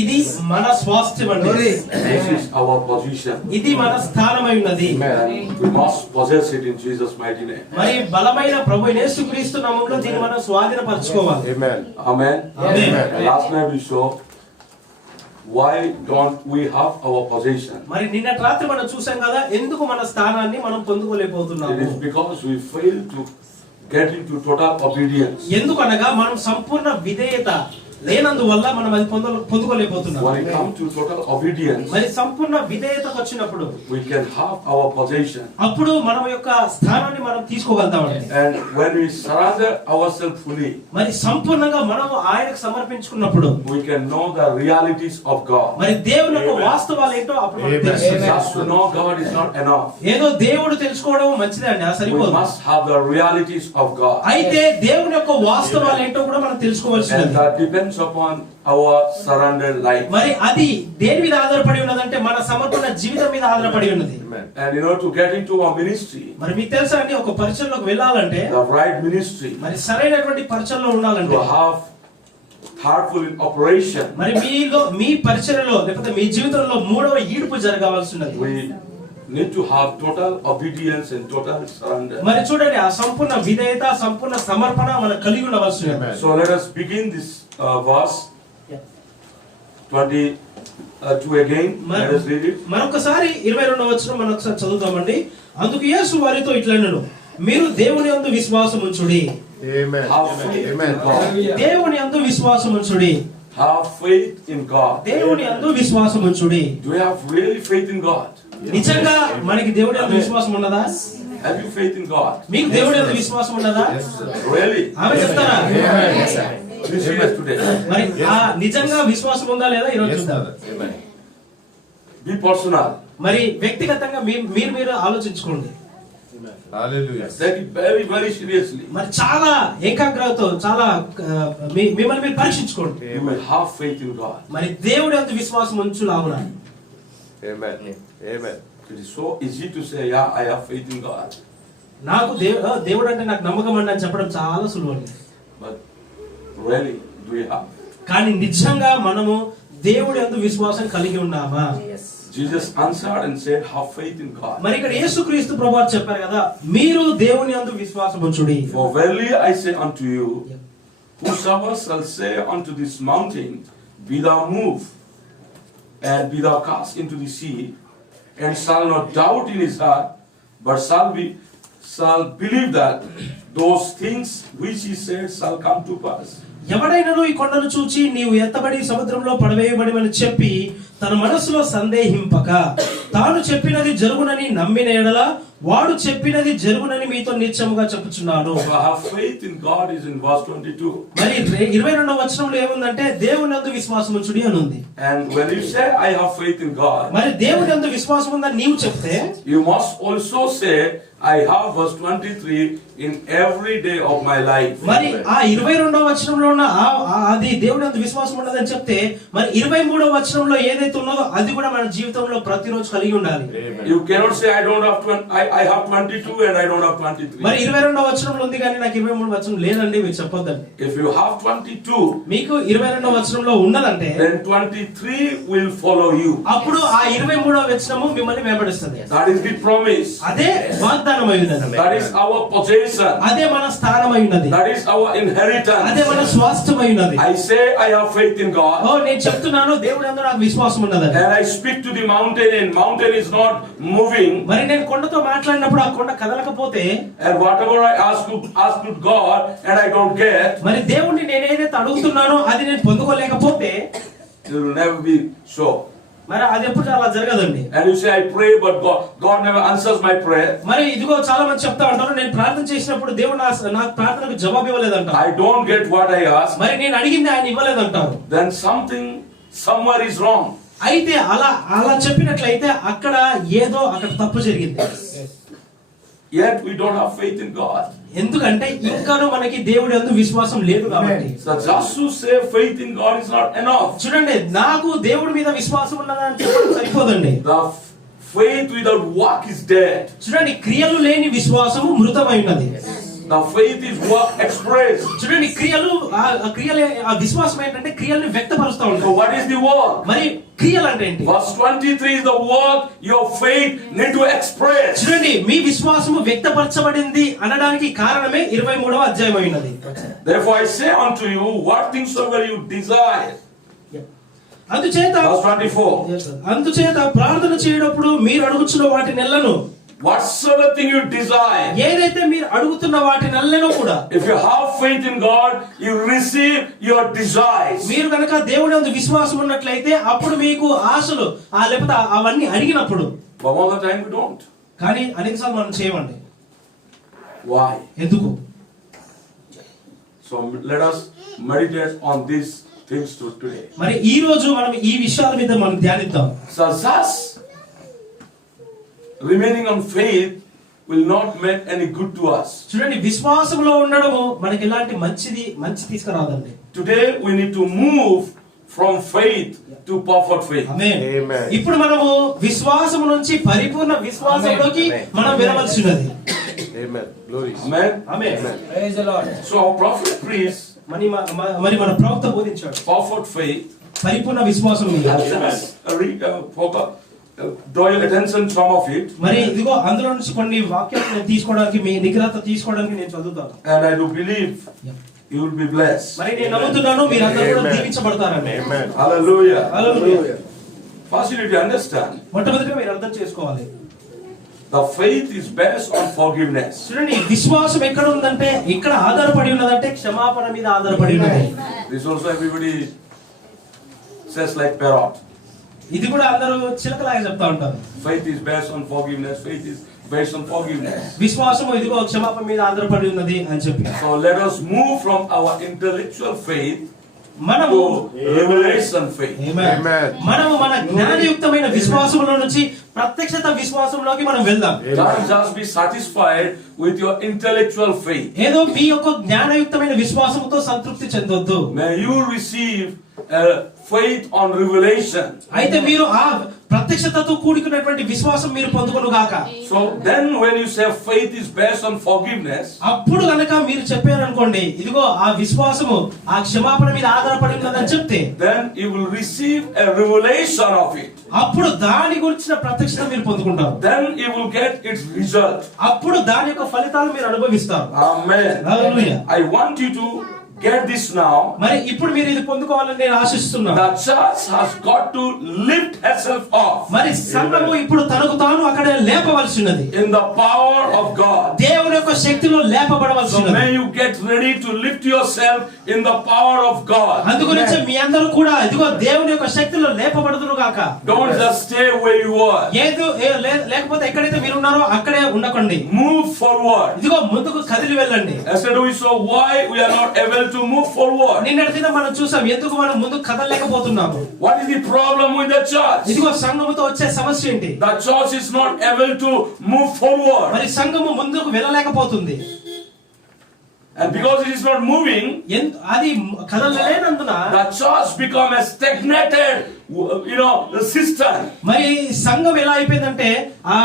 ఇది మన స్వాస్థ్యం అండి. This is our position. ఇది మన స్థానమై ఉన్నది. We must possess it in Jesus' mighty name. మరి బలమైన ప్రభు యేసుక్రీస్తు నామములో దీన్ని మనం స్వాధీనపరచుకోవాలి. Amen. Amen. Amen. And last night we saw why don't we have our possession. మరి నిన్నటి రాత్రి మనం చూసాం కదా, ఎందుకు మన స్థానాన్ని మనం పొందుకోలేకపోతున్నాము. It is because we fail to get into total obedience. ఎందుకనగా మనం సంపూర్ణ విధేయత లేనందువల్ల మనం అది పొందుకోలేకపోతున్నాం. When it comes to total obedience, మరి సంపూర్ణ విధేయతకు వచ్చినప్పుడు we can have our possession. అప్పుడు మనం యొక్క స్థానాన్ని మనం తీసుకోగలుగుతామండి. And when we surrender ourselves fully, మరి సంపూర్ణంగా మనం ఆయనకు సమర్పించుకున్నప్పుడు we can know the realities of God. మరి దేవుని యొక్క వాస్తవాలు ఏంటో అప్పుడు మనకు తెలుస్తుంది. Just to know God is not enough. ఏదో దేవుడు తెలుసుకోవడం మంచిదే అండి, అది We సరిపోదు. must have the realities of God. అయితే దేవుని యొక్క వాస్తవాలు ఏంటో కూడా మనం తెలుసుకోవాల్సింది. And that depends upon our surrendered life. మరి అది దేని మీద ఆధారపడి ఉన్నదంటే మన సమర్పణ జీవితం మీద ఆధారపడి ఉన్నది. And in order to get into our ministry, మరి మీకు తెలుసా అండి, ఒక పరిచయంలోకి వెళ్ళాలంటే, the right ministry, మరి సరైనటువంటి పరిచయంలో ఉండాలంటే, to have thoughtful in operation, మరి మీలో మీ పరిచర్యలో లేకపోతే మీ జీవితంలో మూడవ ఈడుపు జరగవలసి ఉన్నది. we need to have total obedience and total surrender. మరి చూడండి, ఆ సంపూర్ణ విధేయత, సంపూర్ణ సమర్పణ మనకు కలిగి ఉండవలసి ఉన్నది. So let us begin this verse 22 again. Let us read it. మరొకసారి 22వ వచనం మనం ఒకసారి చదువుదామండి. అందుకు యేసు వారితో ఇట్లనెను, మీరు దేవుని యందు విశ్వాసం ఉంచుడి. Amen. Have faith in God. దేవుని యందు విశ్వాసం ఉంచుడి. Have faith in God. దేవుని యందు విశ్వాసం ఉంచుడి. Do you have really faith in God? నిజంగా మనకి దేవుడి యందు విశ్వాసం ఉన్నదా? Have you faith in God? మీకు దేవుడి యందు విశ్వాసం ఉన్నదా? Really? ఆమె చెప్తారా? Be serious today. మరి ఆ నిజంగా విశ్వాసం ఉందా లేదా ఈ రోజు చూద్దాం. Be personal. మరి వ్యక్తిగతంగా మీరు ఆలోచించుకోండి. Hallelujah. Take it very very seriously. మరి చాలా ఏకాగ్రతతో చాలా మిమ్మల్ని మీరు పరీక్షించుకోండి. You will have faith in God. మరి దేవుడి యందు విశ్వాసం ఉంచులాగున. Amen. Amen. It is so easy to say, yeah, I have faith in God. నాకు దేవుడు అంటే నాకు నమ్మకం అండి అని చెప్పడం చాలా సులువు అండి. But really, do you have? కానీ నిజంగా మనము దేవుడి యందు విశ్వాసం కలిగి ఉన్నామా? Jesus answered and said, have faith in God. మరి ఇక్కడ యేసుక్రీస్తు ప్రభువు చెప్పారు కదా, మీరు దేవుని యందు విశ్వాసం ఉంచుడి. For verily I say unto you, whosoever shall say unto this mountain, be thou moved, and be thou cast into the sea, and shall not doubt in his heart, but shall believe that those things which he said shall come to pass. ఎవడైనాను ఈ కొండను చూచి నీవు ఎత్తబడి సముద్రంలో పడవేయబడిమని చెప్పి తన మనసులో సందేహింపక తాను చెప్పినది జరుగునని నమ్మిన ఎడల వాడు చెప్పినది జరుగునని మీతో నిశ్చయముగా చెప్పుచున్నాను. Have faith in God is in verse 22. మరి 22వ వచనంలో ఏముందంటే దేవుని యందు విశ్వాసం ఉంచుడి అని ఉంది. And when you say I have faith in God, మరి దేవుని యందు విశ్వాసం ఉందని నీవు చెప్తే, you must also say I have verse 23 in every day of my life. మరి ఆ 22వ వచనంలో ఉన్న అది దేవుని యందు విశ్వాసం ఉన్నదని చెప్తే, మరి 23వ వచనంలో ఏదైతే ఉన్నదో అది కూడా మన జీవితంలో ప్రతిరోజు కలిగి ఉండాలి. You cannot say I don't have I have 22 and I don't have 23. మరి 22వ వచనంలో ఉంది కానీ నాకు 23వ వచనం లేదండి మీరు చెప్పొద్దండి. If you have 22, మీకు 22వ వచనంలో ఉన్నదంటే then 23 will follow you. అప్పుడు ఆ 23వ వచనము మిమ్మల్ని వెంబడిస్తుంది. That is the promise. అదే వాగ్దానమై ఉన్నది. That is our possession. అదే మన స్థానమై ఉన్నది. That is our inheritance. అదే మన స్వాస్థ్యమై ఉన్నది. I say I have faith in God. నేను చెప్తున్నాను దేవుడి యందు నాకు విశ్వాసం ఉన్నది. And I speak to the mountain and mountain is not moving. మరి నేను కొండతో మాట్లాడినప్పుడు ఆ కొండ కదలకపోతే, and whatever I ask to God and I don't get, మరి దేవుణ్ణి నేను ఏదైతే అడుగుతున్నానో అది నేను పొందుకోలేకపోతే, it will never be so. మరి అది ఎప్పుడు అలా జరగదండి. And you say I pray but God never answers my prayer. మరి ఇదిగో చాలా మంది చెప్తా ఉంటారు, నేను ప్రార్థన చేసినప్పుడు దేవుడు నా ప్రార్థనకు జవాబు ఇవ్వలేదంట. I don't get what I ask. మరి నేను అడిగింది ఆయన ఇవ్వలేదంటారు. Then somewhere is wrong. అయితే అలా చెప్పినట్లయితే అక్కడ ఏదో అక్కడ తప్పు జరిగింది. Yet we don't have faith in God. ఎందుకంటే ఇంకాను మనకి దేవుడి యందు విశ్వాసం లేదు కాబట్టి. So just to say faith in God is not enough. చూడండి, నాకు దేవుడి మీద విశ్వాసం ఉన్నదని చెప్పడం సరిపోదండి. The faith without work is dead. చూడండి, క్రియలు లేని విశ్వాసము మృతమైనది. The faith is work expressed. చూడండి క్రియలు ఆ క్రియలు ఆ విశ్వాసం ఏంటంటే క్రియల్ని వ్యక్తపరుస్తూ So ఉంటాయి. what is the work? మరి క్రియలు అంటే ఏంటి? Verse 23 is the work your faith need to express. చూడండి మీ విశ్వాసము వ్యక్తపరచబడింది అనడానికి కారణమే 23వ అధ్యాయం అయినది. Therefore I say unto you, what things soever you desire. అందుచేత Verse 24. అందుచేత ప్రార్థన చేయడప్పుడు మీరు అడుగుచున్న వాటి నెలను Whatsoever thing you desire. ఏదైతే మీరు అడుగుతున్న వాటి నెలను కూడా If you have faith in God, you receive your desires. మీరు కనుక దేవుని యందు విశ్వాసం ఉన్నట్లయితే అప్పుడు మీకు ఆశలు లేకపోతే అవన్నీ అడిగినప్పుడు. But all the time we don't. కానీ అనేకసార్లు మనం చేయమండి. Why? ఎందుకు? So let us meditate on these things today. మరి ఈ రోజు మనం ఈ విషయాల మీద మనం ధ్యానిద్దాం. So thus, remaining on faith will not make any good to us. చూడండి విశ్వాసంలో ఉండడము మనకి ఎలాంటి మంచి తీసుకురాదండి. Today we need to move from faith to perfect faith. Amen. Amen. ఇప్పుడు మనము విశ్వాసం నుంచి పరిపూర్ణ విశ్వాసంలోకి మనం వెళ్ళవలసినది. Amen. Glory. Amen. Amen. Praise the Lord. So our prophet preached మరి మన ప్రవక్త బోధించాడు perfect faith. పరిపూర్ణ విశ్వాసం మీద. Draw your attention some of it, మరి ఇదిగో అందులో నుంచి కొన్ని వాక్యాలు నేను తీసుకోవడానికి మీ నిగ్రహత తీసుకోవడానికి నేను చదువుతాను. and I do believe you will be blessed. మరి నేను నమ్ముతున్నాను మీరందరూ కూడా Amen. దీవించబడతారని. Amen. Hallelujah. Hallelujah. First you need to understand మొట్టమొదటిగా మీరు అర్థం చేసుకోవాలి. the faith is based on forgiveness. చూడండి విశ్వాసం ఎక్కడ ఉందంటే ఇక్కడ ఆధారపడి ఉన్నదంటే క్షమాపణ మీద ఆధారపడి ఉన్నది. This also everybody says like parrot. ఇది కూడా అందరూ చిలకలాగా చెప్తా ఉంటారు. Faith is based on forgiveness. Faith is based on forgiveness. విశ్వాసం ఇదిగో క్షమాపణ మీద ఆధారపడి ఉన్నది అని చెప్పి. So let us move from our intellectual faith మనము to revelation faith. Amen. మనము మన జ్ఞానయుక్తమైన విశ్వాసంలో నుంచి ప్రత్యక్షత విశ్వాసంలోకి మనం వెళ్దాం. Don't just be satisfied with your intellectual faith. ఏదో మీ యొక్క జ్ఞానయుక్తమైన విశ్వాసంతో సంతృప్తి చెందొద్దు. May you receive faith on revelation. అయితే మీరు ఆ ప్రత్యక్షతతో కూడుకున్నటువంటి విశ్వాసం మీరు పొందుకొను గాక. So then when you say faith is based on forgiveness, అప్పుడు గనక మీరు చెప్పారు అనుకోండి ఇదిగో ఆ విశ్వాసము ఆ క్షమాపణ మీద ఆధారపడి ఉన్నదని చెప్తే then you will receive a revelation of it. అప్పుడు దాని గురించిన ప్రత్యక్షత మీరు పొందుకుంటారు. Then you will get its result. అప్పుడు దాని యొక్క ఫలితాలు మీరు అనుభవిస్తారు. Amen. Hallelujah. I want you to get this now. మరి ఇప్పుడు మీరు ఇది పొందుకోవాలని నేను ఆశిస్తున్నాను. The church has got to lift herself off మరి సంఘము ఇప్పుడు తనకు తాను అక్కడ లేపవలసినది. in the power of God. దేవుని యొక్క శక్తిలో So లేపబడవలసినది. may you get ready to lift yourself in the power of God. అందుగురించి మీ అందరూ కూడా ఇదిగో దేవుని యొక్క శక్తిలో లేపబడుదురు గాక. Don't just stay where you are. లేకపోతే ఎక్కడైతే మీరు ఉన్నారో అక్కడే ఉండకండి. Move forward. ఇదిగో ముందుకు కదిలి వెళ్ళండి. Yesterday we saw why we are not able to move forward. నిన్నటి దినం మనం చూసాం ఎందుకు మనం ముందుకు కదలలేకపోతున్నాము. What is the problem with the church? ఇదిగో సంఘముతో వచ్చే సమస్య ఏంటి? The church is not able to move forward. మరి సంఘము ముందుకు వెళ్ళలేకపోతుంది. And because it is not moving, అది కదలలేనందున the church become a stagnated, cistern. మరి సంఘం ఎలా అయిపోయిందంటే ఆ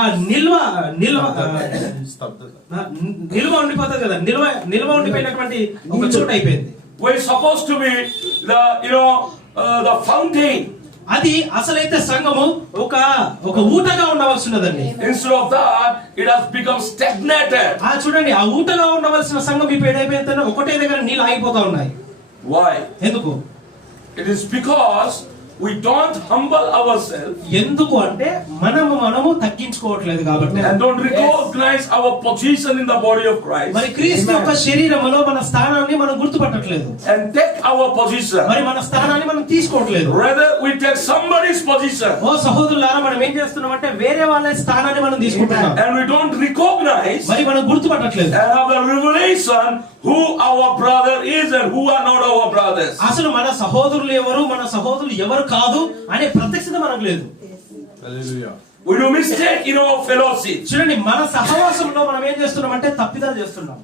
నిల్వ ఉండిపోతుంది కదా, నిల్వ ఉండిపోయినటువంటి ఒక చోట అయిపోయింది. We're supposed to be the fountain. అది అసలైతే సంఘము ఒక ఊటగా ఉండవలసినదండి. Instead of that, it has become stagnated. చూడండి ఆ ఊటగా ఉండవలసిన సంఘం ఇప్పుడు ఏదైపోయిందంటే ఒకటే దగ్గర నీళ్ళు ఆగిపోతా ఉన్నాయి. Why? ఎందుకు? It is because we don't humble ourselves. ఎందుకు అంటే మనము తగ్గించుకోవట్లేదు కాబట్టి. And don't recognize our position in the body of Christ. మరి క్రీస్తు యొక్క శరీరములో మన స్థానాన్ని మనం గుర్తుపట్టట్లేదు. And take our position. మరి మన స్థానాన్ని మనం తీసుకోవట్లేదు. Rather we take somebody's position. ఓ సహోదరులారా మనం ఏం చేస్తున్నాం అంటే వేరే వాళ్ళ స్థానాన్ని మనం తీసుకుంటున్నాం. And we don't recognize మరి మనం గుర్తుపట్టట్లేదు. and have a revelation who our brother is and who are not our brothers. అసలు మన సహోదరులు ఎవరు మన సహోదరులు ఎవరు కాదు అనే ప్రత్యక్షత మనకు లేదు. Hallelujah. We do mistake in our fellowship. చూడండి మన సహవాసంలో మనం ఏం చేస్తున్నాం అంటే తప్పిదాలు చేస్తున్నాం.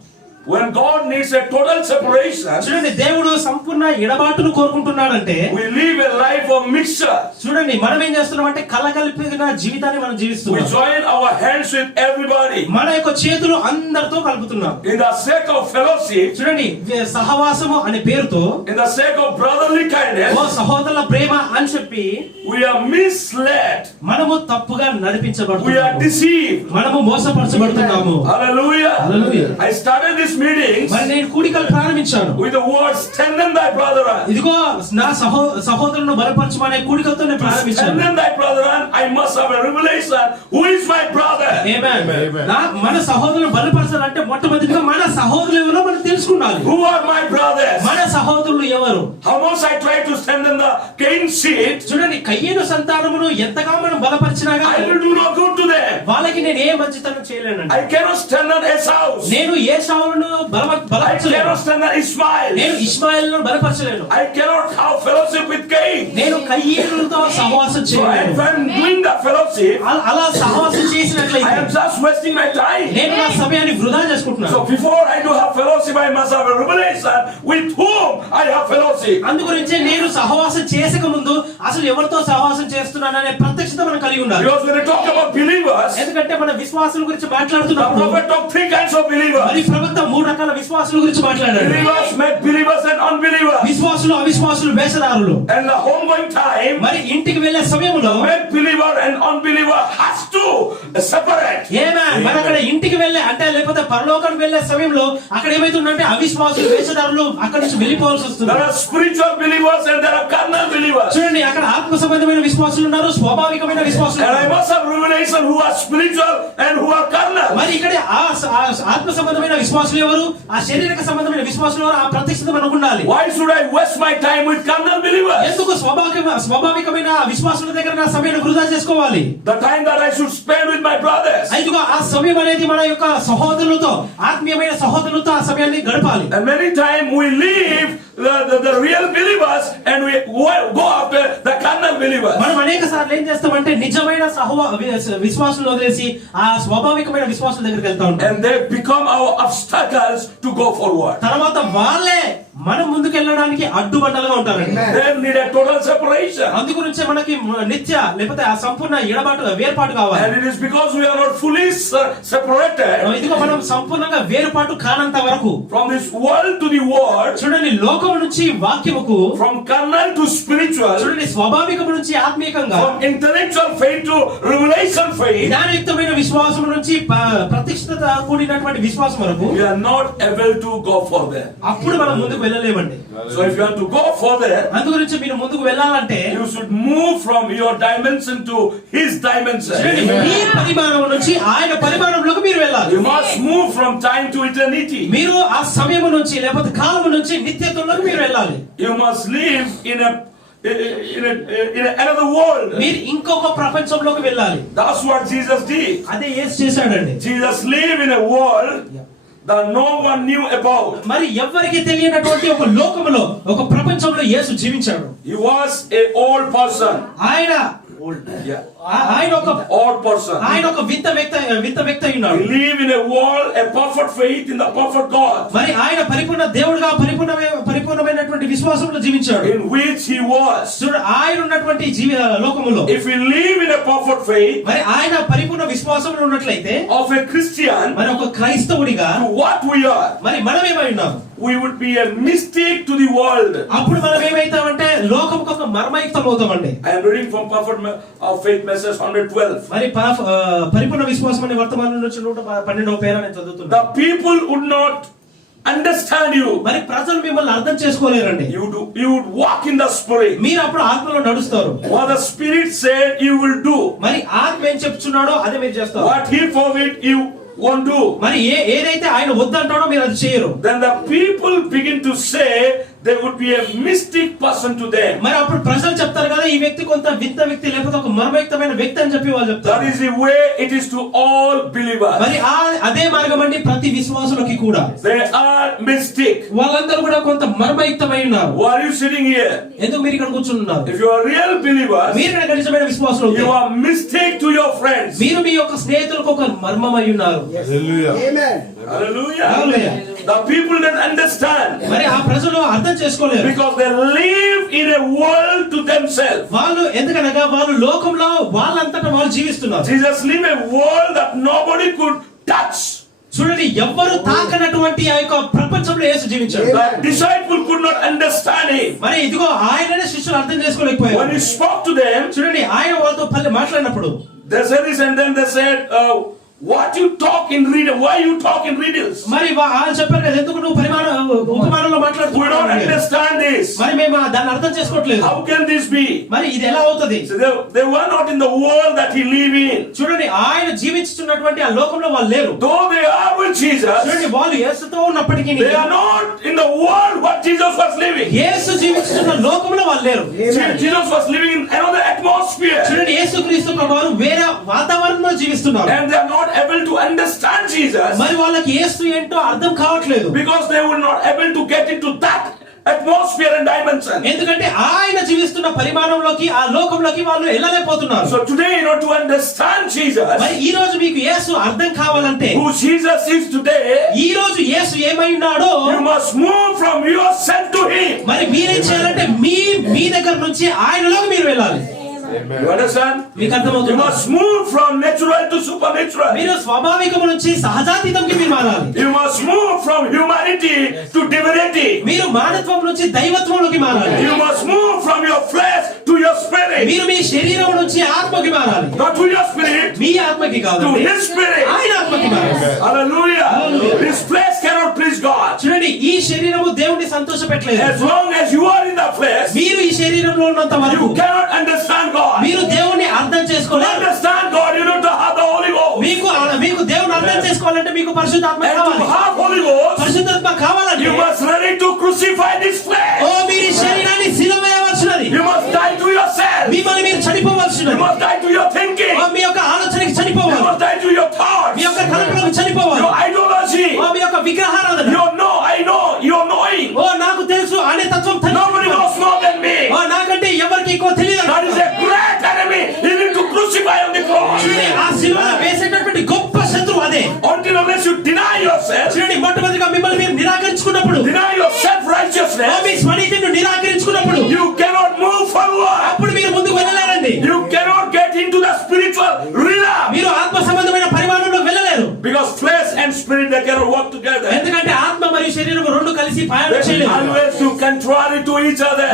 When God needs a total separation, చూడండి, దేవుడు సంపూర్ణ ఎడబాటును కోరుకుంటున్నాడంటే we live a life of mixture. చూడండి, మనం ఏం చేస్తున్నాం అంటే కలగలిపిన జీవితాన్ని మనం We జీవిస్తున్నాం. join our hands with everybody. మన యొక్క చేతులు అందరితో కలుపుతున్నాం. In the sake of fellowship, చూడండి, సహవాసము అనే పేరుతో, in the sake of brotherly oh kindness, సహోదరుల ప్రేమ అని చెప్పి we are misled. మనము తప్పుగా We are నడిపించబడుతున్నాము. deceived. మనము మోసపరచబడుతున్నాము. Hallelujah. Hallelujah. I started this meeting మరి నేను కూడికలు ప్రారంభించాను. with the words strengthen thy brethren. ఇదిగో నా సహోదరులను బలపరచమనే కూడికలతో నేను ప్రారంభించాను. Strengthen thy brethren. I must have a revelation. Who is my brother? Amen. Amen. మన సహోదరులను బలపరచాలంటే మొట్టమొదటిగా మన సహోదరులు ఎవరో మనం తెలుసుకుండాలి. Who are my brothers? మన సహోదరులు ఎవరు? How much I try to strengthen the Cain seed, చూడండి, కయ్యేను సంతానమును ఎంతగా మనం బలపరిచినా I గానీ will do no good to them. వాళ్ళకి నేను ఏ మంచితనం చేయలేనండి. I cannot strengthen Esau's. నేను ఏశావును I బలపరచలేను. cannot strengthen Ishmael. నేను ఇష్మాయేలును బలపరచలేను. I cannot have fellowship with Cain. నేను కయ్యేనుతో సహవాసం So చేయలేను. if I'm doing that fellowship, అలా సహవాసం I చేసినట్లయితే am just wasting my time. నేను నా సమయాన్ని వృధా చేసుకుంటున్నాను. So before I do have fellowship, I must have a revelation with whom I have fellowship. అందుగురించే నేను సహవాసం చేసక ముందు అసలు ఎవరితో సహవాసం చేస్తున్నాననే ప్రత్యక్షత మనం కలిగి ఉండాలి. Because when we talk about believers, ఎందుకంటే మన విశ్వాసుల గురించి the మాట్లాడుతున్నప్పుడు prophet talked three kinds of believers. మరి ప్రవక్త మూడు రకాల విశ్వాసుల గురించి మాట్లాడాడు. Believers met believers and unbelievers. విశ్వాసులు అవిశ్వాసులు వేషధారులు. And the homegoing time, మరి ఇంటికి వెళ్లే సమయంలో met believer and unbeliever has to separate. మరి అక్కడ ఇంటికి వెళ్ళే అంటే లేకపోతే పరలోకానికి వెళ్లే సమయంలో అక్కడ ఏమైతుందంటే అవిశ్వాసులు వేషధారులు అక్కడ నుంచి వెళ్ళిపోవాల్సి వస్తుంది. There are spiritual believers and there are carnal believers. చూడండి, అక్కడ ఆత్మ సంబంధమైన విశ్వాసులు ఉన్నారు, స్వాభావికమైన విశ్వాసులు And I ఉన్నారు. must have revelation who are spiritual and who are carnal. మరి ఇక్కడ ఆత్మ సంబంధమైన విశ్వాసులు ఎవరు, ఆ శారీరక సంబంధమైన విశ్వాసులు ఎవరు, ఆ ప్రత్యక్షత మనకు ఉండాలి. Why should I waste my time with carnal believers? ఎందుకు స్వాభావికమైన విశ్వాసుల దగ్గర నా సమయాన్ని వృధా చేసుకోవాలి? The time that I should spend with my brothers. ఇదిగో ఆ సమయం అనేది మన యొక్క సహోదరులతో, ఆత్మీయమైన సహోదరులతో ఆ సమయాన్ని గడపాలి. And many times we leave the real believers and we go after the carnal believers. మనం అనేక సార్లు ఏం చేస్తామంటే నిజమైన విశ్వాసులు వదిలేసి ఆ స్వాభావికమైన విశ్వాసుల దగ్గరికి వెళ్తా ఉంటాం. And they become our obstacles to go forward. తర్వాత వాళ్ళే మనం ముందుకు వెళ్ళడానికి అడ్డుబండలుగా ఉంటారండి. They need a total separation. అందుగురించే మనకి నిత్య లేకపోతే ఆ సంపూర్ణ వేర్పాటు కావాలి. And it is because we are not fully separated ఇదిగో మనం సంపూర్ణంగా వేరుపాటు కానంత వరకు from this world to the world, చూడండి, లోకం నుంచి వాక్యముకు, from carnal to spiritual, చూడండి, స్వాభావికము నుంచి ఆత్మీయంగా, from intellectual faith to revelation faith, జ్ఞానయుక్తమైన విశ్వాసం నుంచి ప్రత్యక్షత కూడినటువంటి విశ్వాసం వరకు we are not able to go further. అప్పుడు మనం ముందుకు వెళ్ళలేమండి. So if you want to go further, అందుగురించి మీరు ముందుకు వెళ్ళాలంటే you should move from your dimension to his dimension. చూడండి, మీ పరిమాణం నుంచి ఆయన పరిమాణంలోకి మీరు వెళ్ళాలి. You must move from time to eternity. మీరు ఆ సమయం నుంచి లేకపోతే కాలం నుంచి నిత్యత్వంలోకి మీరు వెళ్ళాలి. You must live in another world. మీరు ఇంకొక ప్రపంచంలోకి వెళ్ళాలి. That's what Jesus did. అదే యేసు చేశాడండి. Jesus lived in a world that no one knew about. మరి ఎవ్వరికి తెలియనటువంటి ఒక లోకములో, ఒక ప్రపంచంలో యేసు జీవించాడు. He was an old person. ఆయన ఒక odd person. ఆయన ఒక వింత వ్యక్తి అయి ఉన్నాడు. He lived in a world, a perfect faith in the perfect God. మరి ఆయన పరిపూర్ణ దేవుడుగా పరిపూర్ణమైనటువంటి విశ్వాసంలో జీవించాడు. In which he was. చూడు, ఆయన ఉన్నటువంటి లోకములో If we live in a perfect faith, మరి ఆయన పరిపూర్ణ విశ్వాసంలో ఉన్నట్లయితే of a Christian, మరి ఒక క్రైస్తవుడిగా to what we are, మరి మనం ఏమై ఉన్నాం? we would be a mistake to the world. అప్పుడు మనం ఏమైతామంటే లోకంకు ఒక మర్మయుక్తం అవుతామండి. I am reading from Perfect Faith Message 112. మరి పరిపూర్ణ విశ్వాసం అనే వర్తమానం నుంచి 112వ పేర నేను చదువుతున్నాను. The people would not understand you. మరి ప్రజలు మిమ్మల్ని అర్థం చేసుకోలేరండి. You would walk in the spirit. మీరు అప్పుడు ఆత్మలో నడుస్తారు. What the spirit said you will do. మరి ఆత్మ ఏం చెప్తున్నాడో అదే మీరు చేస్తారు. What he forbid you won't do. మరి ఏదైతే ఆయన వద్దంటాడో మీరు అది చేయరు. Then the people begin to say there would be a mystic person to them. మరి అప్పుడు ప్రజలు చెప్తారు కదా, ఈ వ్యక్తి కొంత వింత వ్యక్తి లేకపోతే ఒక మర్మయుక్తమైన వ్యక్తి అని చెప్పి వాళ్ళు చెప్తారు. That is the way it is to all believers. మరి అదే మార్గం అండి ప్రతి విశ్వాసులకి కూడా. They are mystic. వాళ్ళందరూ కూడా కొంత మర్మయుక్తమై ఉన్నారు. Why are you sitting here? ఎందుకు మీరు ఇక్కడ కూర్చున్నారు? If you are real believers, మీరు ఇక్కడ నిజమైన విశ్వాసులు, you are mystic to your friends. మీరు మీ యొక్క స్నేహితులకు ఒక మర్మమై ఉన్నారు. Hallelujah. Amen. Hallelujah. Hallelujah. The people didn't understand మరి ఆ ప్రజలు అర్థం చేసుకోలేరు. because they live in a world to themselves. వాళ్ళు ఎందుకనగా వాళ్ళు లోకంలో వాళ్ళంతటా వాళ్ళు జీవిస్తున్నారు. Jesus lived a world that nobody could touch. చూడండి, ఎవ్వరు తాకనటువంటి ఆ యొక్క ప్రపంచంలో యేసు జీవించాడు. The disciple could not understand him. మరి ఇదిగో ఆయననే శిష్యులు అర్థం చేసుకోలేకపోయారు. When he spoke to them, చూడండి, ఆయన వాళ్ళతో మాట్లాడినప్పుడు they said this and then they said, what you talk in riddles? Why you talk in riddles? మరి వాళ్ళు చెప్పారు కదా, ఎందుకు నువ్వు ఉపమానంలో We don't మాట్లాడుతున్నావు? understand this. మరి మేము దాన్ని అర్థం చేసుకోవట్లేదు. How can this be? మరి ఇది ఎలా అవుతుంది? So they were not in the world that he lived in. చూడండి, ఆయన జీవించుతున్నటువంటి ఆ లోకంలో వాళ్ళు లేరు. Though they are with Jesus, చూడండి, వాళ్ళు యేసుతో ఉన్నప్పటికీ they are not in the world what Jesus was living. యేసు జీవించుతున్న లోకంలో వాళ్ళు లేరు. Jesus was living in another atmosphere. చూడండి, యేసుక్రీస్తు ప్రభువారు వేరే వాతావరణంలో జీవిస్తున్నారు. And they are not able to understand Jesus మరి వాళ్ళకి యేసు ఏంటో అర్థం కావట్లేదు. because they were not able to get into that atmosphere and dimension. ఎందుకంటే ఆయన జీవిస్తున్న పరిమాణంలోకి ఆ లోకంలోకి వాళ్ళు వెళ్ళలేకపోతున్నారు. So today, in order to understand Jesus, మరి ఈ రోజు మీకు యేసు అర్థం కావాలంటే, who Jesus is today, ఈ రోజు యేసు ఏమై ఉన్నాడో you must move from yourself to him. మరి మీరేం చేయాలంటే మీ దగ్గర నుంచి ఆయనలోకి మీరు వెళ్ళాలి. You understand? మీకు You అర్థమవుతుందా? must move from natural to supernatural. మీరు స్వాభావికము నుంచి సహజాతీతంకి మీరు మారాలి. You must move from humanity to divinity. మీరు మానత్వం నుంచి దైవత్వంలోకి మారాలి. You must move from your flesh to your spirit. మీరు మీ శరీరం నుంచి ఆత్మకి మారాలి. Not to your spirit, మీ ఆత్మకి కాదు, to his spirit. ఆయన ఆత్మకి మారాలి. Hallelujah. Hallelujah. This flesh cannot please God. చూడండి, ఈ శరీరము దేవుణ్ణి సంతోషపెట్టలేదు. As long as you are in the flesh, మీరు ఈ శరీరంలో ఉన్నంత వరకు you cannot understand God. మీరు దేవుణ్ణి అర్థం To చేసుకోలేరు. understand God, you need to have the Holy Ghost. మీకు దేవుని అర్థం చేసుకోవాలంటే మీకు పరిశుద్ధాత్మ And కావాలి. to have Holy Ghost, పరిశుద్ధాత్మ కావాలంటే you must ready to crucify this flesh. మీరు ఈ శరీరాన్ని సిలువ వేయవలసినది. You must die to yourself. మిమ్మల్ని మీరు You చనిపోవలసినది. must die to your thinking. మీ యొక్క ఆలోచనకి You చనిపోవాలి. must die to your thoughts. మీ యొక్క కల్పనకు చనిపోవాలి. Your ideology. మీ యొక్క విగ్రహారాధన. Your know, I know, your knowing. నాకు తెలుసు అనే తత్వం Nobody knows more than me. నాకంటే ఎవరికి ఎక్కువ తెలియదు. That is a great enemy. You need to crucify on the cross. ఆ సిలువలో వేసేటటువంటి గొప్ప శత్రువు అదే. Until unless you deny yourself, చూడండి, మొట్టమొదటిగా మిమ్మల్ని మీరు నిరాకరించుకున్నప్పుడు, deny your self-righteousness, me స్వనీతిని నిరాకరించుకున్నప్పుడు you cannot move forward. అప్పుడు మీరు ముందుకు వెళ్ళలేరండి. You cannot get into the spiritual realm. మీరు ఆత్మ సంబంధమైన పరిమాణంలో వెళ్ళలేరు. Because flesh and spirit, they cannot work together. ఎందుకంటే ఆత్మ మరియు శరీరం రెండు కలిసి ప్రయాణం They చేయలేరు. always do contrary to each other.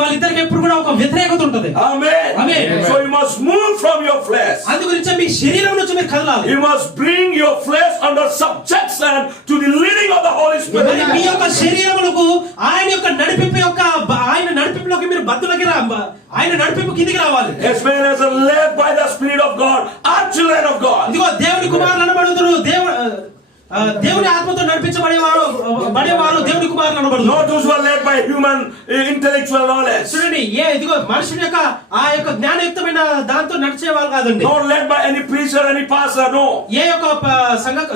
వాళ్ళిద్దరికి ఎప్పుడు కూడా ఒక వ్యతిరేకత ఉంటుంది. Amen. Amen. So you must move from your flesh. అందుగురించి మీ శరీరం నుంచి మీరు కదలాలి. You must bring your flesh under subjection to the leading of the Holy మరి Spirit. మీ యొక్క శరీరములకు ఆయన యొక్క నడిపింపులోకి మీరు బద్దులకి ఆయన నడిపింపు కిందికి రావాలి. As men as are led by the Spirit of God are children of God. ఇదిగో దేవుని కుమారులు అనబడుదురు. దేవుని ఆత్మతో నడిపించబడేవారు దేవుని కుమారులు అనబడుదురు. Not those who are led by human intellectual knowledge. చూడండి, ఇదిగో మనుషుని యొక్క ఆ యొక్క జ్ఞానయుక్తమైన దాంతో నడిచేవాళ్ళు కాదండి. Not led by any preacher, any pastor, no. ఏ యొక్క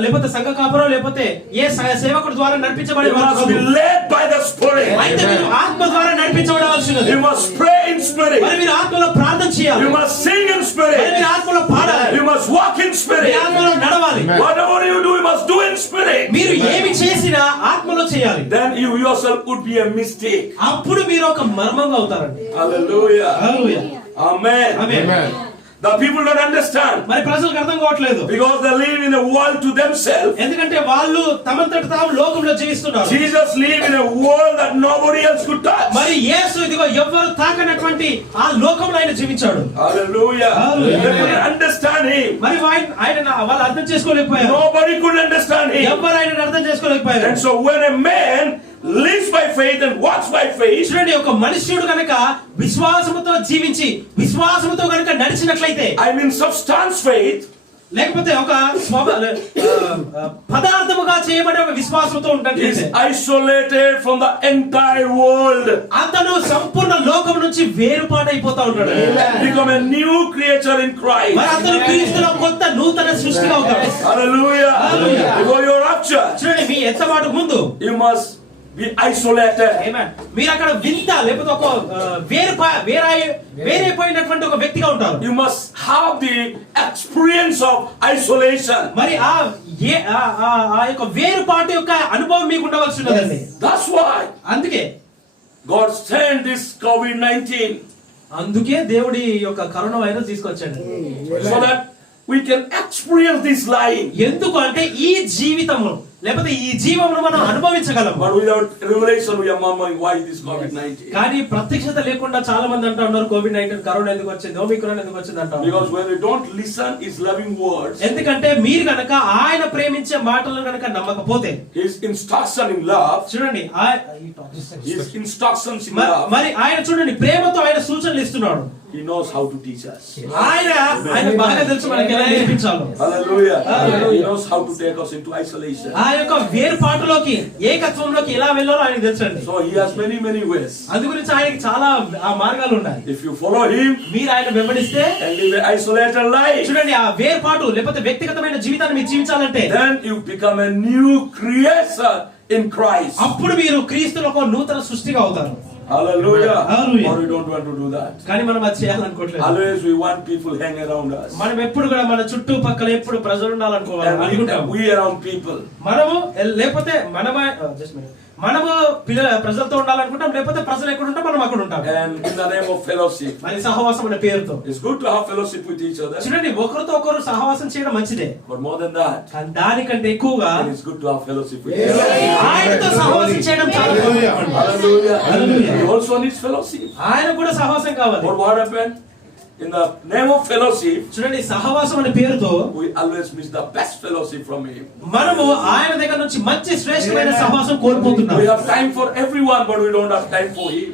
లేకపోతే సంఘ కాపురం లేకపోతే ఏ సేవకుడు ద్వారా You నడిపించబడేవారు must be కాదు. led by the Spirit. అయితే మీరు ఆత్మ ద్వారా నడిపించబడవలసినది. You must pray in spirit. మరి మీరు ఆత్మలో ప్రార్థన చేయాలి. You must sing in మరి spirit. మీరు ఆత్మలో పాడాలి. You must walk in me spirit. ఆత్మలో నడవాలి. Whatever you do, you must do in spirit. మీరు ఏమి చేసినా ఆత్మలో చేయాలి. Then you yourself would be a mistake. అప్పుడు మీరు ఒక మర్మంగా అవుతారండి. Hallelujah. Hallelujah. Amen. Amen. The people don't understand మరి ప్రజలకు అర్థం కావట్లేదు. because they live in a world to themselves. ఎందుకంటే వాళ్ళు తమంతట తాము లోకంలో జీవిస్తున్నారు. Jesus lived in a world that nobody else could touch. మరి యేసు ఇదిగో ఎవ్వరు తాకనటువంటి ఆ లోకంలో ఆయన జీవించాడు. Hallelujah. Hallelujah. They couldn't understand him. మరి ఆయన వాళ్ళు అర్థం చేసుకోలేకపోయారు. Nobody could understand him. ఎవ్వరు ఆయన అర్థం చేసుకోలేకపోయారు. And so when a man lives by faith and walks by faith, చూడండి, ఒక మనుష్యుడు గనక విశ్వాసముతో జీవించి విశ్వాసముతో గనక నడిచినట్లయితే, I mean substance faith, లేకపోతే ఒక పదార్థముగా చేయబడే ఒక విశ్వాసంతో is ఉన్నట్లయితే isolated from the entire world. అతను సంపూర్ణ లోకం నుంచి వేరుపాటైపోతా ఉంటాడు. Become a new creature in Christ. మరి అతను క్రీస్తులో కొత్త నూతన సృష్టిగా అవుతాడు. Hallelujah. Hallelujah. Before your rapture, చూడండి, మీ ఎత్తబాటుకు ముందు you must be isolated. మీరు అక్కడ వింత లేకపోతే ఒక వేరైపోయినటువంటి ఒక వ్యక్తిగా ఉంటారు. You must have the experience of isolation. మరి ఆ ఆ యొక్క వేరుపాటు యొక్క అనుభవం మీకు ఉండవలసి ఉన్నదండి. That's why అందుకే God sent this COVID-19 అందుకే దేవుడి యొక్క కరోనా వైరస్ తీసుకొచ్చాడు. so that we can experience this life. ఎందుకు అంటే ఈ జీవితము లేకపోతే ఈ జీవమును మనం అనుభవించగలం. But without revelation, we are murmuring why this COVID-19. కానీ ప్రత్యక్షత లేకుండా చాలా మంది అంటూ ఉన్నారు కోవిడ్-19 కరోనా ఎందుకు వచ్చింది, ఒమిక్రాన్ ఎందుకు వచ్చింది అంటారు. Because when we don't listen His loving words, ఎందుకంటే మీరు గనక ఆయన ప్రేమించే మాటలను గనక నమ్మకపోతే, His instruction in love, చూడండి His instructions in love, మరి ఆయన చూడండి ప్రేమతో ఆయన సూచనలు ఇస్తున్నాడు. He knows how to teach us. ఆయన బాగా తెలుసు మనకి ఎలా నేర్పించాలో. Hallelujah. He knows how to take us into isolation. ఆ యొక్క వేరుపాటులోకి ఏకత్వంలోకి ఎలా వెళ్ళాలో ఆయనకు తెలుసండి. So He has many ways. అందు గురించి ఆయనకి చాలా మార్గాలు ఉన్నాయి. If you follow Him మీరు ఆయన వెంబడిస్తే and live an isolated life, చూడండి ఆ వేరుపాటు లేకపోతే వ్యక్తిగతమైన జీవితాన్ని మీరు జీవించాలంటే then you become a new creation in Christ. అప్పుడు మీరు క్రీస్తులో ఒక నూతన సృష్టిగా అవుతారు. Hallelujah. Hallelujah. Or we don't want to do that. కానీ మనం అది చేయాలనుకోవట్లేదు. Always we want people hang around us. మనం ఎప్పుడు కూడా మన చుట్టూ పక్కల ఎప్పుడు ప్రజలు ఉండాలనుకుంటాం. And we around people. మనము లేకపోతే మనము ప్రజలతో ఉండాలనుకుంటాం, లేకపోతే ప్రజలు ఎక్కడ ఉంటాం మనం అక్కడ ఉంటాం. And in the name of fellowship, మరి సహవాసం అనే పేరుతో it's good to have fellowship with each other. చూడండి ఒకరితో ఒకరు సహవాసం చేయడం మంచిదే. But more than that, కానీ దానికంటే ఎక్కువగా it's good to have fellowship with each other. ఆయనతో సహవాసం చేయడం చాలా ముఖ్యం. Hallelujah. Hallelujah. He also needs fellowship. ఆయన కూడా సహవాసం కావాలి. But what happened? In the name of fellowship, చూడండి సహవాసం అనే పేరుతో we always miss the best fellowship from Him. మనము ఆయన దగ్గర నుంచి మంచి శ్రేష్టమైన సహవాసం కోల్పోతున్నాం. We have time for everyone, but we don't have time for Him.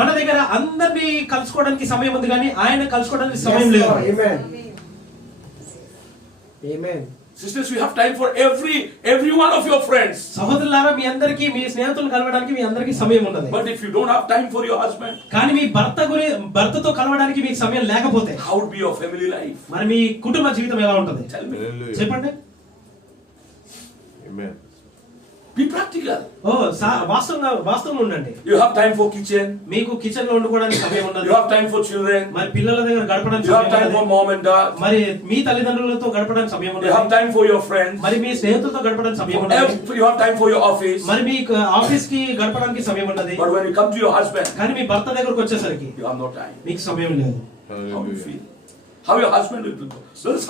మన దగ్గర అందరినీ కలుసుకోవడానికి సమయం ఉంది కానీ ఆయన కలుసుకోవడానికి సమయం లేదు. Amen. Sisters, you have time for every one of your friends. సహోదరులారా మీ అందరికీ మీ స్నేహితులను కలవడానికి మీ అందరికీ సమయం ఉన్నది. But if you don't have time for your husband, కానీ మీ భర్తతో కలవడానికి మీకు సమయం లేకపోతే how would be your family life? మరి మీ కుటుంబ జీవితం ఎలా ఉంటుంది Tell me. చెప్పండి. Amen. Be practical. వాస్తవంగా ఉండండి. You have time for kitchen. మీకు కిచెన్ లో వండుకోవడానికి సమయం ఉండదు. You have time for children. మరి పిల్లల దగ్గర గడపడానికి You have సమయం time for ఉండదు. mom and dad. మరి మీ తల్లిదండ్రులతో గడపడానికి సమయం You have ఉండదు. time for your friends. మరి మీ స్నేహితులతో గడపడానికి సమయం ఉండదు. You have time for your office. మరి మీ ఆఫీస్ కి గడపడానికి సమయం ఉండదు. But when you come to your husband, కానీ మీ భర్త దగ్గరకు వచ్చేసరికి you have no time. మీకు సమయం లేదు. How you Hallelujah. feel? How your husband will feel? So that's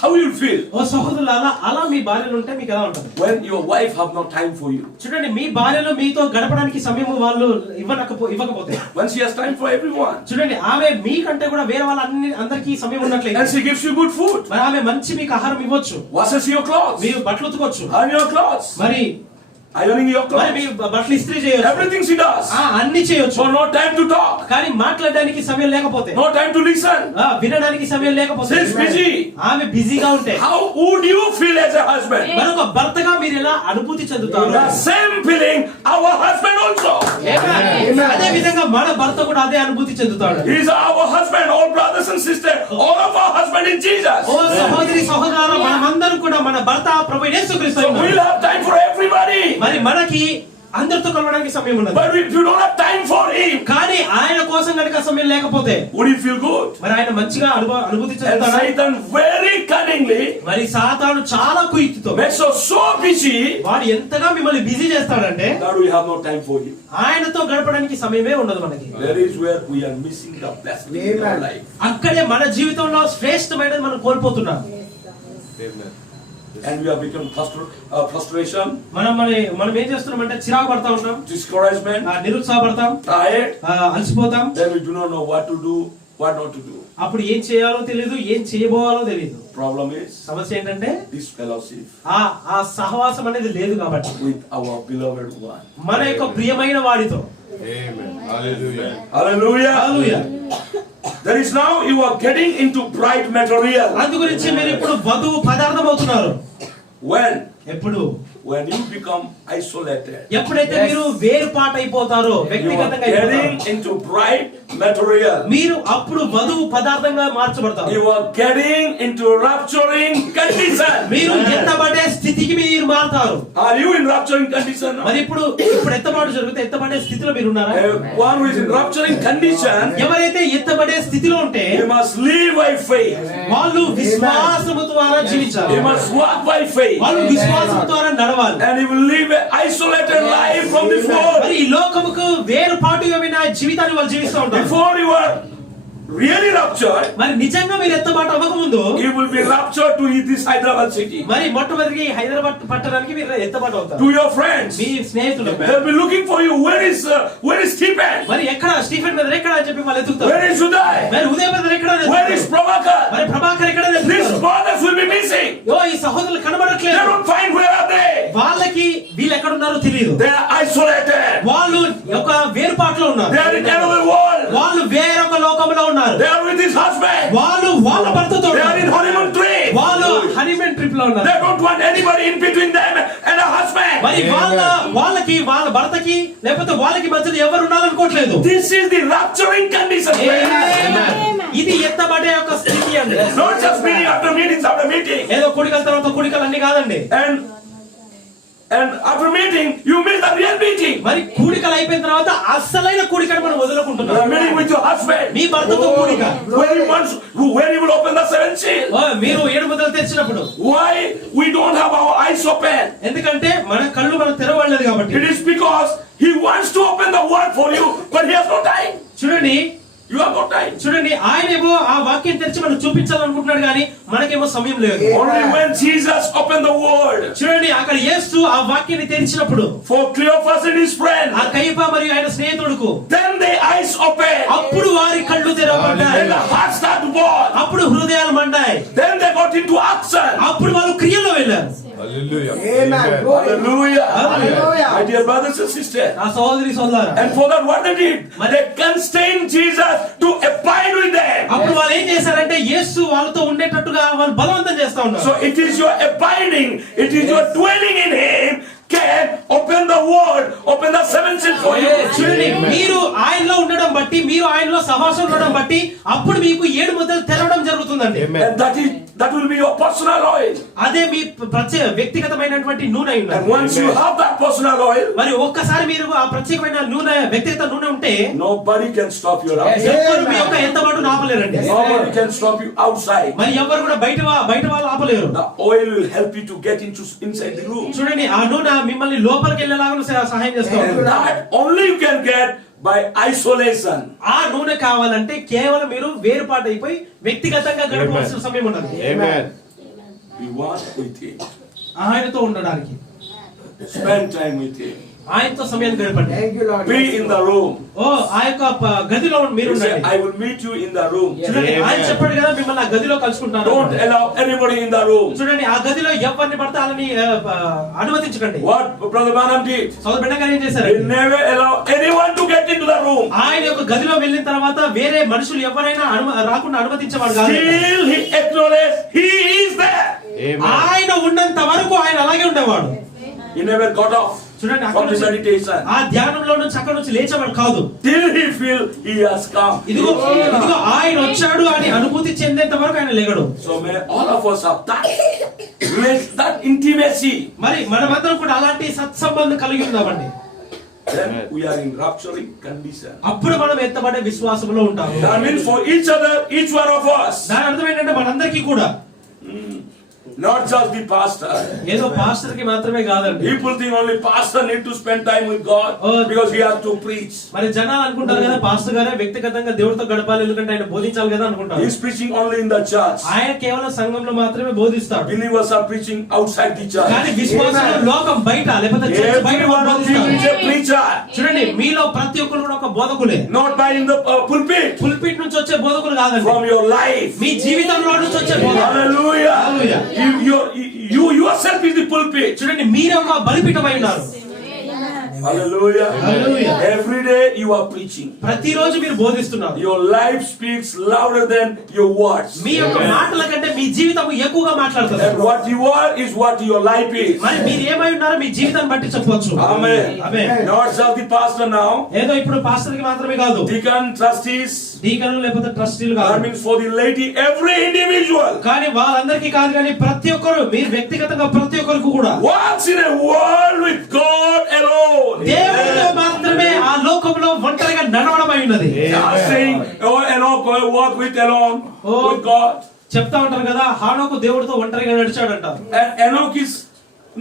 how you feel ఓ సహోదరులారా అలా మీ భార్యలు ఉంటే మీకు ఎలా ఉంటుంది? when your wife have no time for you. చూడండి మీ భార్యలు మీతో గడపడానికి సమయం వాళ్ళు ఇవ్వకపోతే, When she has time for everyone. చూడండి ఆమె మీకంటే కూడా వేరే వాళ్ళ అందరికీ సమయం And ఉన్నట్లయితే she gives you good food. మరి ఆమె మంచి మీకు ఆహారం ఇవ్వచ్చు, Washes your clothes. మీరు బట్టలు ఉతకొచ్చు, Iron your clothes. మరి Ironing your మరి మీ clothes. బట్టలు ఇస్త్రీ చేయొచ్చు, Everything she does. అన్ని చేయొచ్చు. So no time to talk. కానీ మాట్లాడడానికి సమయం లేకపోతే, No time to listen. వినడానికి సమయం లేకపోతే, She is busy. ఆమె బిజీగా ఉంటే How would you feel as a husband? మరొక భర్తగా మీరు ఎలా అనుభూతి చెందుతారు? The same feeling our husband also. అదే విధంగా మన భర్త కూడా అదే అనుభూతి చెందుతాడు. He is our husband. All brothers and sisters, all of our husband in Jesus. ఓ సహోదరులారా మనమందరం కూడా మన భర్త ప్రభువైన యేసుక్రీస్తు So we'll have time for everybody. మరి మనకి అందరితో కలవడానికి సమయం ఉన్నది. But if you don't have time for Him, కానీ ఆయన కోసం కనుక సమయం లేకపోతే would you feel good? మరి ఆయన మంచిగా అనుభూతి And చెందుతాడా? Satan very cunningly మరి సాతాను చాలా కుయుక్తితో makes us so busy వాడు ఎంతగా మిమ్మల్ని బిజీ చేస్తాడంటే that we have no time for Him. ఆయనతో గడపడానికి సమయమే ఉండదు మనకి. That is where we are missing the best thing in our life. అక్కడే మన జీవితంలో శ్రేష్టమైనది మనం కోల్పోతున్నాం. Amen. And we have become frustration, మనం ఏం చేస్తున్నామంటే చిరాకు పడతా ఉంటాం, discouragement, నిరుత్సాహపడతాం, tired. అలసిపోతాం. Then we do not know what to do, what not to do. అప్పుడు ఏం చేయాలో తెలియదు, ఏం చేయబోవాలో తెలియదు. Problem is సమస్య ఏంటంటే this fellowship ఆ సహవాసం అనేది లేదు కాబట్టి with our beloved one. మన యొక్క ప్రియమైన వాడితో. Amen. Hallelujah. Hallelujah. Hallelujah. There is now you are getting into bright material. అందు గురించి మీరు ఇప్పుడు వధువు పదార్థం అవుతున్నారు. When you become isolated, ఎప్పుడైతే మీరు వేరుపాటు అయిపోతారో, you are వ్యక్తిగతంగా getting అయిపోతారో, into bright material. మీరు అప్పుడు వధువు పదార్థంగా మార్చబడతారు. You are getting into rapturing condition. మీరు ఎత్తబడే స్థితికి మీరు మారుతారు. Are you in rapturing condition? మరి ఇప్పుడు ఎత్తబాటు జరిగితే ఎత్తబడే స్థితిలో మీరు ఉన్నారా? One who is in rapturing condition, ఎవరైతే ఎత్తబడే స్థితిలో ఉంటే he must live by faith. వాళ్ళు విశ్వాసము ద్వారా జీవించాలి. He must walk by faith. వాళ్ళు విశ్వాసం ద్వారా నడవాలి. And he will live an isolated life from this world. మరి ఈ లోకముకు వేరుపాటుగా ఉన్న జీవితాన్ని వాళ్ళు జీవిస్తూ ఉంటారు. Before you are really raptured, మరి నిజంగా మీరు ఎత్తబాటు అవ్వకముందు you will be raptured to this Hyderabad city. మరి మొట్టమొదటి హైదరాబాద్ పట్టణానికి మీరు ఎత్తబాటు అవుతారు. To your friends. మీ స్నేహితులు They will be looking for you. Where is Stephen? మరి ఎక్కడ స్టీఫెన్ బ్రదర్ ఎక్కడ అని చెప్పి వాళ్ళు ఎత్తుకుతారు. Where is Uday? మరి ఉదయ్ బ్రదర్ ఎక్కడ అని Where is ఎత్తుకుతారు. Prabhakar? మరి ప్రభాకర్ ఎక్కడ అని These ఎత్తుకుతారు. brothers will be missing. ఈ సహోదరులు They కనబడట్లేదు. don't find where are they. వాళ్ళకి వీళ్ళు ఎక్కడ ఉన్నారో తెలియదు. They are isolated. వాళ్ళు ఒక వేరుపాటులో ఉన్నారు. They are in another world. వాళ్ళు వేరొక లోకంలో ఉన్నారు. They are with his husband. వాళ్ళు వాళ్ళ భర్తతో They are in honeymoon trip. వాళ్ళు హనీమూన్ ట్రిప్ లో ఉన్నారు. They don't want anybody in between them and a husband. మరి వాళ్ళకి వాళ్ళ భర్తకి లేకపోతే వాళ్ళకి మధ్యలో ఎవరు ఉండాలనుకోవట్లేదు. This is the rapturing condition. ఇది ఎత్తబడే ఒక స్థితి అండి. Not just meeting after meetings after meeting. ఏదో కూడికల తర్వాత కూడికలు అన్ని కాదండి. And after meeting, you miss the real meeting. మరి కూడికలు అయిపోయిన తర్వాత అసలైన కూడికను మనం You వదులుకుంటున్నాం. are meeting with your husband. మీ భర్తతో కూడిక. When you will open the seventh seal. మీరు 7 ముద్దలు తెరిచినప్పుడు Why we don't have our eyes open? ఎందుకంటే మన కళ్ళు మనం తెరవలేదు కాబట్టి. It is because he wants to open the word for you, but he has no time. చూడండి You have no time. చూడండి ఆయనేమో ఆ వాక్యం తెరిచి మనం చూపించాలనుకుంటున్నాడు కానీ మనకేమో సమయం లేదు. Only when Jesus opened the word చూడండి అక్కడ యేసు ఆ వాక్యాన్ని తెరిచినప్పుడు for Cleophas and his friend, ఆ కయప మరియు ఆయన స్నేహితుడుకు then their eyes opened. అప్పుడు వారి కళ్ళు తెరవబడ్డాయి. Then the heart started to burn. అప్పుడు హృదయాలు మండాయి. Then they got into action. అప్పుడు వాళ్ళు క్రియలో వెళ్ళారు. Hallelujah. Amen. Hallelujah. Hallelujah. My dear brothers and sisters. నా సహోదరి సోదరులారా And for that, what they did? They constrained Jesus to abide with them. అప్పుడు వాళ్ళు ఏం చేశారంటే యేసు వాళ్ళతో ఉండేటట్టుగా వాళ్ళు బలవంతం చేస్తా ఉన్నారు. So it is your abiding, it is your dwelling in Him can open the word, open the seventh seal for you. చూడండి మీరు ఆయనలో ఉండడం బట్టి మీరు ఆయనలో సహవాసం ఉండడం బట్టి అప్పుడు మీకు 7 ముద్దలు తెరవడం జరుగుతుందండి. And that will be your personal oil. అదే మీ వ్యక్తిగతమైనటువంటి నూనె అయి ఉన్నది. And once you have that personal oil, మరి ఒక్కసారి మీరు ఆ ప్రత్యేకమైన నూనె వ్యక్తిగత నూనె ఉంటే nobody can stop you outside. ఎవరు మీ యొక్క ఎత్తబాటు ఆపలేరండి. Nobody can stop you outside. మరి ఎవరు కూడా బయట వాళ్ళు ఆపలేరు. The oil will help you to get inside the room. చూడండి ఆ నూనె మిమ్మల్ని లోపలికి వెళ్ళేలాగా సహాయం చేస్తుంది. And that only you can get by isolation. ఆ నూనె కావాలంటే కేవలం మీరు వేరుపాటు అయిపోయి వ్యక్తిగతంగా గడపవలసిన సమయం ఉన్నది. Amen. We walk with Him. ఆయనతో ఉండడానికి Spend time with Him. ఆయనతో సమయాన్ని గడపండి. Thank you, Lord. Be in the room. ఆ యొక్క గదిలో మీరు He said, ఉండండి. I will meet you in the room. చూడండి ఆయన చెప్పాడు కదా మిమ్మల్ని ఆ గదిలో కలుసుకుంటాను. Don't allow anybody in the room. చూడండి ఆ గదిలో ఎవరిని పడితే వాళ్ళని అనుమతించకండి. What Brother Branham did? సోదరు బిడ్డ గారు ఏం చేశారు? He never allow anyone to get into the room. ఆయన యొక్క గదిలో వెళ్ళిన తర్వాత వేరే మనుషులు ఎవరైనా రాకుండా అనుమతించేవాడు కాదు. Still he acknowledged He is there. Amen. ఆయన ఉన్నంత వరకు ఆయన అలాగే ఉండేవాడు. He never got off చూడండి from the meditation. ఆ ధ్యానంలో నుంచి అక్కడ నుంచి లేచేవాడు కాదు. Till he feel He has come. ఇదిగో ఆయన వచ్చాడు అని అనుభూతి చెందేంత వరకు ఆయన లేగడు. So may all of us have that intimacy. మరి మనమందరం కూడా అలాంటి సత్సంబంధం కలిగి ఉందామండి. Then we are in rapturing condition. అప్పుడు మనం ఎత్తబడే విశ్వాసంలో ఉంటాము. That means for each other, each one of us. దాని అర్థం ఏంటంటే మనందరికీ కూడా Not just the pastor. ఏదో పాస్టర్ కి మాత్రమే కాదండి. People think only pastor need to spend time with God because he has to preach. మరి జనాలు అనుకుంటారు కదా పాస్టర్ గారే వ్యక్తిగతంగా దేవుడితో గడపాలి ఎందుకంటే ఆయన బోధించాలి కదా అనుకుంటారు. He is preaching only in the church. ఆయన కేవలం సంఘంలో మాత్రమే బోధిస్తాడు. Believers are preaching outside the church. కానీ విశ్వాసులు లోకం బయట లేకపోతే చర్చ్ బయట Everyone of you is a preacher. చూడండి మీలో ప్రతి ఒక్కరు కూడా ఒక బోధకులే. Not by in the pulpit. Pulpit నుంచి వచ్చే బోధకులు కాదండి. From your life. మీ జీవితంలో నుంచి వచ్చే బోధ. Hallelujah. Hallelujah. You yourself is the pulpit. చూడండి మీరే ఒక బలిపీఠమై ఉన్నారు. Hallelujah. Hallelujah. Every day you are preaching. ప్రతిరోజు మీరు బోధిస్తున్నారు. Your life speaks louder than your words. మీ యొక్క మాటల కంటే మీ జీవితం ఎక్కువగా మాట్లాడుతుంది. And what you are is what your life is. మరి మీరు ఏమై ఉన్నారో మీ జీవితాన్ని బట్టి చెప్పవచ్చు. Amen. Amen. Not just the pastor now. ఏదో ఇప్పుడు పాస్టర్ కి మాత్రమే కాదు. Deacon, trustees. డీకన్లు లేకపోతే ట్రస్టీలు కాదు. That means for the lady, every individual. కానీ వాళ్ళందరికీ కాదు, కానీ ప్రతి ఒక్కరు, మీరు వ్యక్తిగతంగా ప్రతి ఒక్కరికి కూడా Walks in a world with God alone. దేవుడితో మాత్రమే ఆ లోకంలో ఒంటరిగా నడవడమై ఉన్నది. Saying, oh, Enoch walk with alone with God. చెప్తా ఉంటారు కదా, హానోకు దేవుడితో ఒంటరిగా నడిచాడంటారు. And Enoch is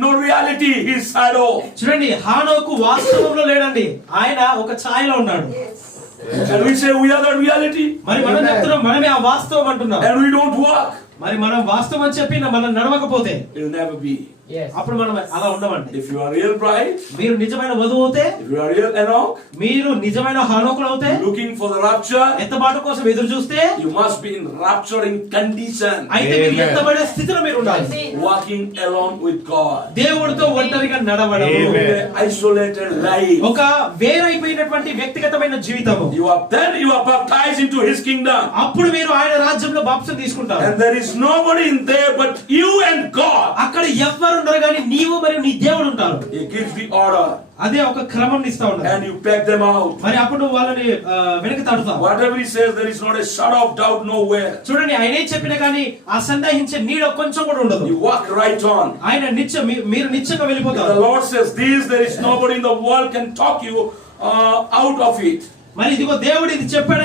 no reality, his shadow. చూడండి, హానోకు వాస్తవంలో లేడండి, ఆయన ఒక ఛాయలో ఉన్నాడు. And we say we are the reality. మరి మనం చెప్తున్నాం మనమే ఆ వాస్తవం అంటున్నాం. And we don't walk. మరి మనం వాస్తవం అని చెప్పి మనం నడవకపోతే It will never be. అప్పుడు మనం అలా ఉండమండి. If you are real bride, మీరు నిజమైన వధువు అవుతే, if you are real Enoch, మీరు నిజమైన హానోకులు అవుతే, looking for the rapture, ఎత్తబాటు కోసం ఎదురు చూస్తే, you must be in rapturing condition. అయితే మీరు ఎత్తబడే స్థితిలో మీరు ఉండాలి. Walking alone with God. దేవుడితో ఒంటరిగా నడవడం, Isolated life. ఒక వేరైపోయినటువంటి వ్యక్తిగతమైన జీవితము. You are baptized into His kingdom. అప్పుడు మీరు ఆయన రాజ్యంలో బాప్తిసం తీసుకుంటారు. And there is nobody in there but you and God. అక్కడ ఎవ్వరు ఉండరు కానీ నీవు మరియు నీ దేవుడు ఉంటారు. He gives the order. అదే ఒక క్రమం ఇస్తా ఉంటారు. And you pack them out. మరి అప్పుడు నువ్వు వాళ్ళని వెనక్కి తడుతావు. Whatever He says, there is not a shadow of doubt nowhere. చూడండి, ఆయన ఏం చెప్పినా కానీ ఆ సందేహించే నీడ కొంచెం కూడా ఉండదు. You walk right on. ఆయన మీరు నిత్యంగా వెళ్ళిపోతారు. The Lord says, "This there is nobody in the world can talk you out of it." మరి ఇదిగో దేవుడు ఇది చెప్పాడు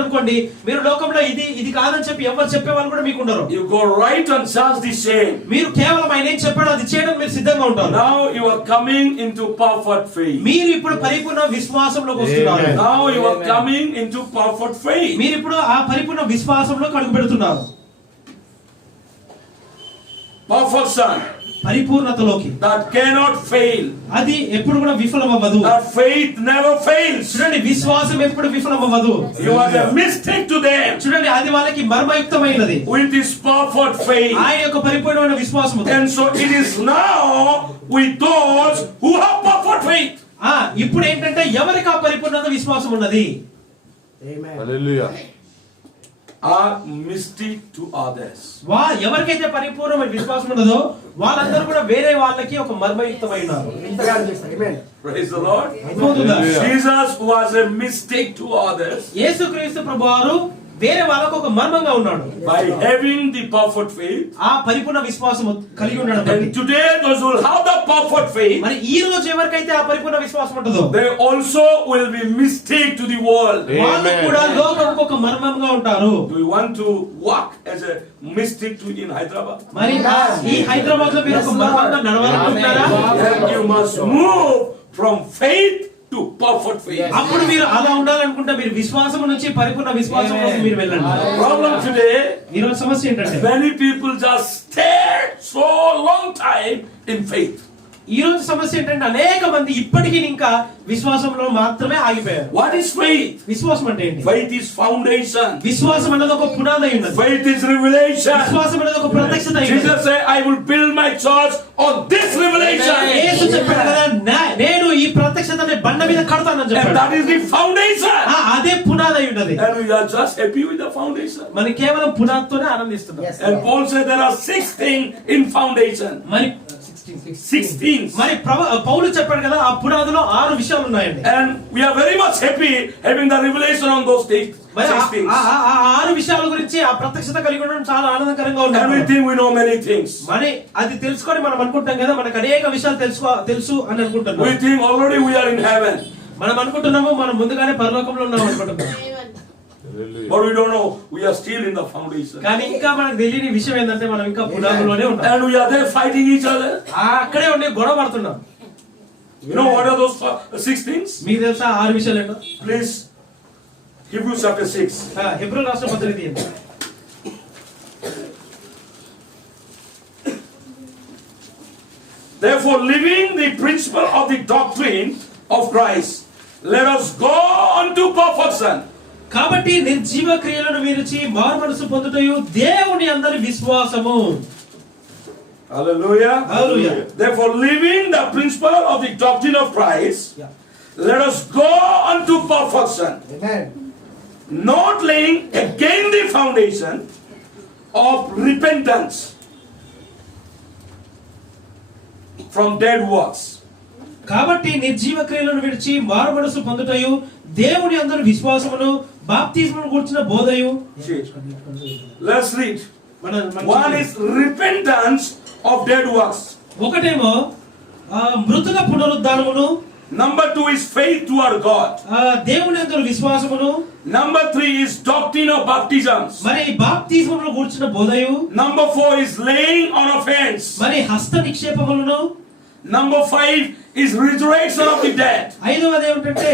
అనుకోండి, మీరు లోకంలో ఇది కాదని చెప్పి ఎవరు చెప్పేవాళ్ళు కూడా మీకు ఉండరు. You go right on just the same. మీరు కేవలం ఆయన ఏం చెప్పాడో అది చేయడం మీరు సిద్ధంగా ఉంటారు. Now you are coming into perfect faith. మీరు ఇప్పుడు పరిపూర్ణ విశ్వాసంలోకి వస్తున్నారు. Now you are coming into perfect faith. మీరు ఇప్పుడు ఆ పరిపూర్ణ విశ్వాసంలో అడుగు పెడుతున్నారు. Perfection. పరిపూర్ణతలోకి. That cannot fail. అది ఎప్పుడు కూడా విఫలమవ్వదు. That faith never fails. చూడండి, విశ్వాసం ఎప్పుడు విఫలమవ్వదు. You are a mistake to them. చూడండి, అది వాళ్ళకి మర్మయుక్తమైనది. With this perfect faith. ఆయన యొక్క పరిపూర్ణమైన విశ్వాసము. And so it is now with those who have perfect faith. ఇప్పుడు ఏంటంటే ఎవరికి ఆ పరిపూర్ణత విశ్వాసం ఉన్నది? Hallelujah. Are mystic to others. ఎవరికైతే పరిపూర్ణమైన విశ్వాసం ఉన్నదో వాళ్ళందరూ కూడా వేరే వాళ్ళకి ఒక మర్మయుక్తమైనారు. Praise the Lord. Jesus was a mistake to others. యేసుక్రీస్తు ప్రభువారు వేరే వాళ్ళకు ఒక మర్మంగా ఉన్నాడు. By having the perfect faith. ఆ పరిపూర్ణ విశ్వాసము కలిగి ఉన్నాడు. And today those who have the perfect faith. మరి ఈ రోజు ఎవరికైతే ఆ పరిపూర్ణ విశ్వాసం ఉంటుందో they also will be mistake to the world. వాళ్ళు కూడా లోకముకు ఒక మర్మంగా ఉంటారు. Do you want to walk as a mystic to in Hyderabad? మరి ఈ హైదరాబాద్ లో మీరు ఒక మర్మంగా నడవాలనుకుంటున్నారా? Then you must move from faith to perfect faith. అప్పుడు మీరు అలా ఉండాలనుకుంటే మీరు విశ్వాసం నుంచి పరిపూర్ణ విశ్వాసంలోకి మీరు వెళ్ళండి. Problem today, ఈ రోజు సమస్య ఏంటంటే many people just stay so long time in faith. ఈ రోజు సమస్య ఏంటంటే అనేక మంది ఇప్పటికీ ఇంకా విశ్వాసంలో మాత్రమే ఆగిపోయారు. What is faith? విశ్వాసం అంటే ఏంటి? Faith is foundation. విశ్వాసం అనేది ఒక పునాది ఉన్నది. Faith is revelation. విశ్వాసం అనేది ఒక ప్రత్యక్షత ఉన్నది. Jesus said, "I will build my church on this revelation." యేసు చెప్పాడు కదా, నేను ఈ ప్రత్యక్షతని బండ మీద కడతానని And చెప్పాడు. that is the foundation. అదే పునాది ఉన్నది. And we are just happy with the foundation. మనం కేవలం పునాదితోనే ఆనందిస్తున్నాం. And Paul said there are 6 things in foundation. మరి 6 things. మరి పౌలు చెప్పాడు కదా, ఆ పునాదిలో 6 విషయాలు ఉన్నాయండి. And we are very much happy having the revelation on those 6 things. ఆ 6 విషయాల గురించి ఆ ప్రత్యక్షత కలిగి ఉండడం చాలా ఆనందకరంగా ఉంది. Everything we know many things. మరి అది తెలుసుకొని మనం అనుకుంటాం కదా, మనకు అనేక విషయాలు తెలుసు అని అనుకుంటున్నాం. We think already we are in heaven. మనం అనుకుంటున్నాము మనం ముందుగానే పరలోకంలో ఉన్నాం అనుకుంటున్నాం. But we don't know we are still in the foundation. కానీ ఇంకా మనకు తెలియని విషయం ఏంటంటే మనం ఇంకా పునాదిలోనే ఉన్నాం. And we are there fighting each other. అక్కడే ఉండి గొడవ పడుతున్నాం. You know what are those 6 things? మీకు తెలుసా 6 విషయాలు ఏంటో? Please, Hebrews chapter 6. హెబ్రీ రాష్ట్ర పత్రిక తీయండి. Therefore, living the principle of the doctrine of Christ, let us go unto perfection. కాబట్టి నిర్జీవ క్రియలను విరిచి మారు మనసు పొందుటయు దేవుని అందరి విశ్వాసము. Hallelujah. Hallelujah. Therefore, living the principle of the doctrine of Christ, Yeah. let us go unto perfection, Amen. not laying again the foundation of repentance from dead works. కాబట్టి నిర్జీవ క్రియలను విడిచి మారు మనసు పొందుటయు దేవుని అందరు విశ్వాసమును బాప్తిస్మమును గురించిన బోధయు. Let's read. One is repentance of dead works. ఒకటేమో మృతుల పునరుద్ధానమును, Number 2 is faith toward God. దేవుని అందరు విశ్వాసమును, Number 3 is doctrine of baptisms. మరి బాప్తిస్మమును గురించిన బోధయు. Number 4 is laying on of hands. మరి హస్త నిక్షేపములను. Number 5 is resurrection of the dead. ఐదవది ఏమిటంటే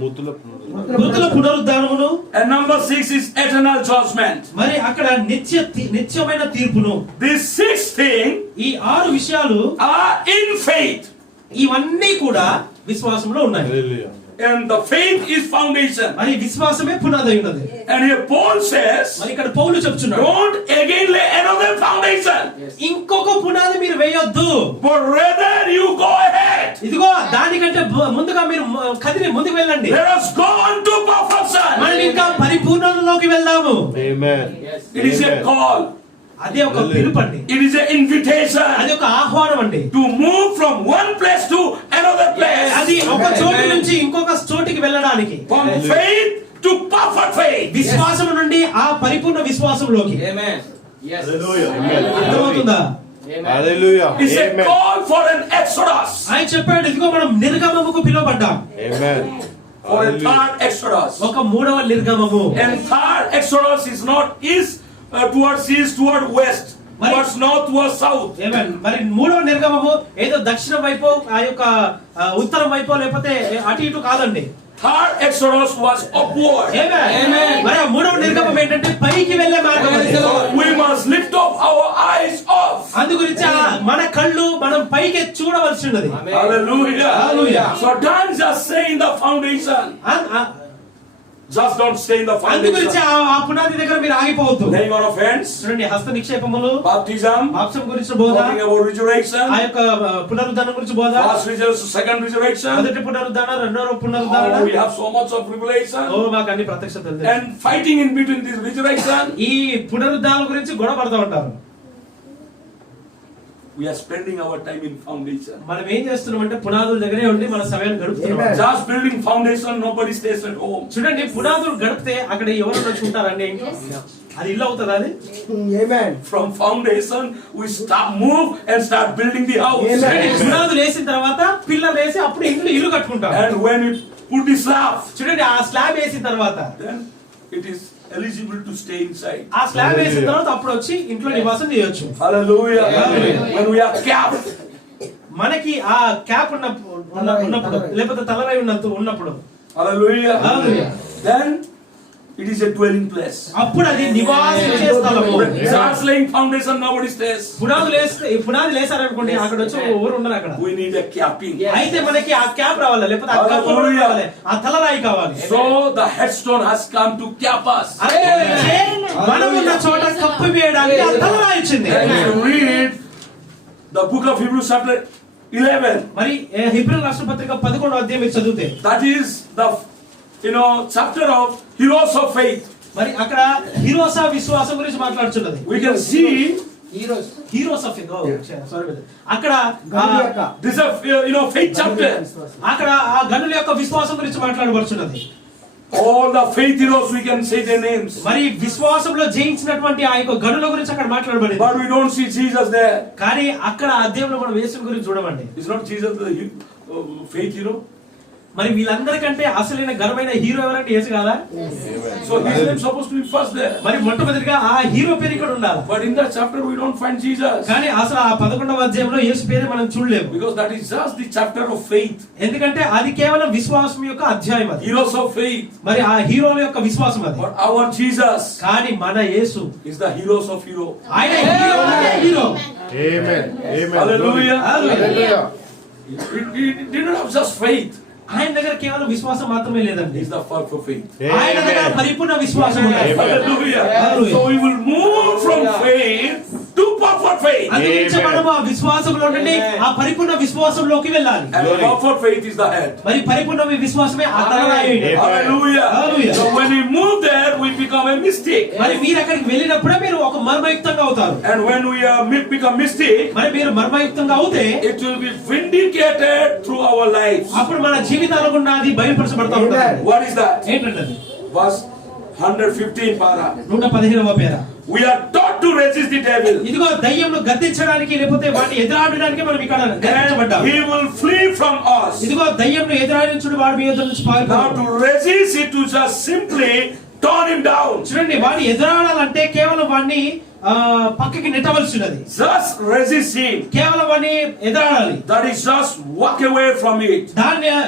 మృతుల పునరుద్ధానమును. And number 6 is eternal judgment. మరి అక్కడ నిత్యమైన తీర్పును. These 6 things ఈ 6 విషయాలు are in faith. ఇవన్నీ కూడా విశ్వాసంలో ఉన్నాయి. Hallelujah. And the faith is foundation. మరి విశ్వాసమే పునాది ఉన్నది. And here Paul says, మరి ఇక్కడ పౌలు చెప్తున్నాడు, don't again lay another foundation, ఇంకొక పునాది మీరు వేయొద్దు, but rather you go ahead. ఇదిగో దానికంటే ముందుగా మీరు కదిలి ముందుకు వెళ్ళండి. Let us go on to perfection. మనం ఇంకా పరిపూర్ణతలోకి వెళ్దాము. Amen. It is a call. అదే ఒక పిలుపండి, It is an invitation అది ఒక ఆహ్వానం అండి. to move from one place to another place. అది ఒక చోటు నుంచి ఇంకొక చోటికి వెళ్ళడానికి, From faith to perfect faith. విశ్వాసం నుండి ఆ పరిపూర్ణ విశ్వాసంలోకి. Amen. Yes. Hallelujah. Amen. అర్థమవుతుందా? Hallelujah. It's a Amen. call for an exodus. ఆయన చెప్పాడు, ఇదిగో మనం నిర్గమముకు పిలువబడ్డాం. Amen. For a Hallelujah. third exodus. ఒక మూడవ నిర్గమము. And third exodus is not east towards east, toward west, towards north, towards south. Amen. మరి మూడవ నిర్గమము ఏదో దక్షిణ వైపు ఆ యొక్క ఉత్తరం వైపు లేకపోతే అటు ఇటు కాదండి. Third exodus was upward. Amen. మరి ఆ మూడవ నిర్గమం ఏంటంటే పైకి వెళ్ళే మార్గం అది. We must lift up our eyes off. అందు గురించి మన కళ్ళు మనం పైకి చూడవలసి ఉన్నది. Hallelujah. Hallelujah. So don't just stay in the foundation. Just don't stay in the అందు గురించి foundation. ఆ పునాది దగ్గర మీరు ఆగిపోవద్దు. Laying on of hands, చూడండి, హస్త నిక్షేపములు, baptism, మాంసం గురించి బోధ, talking about resurrection, ఆ యొక్క పునరుద్ధానం గురించి బోధ, first resurrection, second resurrection. మొదటి పునరుద్ధానం, రెండవ Oh, పునరుద్ధానం. we have so much of revelation. ఓ మాకు అన్ని ప్రత్యక్షతలు తెలుసు. And fighting in between this resurrection. ఈ పునరుద్ధానం గురించి గొడవ పడతా ఉంటారు. We are spending our time in foundation. మనం ఏం చేస్తున్నామంటే పునాదుల దగ్గరే ఉండి మన సమయాన్ని గడుపుతున్నాం. Amen. Just building foundation, nobody stays at home. చూడండి, పునాదులు గడిపితే అక్కడ ఎవరు వచ్చి ఉంటారండి? అది ఇల్లు అవుతుందా? అది Amen. From foundation, we move and start building the house. Amen. పునాదులు వేసిన తర్వాత పిల్లలు వేసి అప్పుడు ఇల్లు కట్టుకుంటాం. And when we put the slab, చూడండి, ఆ స్లాబ్ వేసిన తర్వాత then it is eligible to stay inside. ఆ స్లాబ్ వేసిన తర్వాత అప్పుడు వచ్చి ఇంట్లో నివాసం చేయొచ్చు. Hallelujah. Hallelujah. When we are capped, మనకి ఆ క్యాప్ ఉన్నప్పుడు లేకపోతే తలరాయి ఉన్నప్పుడు, hallelujah. Hallelujah. Then it is a dwelling place. అప్పుడు అది నివాసించే స్థలము. Starts laying foundation, nobody stays. పునాది లేసారనుకోండి, అక్కడ వచ్చి ఎవరు ఉండరు అక్కడ. We need a capping. అయితే మనకి ఆ క్యాప్ రావాలి, లేకపోతే ఆ కప్పు రావాలి, ఆ తలరాయి కావాలి. So the headstone has come to cap us. అదే మనం ఉన్న చోట కప్పు వేయడానికి ఆ తలరాయి వచ్చింది. And if you read the book of Hebrews chapter 11, మరి హెబ్రీయుల రాష్ట్ర పత్రిక 11వ అధ్యాయం మీరు చదివితే, that is the chapter of heroes of faith. మరి అక్కడ హీరోస్ ఆఫ్ విశ్వాసం గురించి మాట్లాడుతున్నది. We can see heroes of అక్కడ this is faith chapter. అక్కడ ఆ గనుల యొక్క విశ్వాసం గురించి మాట్లాడబడుతున్నది. All the faith heroes, we can say their names, మరి విశ్వాసంలో జయించినటువంటి ఆ యొక్క గనుల గురించి అక్కడ మాట్లాడబడింది. but we don't see Jesus there. కానీ అక్కడ అధ్యాయంలో మనం యేసుని గురించి చూడమండి. Is not Jesus the faith hero? మరి వీళ్ళందరికంటే అసలైన ఘనమైన హీరో ఎవరంటే యేసు కాదా? So his name is supposed to be first there. మరి మొట్టమొదటిగా ఆ హీరో పేరు ఇక్కడ ఉండాలి. But in that chapter we don't find Jesus. కానీ అసలు ఆ 11వ అధ్యాయంలో యేసు పేరు మనం చూడలేము. Because that is just the chapter of faith. ఎందుకంటే అది కేవలం విశ్వాసం యొక్క అధ్యాయం అది. Heroes of faith. మరి ఆ హీరోల యొక్క విశ్వాసం అది. But our Jesus కానీ మన యేసు is the heroes of hero. ఆయన hero. Amen. Amen. Hallelujah. Hallelujah. He did not have just faith. ఆయన దగ్గర కేవలం విశ్వాసం మాత్రమే లేదండి. He is the first for faith. ఆయన దగ్గర పరిపూర్ణ విశ్వాసం ఉంది. Hallelujah. Hallelujah. So we will move from faith to perfect faith. అందుకే మనము ఆ విశ్వాసంలో నుండి ఆ పరిపూర్ణ విశ్వాసంలోకి వెళ్ళాలి. And perfect faith is the head. మరి పరిపూర్ణ విశ్వాసమే ఆ తలరాయి. Hallelujah. Hallelujah. So when we move there, we become a mystic. మరి మీరు అక్కడికి వెళ్ళినప్పుడే మీరు ఒక మర్మయుక్తంగా అవుతారు. And when we become mystic, మరి మీరు మర్మయుక్తంగా అవుతే it will be vindicated through our lives. అప్పుడు మన జీవితాల గుండా అది బయలుపరచబడతా ఉంటుంది. What is that? ఏంటంటే Verse 115 para. 115వ పేర. We are taught to resist the devil. ఇదిగో దయ్యంను గద్దించడానికి లేకపోతే వాటిని ఎదురాడడానికి మనం ఇక్కడ గద్దించబడ్డాం. He will flee from us. ఇదిగో దయ్యంను ఎదురాడించుడు వాడి మీ యొద్ద నుంచి Now పారిపోతాడు. to resist it to just simply turn him down. చూడండి వాడిని ఎదురాడాలంటే కేవలం వాడిని పక్కకి నెట్టవలసినది. Just resist him. కేవలం వాడిని ఎదురాడాలి. That is just walk away from it.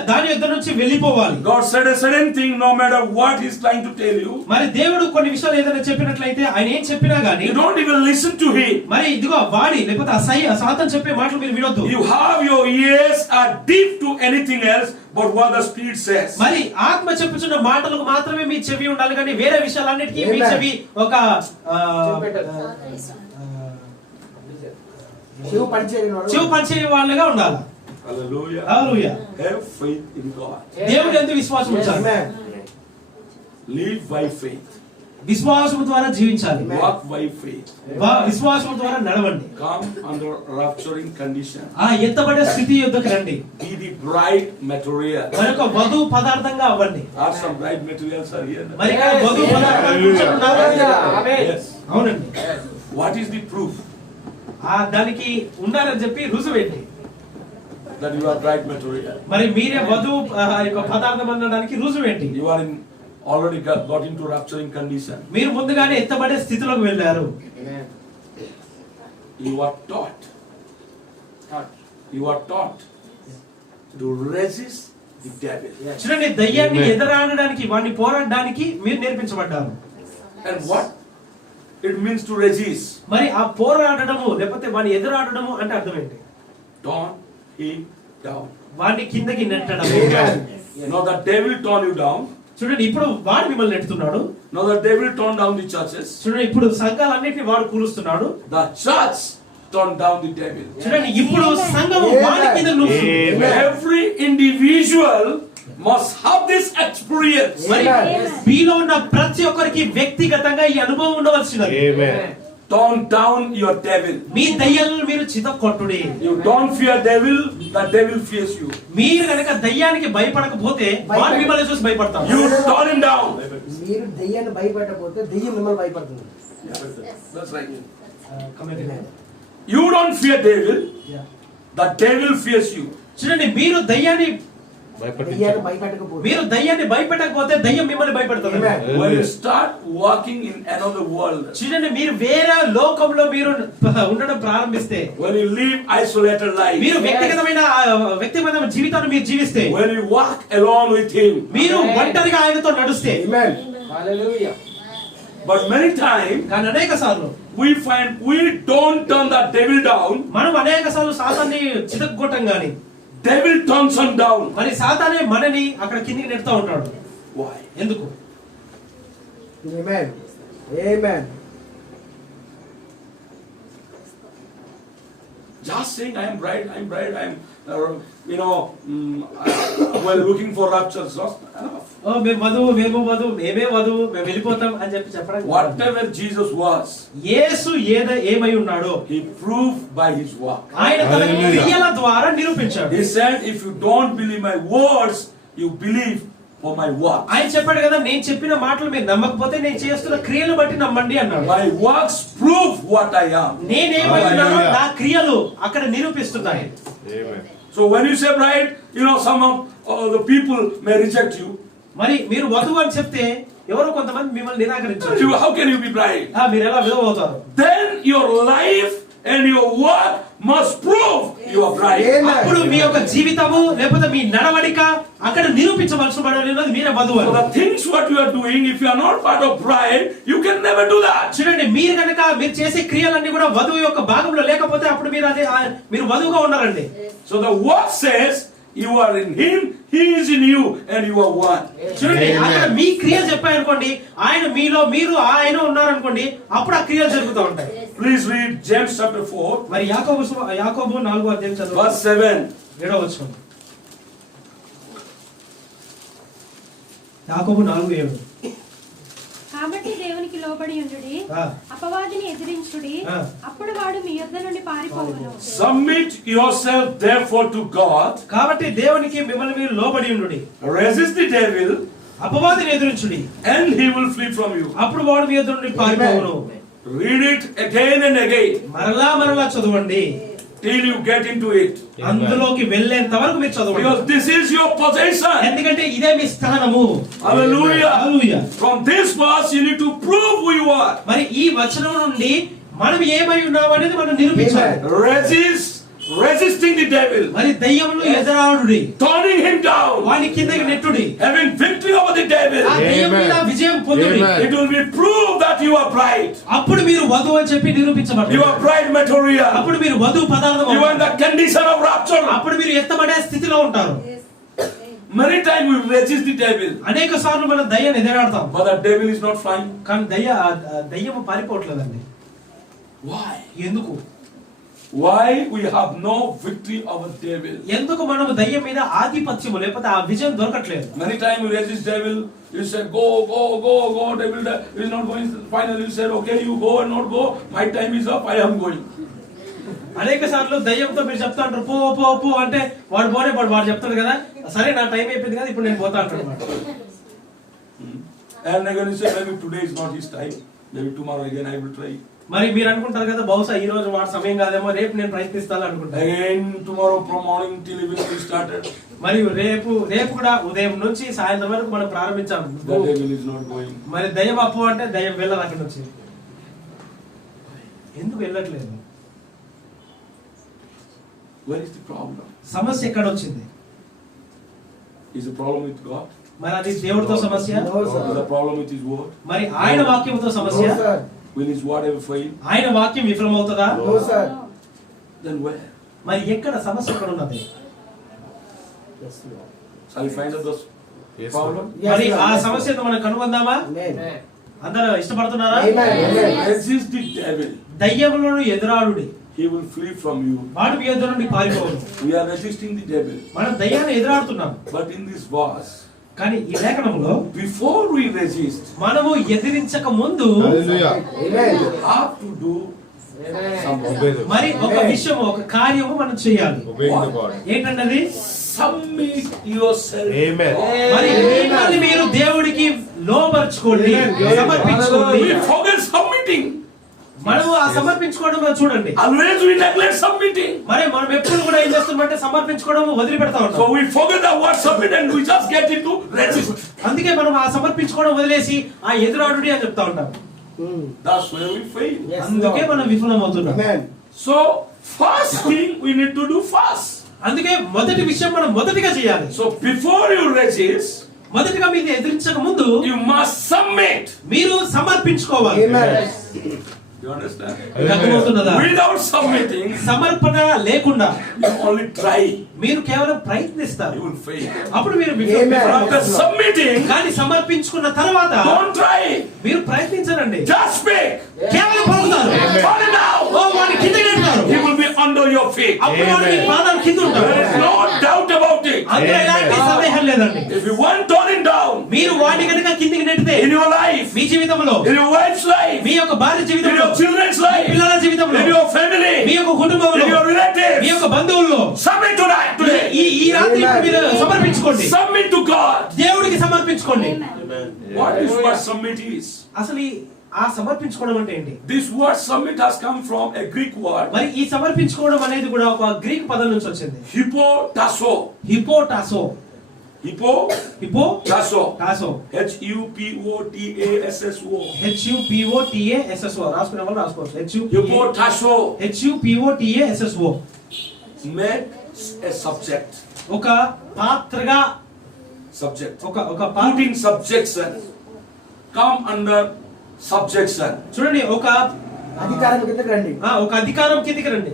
దాని యొద్ద నుంచి వెళ్ళిపోవాలి. God said a certain thing, no matter what he's trying to tell you. మరి దేవుడు కొన్ని విషయాలు ఏదైనా చెప్పినట్లయితే ఆయన ఏం చెప్పినా గానీ You don't even listen to him. మరి ఇదిగో వాడి లేకపోతే సాతాను చెప్పే మాటలు మీరు వినొద్దు. You have your ears are deep to anything else but what the Spirit says. మరి ఆత్మ చెప్పుచున్న మాటలకు మాత్రమే మీ చెవి ఉండాలి కానీ వేరే విషయాలన్నిటికీ మీ చెవి ఒక చెవి పనిచేయ వాళ్ళగా ఉండాలి. Hallelujah. Hallelujah. Have faith in God. దేవుని యందు విశ్వాసం ఉంచాలి. Live by faith. విశ్వాసం ద్వారా జీవించాలి. Walk by faith. విశ్వాసం ద్వారా నడవండి. Come under rapturing condition. ఆ ఎత్తబడే స్థితి యొద్దకు రండి. Be the bright material. మరొక వధు పదార్థంగా అవ్వండి. Are some bright materials are here? మరి ఇక్కడ వధు పదార్థాలు కూర్చుంటున్నారా? అవునండి. What is the proof దానికి ఉండాలని చెప్పి రుజువేంటి? that you are bright material? మరి మీరే వధు యొక్క పదార్థం అనడానికి రుజువేంటి? You are in already got into rapturing condition. మీరు ముందుగానే ఎత్తబడే స్థితిలోకి వెళ్ళారు. You are taught. You are taught to resist the devil. చూడండి దయ్యాన్ని ఎదురాడడానికి వాడిని పోరాడడానికి మీరు నేర్పించబడ్డారు. And what it means to resist? మరి ఆ పోరాడడము లేకపోతే వాడిని ఎదురాడడము అంటే అర్థం ఏంటి? Turn him down. వాడిని కిందకి నెట్టడం. Now the devil turn you down. చూడండి ఇప్పుడు వాడు మిమ్మల్ని నెట్టుతున్నాడు. Now the devil turn down the churches. చూడండి ఇప్పుడు సంఘాలన్నిటిని వాడు కూలుస్తున్నాడు. The church turn down the devil. చూడండి ఇప్పుడు సంఘము వాడి కింద నూరుస్తుంది. Every individual must have this experience. మరి మీలో ఉన్న ప్రతి ఒక్కరికి వ్యక్తిగతంగా ఈ అనుభవం ఉండవలసినది. Turn down your devil. మీ దయ్యాలను మీరు చితకొట్టుడి. You don't fear devil, the devil fears you. మీరు కనుక దయ్యానికి భయపడకపోతే వాడు మిమ్మల్ని చూసి భయపడతాడు. You turn him down. మీరు దయ్యాన్ని భయపడకపోతే దయ్యం మిమ్మల్ని భయపడుతుంది. That's right. You don't fear devil, the devil fears you. చూడండి మీరు దయ్యాన్ని భయపడకపోతే మీరు దయ్యాన్ని భయపెట్టకపోతే దయ్యం మిమ్మల్ని భయపెడుతుంది. When you start walking in another world, చూడండి మీరు వేరే లోకంలో మీరు ఉండడం ప్రారంభిస్తే, when you live isolated life, మీరు వ్యక్తిగతమైన జీవితాన్ని మీరు జీవిస్తే, when you walk alone with him, మీరు ఒంటరిగా ఆయనతో నడుస్తే, హల్లెలూయా. but many times కానీ అనేక సార్లు we find we don't turn the devil down, మనం అనేక సార్లు సాతాన్ని చితగ్గొట్టం గాని devil turns him down. మరి సాతానే మనని అక్కడ కిందికి నెడతా ఉంటాడు. Why? ఎందుకు? ఆమేన్. ఆమేన్. Just saying I am bright, while looking for rapture is not enough. మేము వెళ్ళిపోతాం అని చెప్పడం. Whatever Jesus was, యేసు ఏమై ఉన్నాడో he proved by his work. ఆయన తన క్రియల ద్వారా నిరూపించాడు. He said, if you don't believe my words, you believe for my work. ఆయన చెప్పాడు కదా, నేను చెప్పిన మాటలు మీరు నమ్మకపోతే నేను చేస్తున్న క్రియలు బట్టి నమ్మండి అన్నాడు. My works prove what I am. నేనేమై ఉన్నానో నా క్రియలు అక్కడ నిరూపిస్తున్నాయి. So when you say bride, some of the people may reject you. మరి మీరు వధువు అని చెప్తే ఎవరో కొంతమంది మిమ్మల్ని నిరాకరించారు. How can you be bride? మీరు ఎలా విధవ అవుతారు? Then your life and your work must prove you are bride. అప్పుడు మీ యొక్క జీవితము లేకపోతే మీ నడవడిక అక్కడ నిరూపించవలసినది మీరే వధువు. So the things what you are doing, if you are not part of bride, you can never do that. చూడండి మీరు కనుక మీరు చేసే క్రియలన్నీ కూడా వధువు యొక్క భాగంలో లేకపోతే అప్పుడు మీరు వధువుగా ఉన్నారండి. So the word says, You are in him, he is in you, and you are one. చూడండి Amen. అక్కడ మీ క్రియలు చెప్పాయనుకోండి, ఆయన మీలో, మీరు ఆయన ఉన్నారనుకోండి, అప్పుడు ఆ క్రియలు జరుగుతూ ఉంటాయి. Please read James chapter 4, మరి యాకోబు 4వ అధ్యాయం చదువు, verse 7. 7వ వచనం. యాకోబు 4:7. కాబట్టి దేవునికి లోబడి ఉండుడి, ఆ. అపవాదిని ఎదిరించుడి, ఆ. అప్పుడు వాడు మీ యొద్ద నుండి పారిపోవును. Submit yourself therefore to God, కాబట్టి దేవునికి మిమ్మల్ని మీరు లోబడి ఉండుడి, resist the devil, అపవాదిని ఎదురించుడి, and he will flee from you. అప్పుడు వాడు మీ యొద్ద నుండి పారిపోవును. Read it again and again మరలా చదవండి, till you get into it. అందులోకి వెళ్ళేంత వరకు మీరు చదవండి. Because this is your possession. ఎందుకంటే ఇదే మీ స్థానము. Hallelujah. Hallelujah. From this verse you need to prove who you are. మరి ఈ వచనం నుండి మనం ఏమై ఉన్నాం అనేది మనం నిరూపించాలి. Resisting the devil, మరి దయ్యమును ఎదురాడుడి, turning him down, వాని కిందకి నెట్టుడి, having victory over the devil. ఆ దయ్యం మీద విజయం పొందుడి. Amen. It will be proved that you are bride. అప్పుడు మీరు వధువు అని చెప్పి నిరూపించబడతారు. You are bride material. అప్పుడు మీరు వధువు పదార్థం You are in అవుతారు. the condition of rapture. అప్పుడు మీరు ఎత్తబడే స్థితిలో ఉంటారు. Many times we resist the devil, అనేక సార్లు మనం దయ్యాన్ని ఎదురాడతాం, but the devil is not flying. కానీ దయ్యము పారిపోవట్లేదండి. Why? ఎందుకు? Why we have no victory over devil? ఎందుకు మనము దయ్యం మీద ఆధిపత్యము లేకపోతే ఆ విజయం దొరకట్లేదు? Many times we resist devil. You say go, devil is not going. Finally you said okay, you go and not go. My time is up. I am going. అనేక సార్లు దయ్యంతో మీరు చెప్తా అంటారు పో అంటే వాడు చెప్తాడు కదా, సరే నా టైం అయిపోయింది కదా ఇప్పుడు నేను పోతా అంటాడు. And again you say maybe today is not his time. Maybe tomorrow again I will try. మరి మీరు అనుకుంటారు కదా, బహుశా ఈ రోజు వాడి సమయం కాదేమో, రేపు నేను ప్రయత్నిస్తాను అనుకుంటాను. Again tomorrow from morning till evening we started. మరి రేపు కూడా ఉదయం నుంచి సాయంత్రం వరకు మనం ప్రారంభించాం. The devil is not going. మరి దయ్యం అప్పు అంటే దయ్యం వెళ్ళదు అక్కడి నుంచి. ఎందుకు వెళ్ళట్లేదు? Where is the problem? సమస్య ఎక్కడ వచ్చింది? Is the problem with God? మరి అది దేవుడితో సమస్య, Is the problem with his word? మరి ఆయన వాక్యంతో సమస్య, Will his word ever fail? ఆయన వాక్యం విఫలమవుతుందా? Then where? మరి ఎక్కడ సమస్య ఎక్కడ ఉన్నది? Shall we find out the Yes, problem? మరి ఆ సమస్యను మనం కనుగొందామా? అందరూ ఇష్టపడుతున్నారా? Resist the devil. దయ్యములను ఎదురాడుడి, He will flee from you. వాడు మీ ఎదురు నుండి పారిపోవును. We are resisting the devil. మనం దయ్యాన్ని ఎదురాడుతున్నాం. But in this verse, కానీ ఈ లేఖనంలో before we resist, మనము ఎదిరించక ముందు Hallelujah. you have to do something. Obey the మరి ఒక విషయం, ఒక కార్యము మనం చేయాలి. Obeying the God. ఏంటన్నది? Submit yourself. Amen. మరి మిమ్మల్ని మీరు దేవుడికి లోబర్చుకోండి, సమర్పించుకోండి. We forget submitting. మనము ఆ సమర్పించుకోవడం చూడండి. Always we neglect submitting. మరి మనం ఎప్పుడు కూడా ఏం చేస్తామంటే సమర్పించుకోవడం వదిలిపెడతా So ఉంటాం. we forget the word submit and we just get into resist. అందుకే మనం ఆ సమర్పించుకోవడం వదిలేసి ఆ ఎదురాడుడి అని చెప్తా ఉంటాం. That's where we fail. అందుకే మనం విఫలమవుతున్నాం. So first thing we need to do fast. అందుకే మొదటి విషయం మనం మొదటిగా చేయాలి. So before you resist, మొదటిగా మీరు ఎదిరించక ముందు you must submit. మీరు సమర్పించుకోవాలి. You understand? మీకు అర్థమవుతున్నదా? Without submitting, సమర్పణ లేకుండా you only try. మీరు కేవలం ప్రయత్నిస్తారు, You will fail. అప్పుడు మీరు After submitting, కానీ సమర్పించుకున్న తర్వాత don't try. మీరు ప్రయత్నించరండి, Just speak. కేవలం పలుకుతారు. Turn it down. ఓ వాడి కింద నెడతారు, He will be under your feet. అప్పుడు వాడి మీ పాదాల కింద ఉంటారు. There is no doubt about it. అందులో ఎలాంటి సందేహం లేదండి. If you want turn him down మీరు వాడిని కనుక కిందికి నెట్టితే in your life, మీ జీవితంలో, in your wife's life, మీ యొక్క భార్య in జీవితంలో, your children's life, పిల్లల జీవితంలో, in your family, మీ యొక్క కుటుంబంలో, in your మీ relatives, యొక్క బంధువుల్లో submit tonight, today. ఈ రాత్రి మీరు సమర్పించుకోండి, Submit to God. దేవుడికి సమర్పించుకోండి. What is what submit is? అసలు ఆ సమర్పించుకోవడం అంటే ఏంటి? This word submit has come from a Greek word, మరి ఈ సమర్పించుకోవడం అనేది కూడా ఒక గ్రీక్ పదం నుంచి వచ్చింది. hypotasso. హిపోటాసో, Hypotasso. హిపోటాసో, Hypotasso. HUPOTASSO రాసుకునే వాళ్ళు రాసుకోవచ్చు. Hypotasso HUPOTASSO makes a subject. ఒక పాత్రగా, Subject. ఒక Putting subjection. Come under subjection. చూడండి, ఒక అధికారం కిందకి రండి. ఒక అధికారం కిందికి రండి.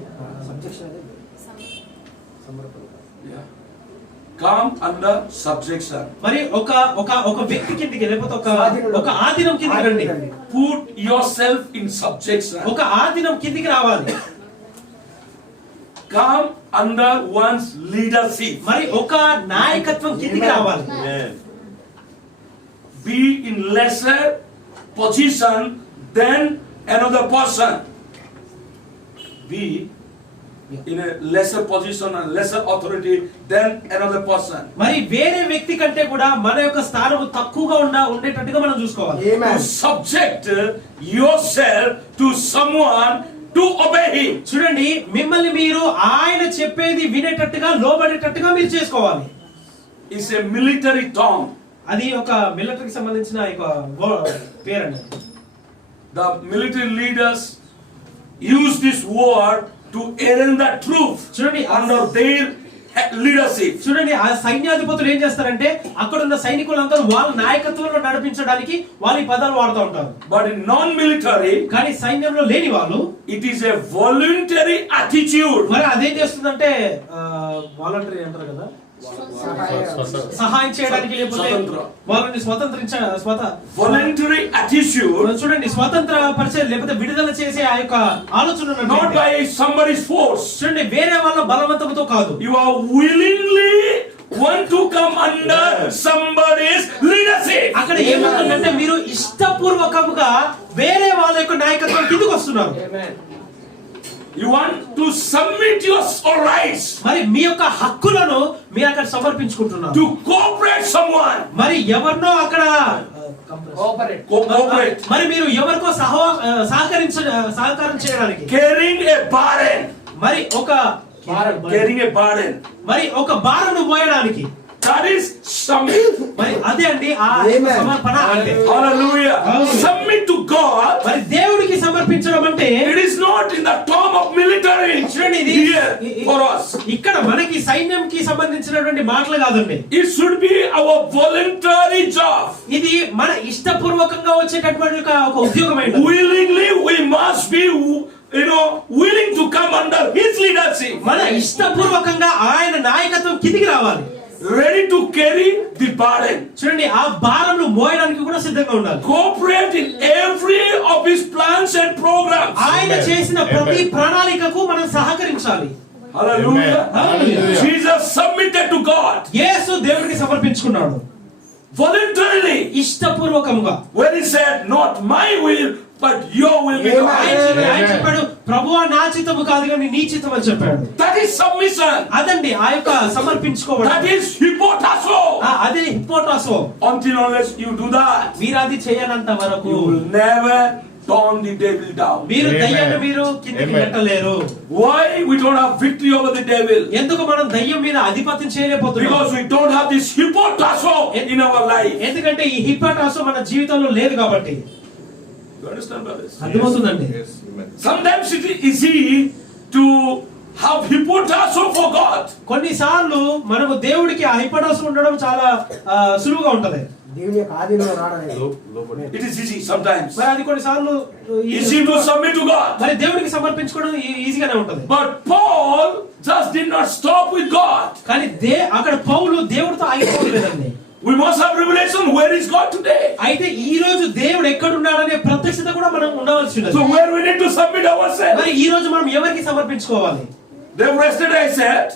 సబ్జెక్షన్ అనేది Yeah. come under subjection. మరి ఒక వ్యక్తి కిందికి లేకపోతే ఒక ఆధీనం కిందికి రండి. Put yourself in subjection. ఒక ఆధీనం కిందికి రావాలి. Come under one's leadership. మరి ఒక నాయకత్వం కిందికి రావాలి. Be in lesser position than another person. Be in a lesser position and lesser authority than another person. మరి వేరే వ్యక్తి కంటే కూడా మన యొక్క స్థానం తక్కువగా ఉండేటట్టుగా మనం చూసుకోవాలి. To subject yourself to someone to obey him. చూడండి, మిమ్మల్ని మీరు ఆయన చెప్పేది వినేటట్టుగా లోబడేటట్టుగా మీరు చేసుకోవాలి. It's a military term. అది ఒక మిలిటరీకి సంబంధించిన పేరండి. The military leaders use this word to arrange the troops చూడండి, under their leadership. చూడండి, ఆ సైన్యాధిపతులు ఏం చేస్తారంటే అక్కడ ఉన్న సైనికులందరూ వాళ్ళ నాయకత్వంలో నడిపించడానికి వాళ్ళు ఈ పదాలు వాడుతూ ఉంటారు. But in non-military, కానీ సైన్యంలో లేని వాళ్ళు it is a voluntary attitude. మరి అదేం చేస్తుందంటే వాలంటరీ అంటారు కదా, సహాయం చేయడానికి లేకపోతే వాళ్ళని voluntary attitude, చూడండి, స్వతంత్ర పరిచయం లేకపోతే విడుదల చేసే ఆ యొక్క ఆలోచన not by somebody's force. చూడండి, వేరే వాళ్ళ బలవంతంతో కాదు. You are willingly want to come under somebody's leadership. అక్కడ ఏమవుతుందంటే మీరు ఇష్టపూర్వకంగా వేరే వాళ్ళ యొక్క నాయకత్వం కిందకు వస్తున్నారు. You want to submit your rights. మరి మీ యొక్క హక్కులను మీరు అక్కడ సమర్పించుకుంటున్నారు. To cooperate someone. మరి ఎవరినో అక్కడ Cooperate. మరి మీరు ఎవరికో సహకారం చేయడానికి Carrying a burden. మరి Carrying a burden. మరి ఒక భారను మోయడానికి. That is submit. మరి అదే అండి ఆ సమర్పణ అంటే. Hallelujah. Submit to God. మరి దేవుడికి సమర్పించడం అంటే It is not in the term of military. చూడండి, ఇది Here for us. ఇక్కడ మనకి సైన్యంకి సంబంధించినటువంటి మాటలు కాదండి. It should be our voluntary job. ఇది మన ఇష్టపూర్వకంగా వచ్చేటటువంటి ఒక ఉద్యోగమైనది. Willingly we must be willing to come under his leadership. మన ఇష్టపూర్వకంగా ఆయన నాయకత్వం కిందికి రావాలి. Ready to carry the burden. చూడండి, ఆ భారంను మోయడానికి కూడా సిద్ధంగా ఉండాలి. Cooperate in every of his plans and programs. ఆయన చేసిన ప్రతి ప్రణాళికకు మనం సహకరించాలి. Hallelujah. Hallelujah. Jesus submitted to God. యేసు దేవునికి సమర్పించుకున్నాడు Voluntarily. ఇష్టపూర్వకంగా. When he said, not my will, but your will be done. ఆయన చెప్పాడు, ప్రభువా నా చిత్తము కాదు కానీ నీ చిత్తము అని చెప్పాడు. That is submission. అదండి ఆ యొక్క సమర్పించుకోవడం. That is hypotasso. అదే హిప్పోటాసో. Until unless you do that, మీరు అది చేయనంత వరకు you will never turn the devil down. మీరు దయ్యాన్ని మీరు కిందకి నెట్టలేరు. Why we don't have victory over the devil? ఎందుకు మనం దయ్యం మీద ఆధిపత్యం చేయలేకపోతున్నాం? Because we don't have this hypotasso in our life. ఎందుకంటే ఈ హిప్పోటాసో మన జీవితంలో లేదు కాబట్టి. You understand, brothers? అర్థమవుతుందండి. Sometimes it is easy to have hypotasso for God. కొన్నిసార్లు మనము దేవుడికి ఆ హిప్పోటాసో ఉండడం చాలా సులువుగా ఉంటది. దేవుని యొక్క ఆధీనంలో రావడం. It is easy sometimes. మరి అది కొన్నిసార్లు Easy to submit to God. మరి దేవుడికి సమర్పించుకోవడం ఈజీగానే ఉంటది. But Paul just did not stop with God. కానీ అక్కడ పౌలు దేవుడితో ఆగిపోలేదండి. We must have revelation where is God today. అయితే ఈ రోజు దేవుడు ఎక్కడ ఉన్నాడనే ప్రత్యక్షత కూడా మనం ఉండవలసి ఉన్నది. So where we need to submit ourselves. మరి ఈ రోజు మనం ఎవరికి సమర్పించుకోవాలి? Therefore yesterday I said,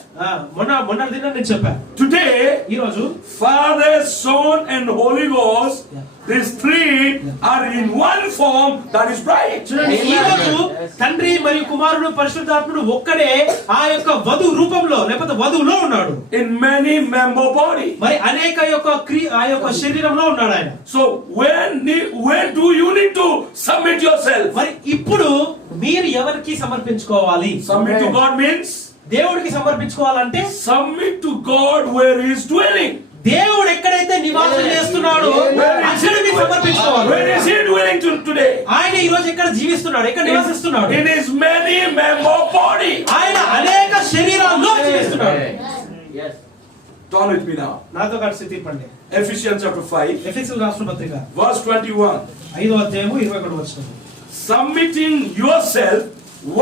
మొన్న దినం నేను చెప్పాను. today ఈ రోజు Father, Son and Holy Ghost, these three are in one form, that is right. చూడండి, ఈ రోజు తండ్రి మరియు కుమారుడు పరిశుద్ధాత్ముడు ఒక్కడే ఆ యొక్క వధు రూపంలో లేకపోతే వధువులో ఉన్నాడు. In many member body. మరి అనేక ఆ యొక్క శరీరంలో ఉన్నాడు ఆయన. So when do you need to submit yourself? మరి ఇప్పుడు మీరు ఎవరికి సమర్పించుకోవాలి? Submit to God means దేవుడికి సమర్పించుకోవాలంటే submit to God where he is dwelling. దేవుడు ఎక్కడైతే నివాసం చేస్తున్నాడో అక్కడికి సమర్పించుకోవాలి. Where is he dwelling today? ఆయన ఈ రోజు ఎక్కడ జీవిస్తున్నాడు? ఎక్కడ నివసిస్తున్నాడు? In his many member body. ఆయన అనేక శరీరాల్లో జీవిస్తున్నాడు. Turn with me now. నాతో కలిసి తిప్పండి. Ephesians chapter 5. ఎఫెసీయుల రాసిన పత్రిక Verse 21. 5వ అధ్యాయము 21వ వచనం. Submitting yourself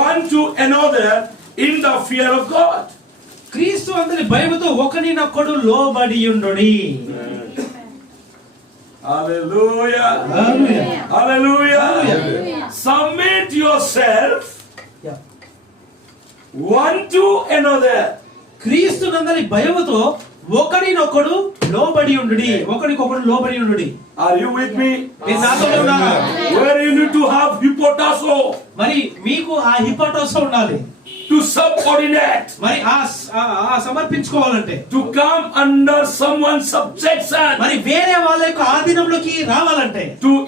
one to another in the fear of God. క్రీస్తు అందరి భయముతో ఒకరినొకడు లోబడియుండుడి. Hallelujah. Hallelujah. Hallelujah. Submit yourself Yeah. one to another. క్రీస్తు నందలి భయముతో ఒకరినొకడు లోబడి ఉండుడి. ఒకరికొకడు లోబడి ఉండుడి. Are you with me? మీరు నాతోనే ఉన్నారా? Where you need to have hypotasso మరి మీకు ఆ హిపోటోస్ ఉండాలి. to subordinate, మరి ఆ సమర్పించుకోవాలంటే to come under someone's subjection, మరి వేరే వాళ్ళ యొక్క ఆధీనంలోకి రావాలంటే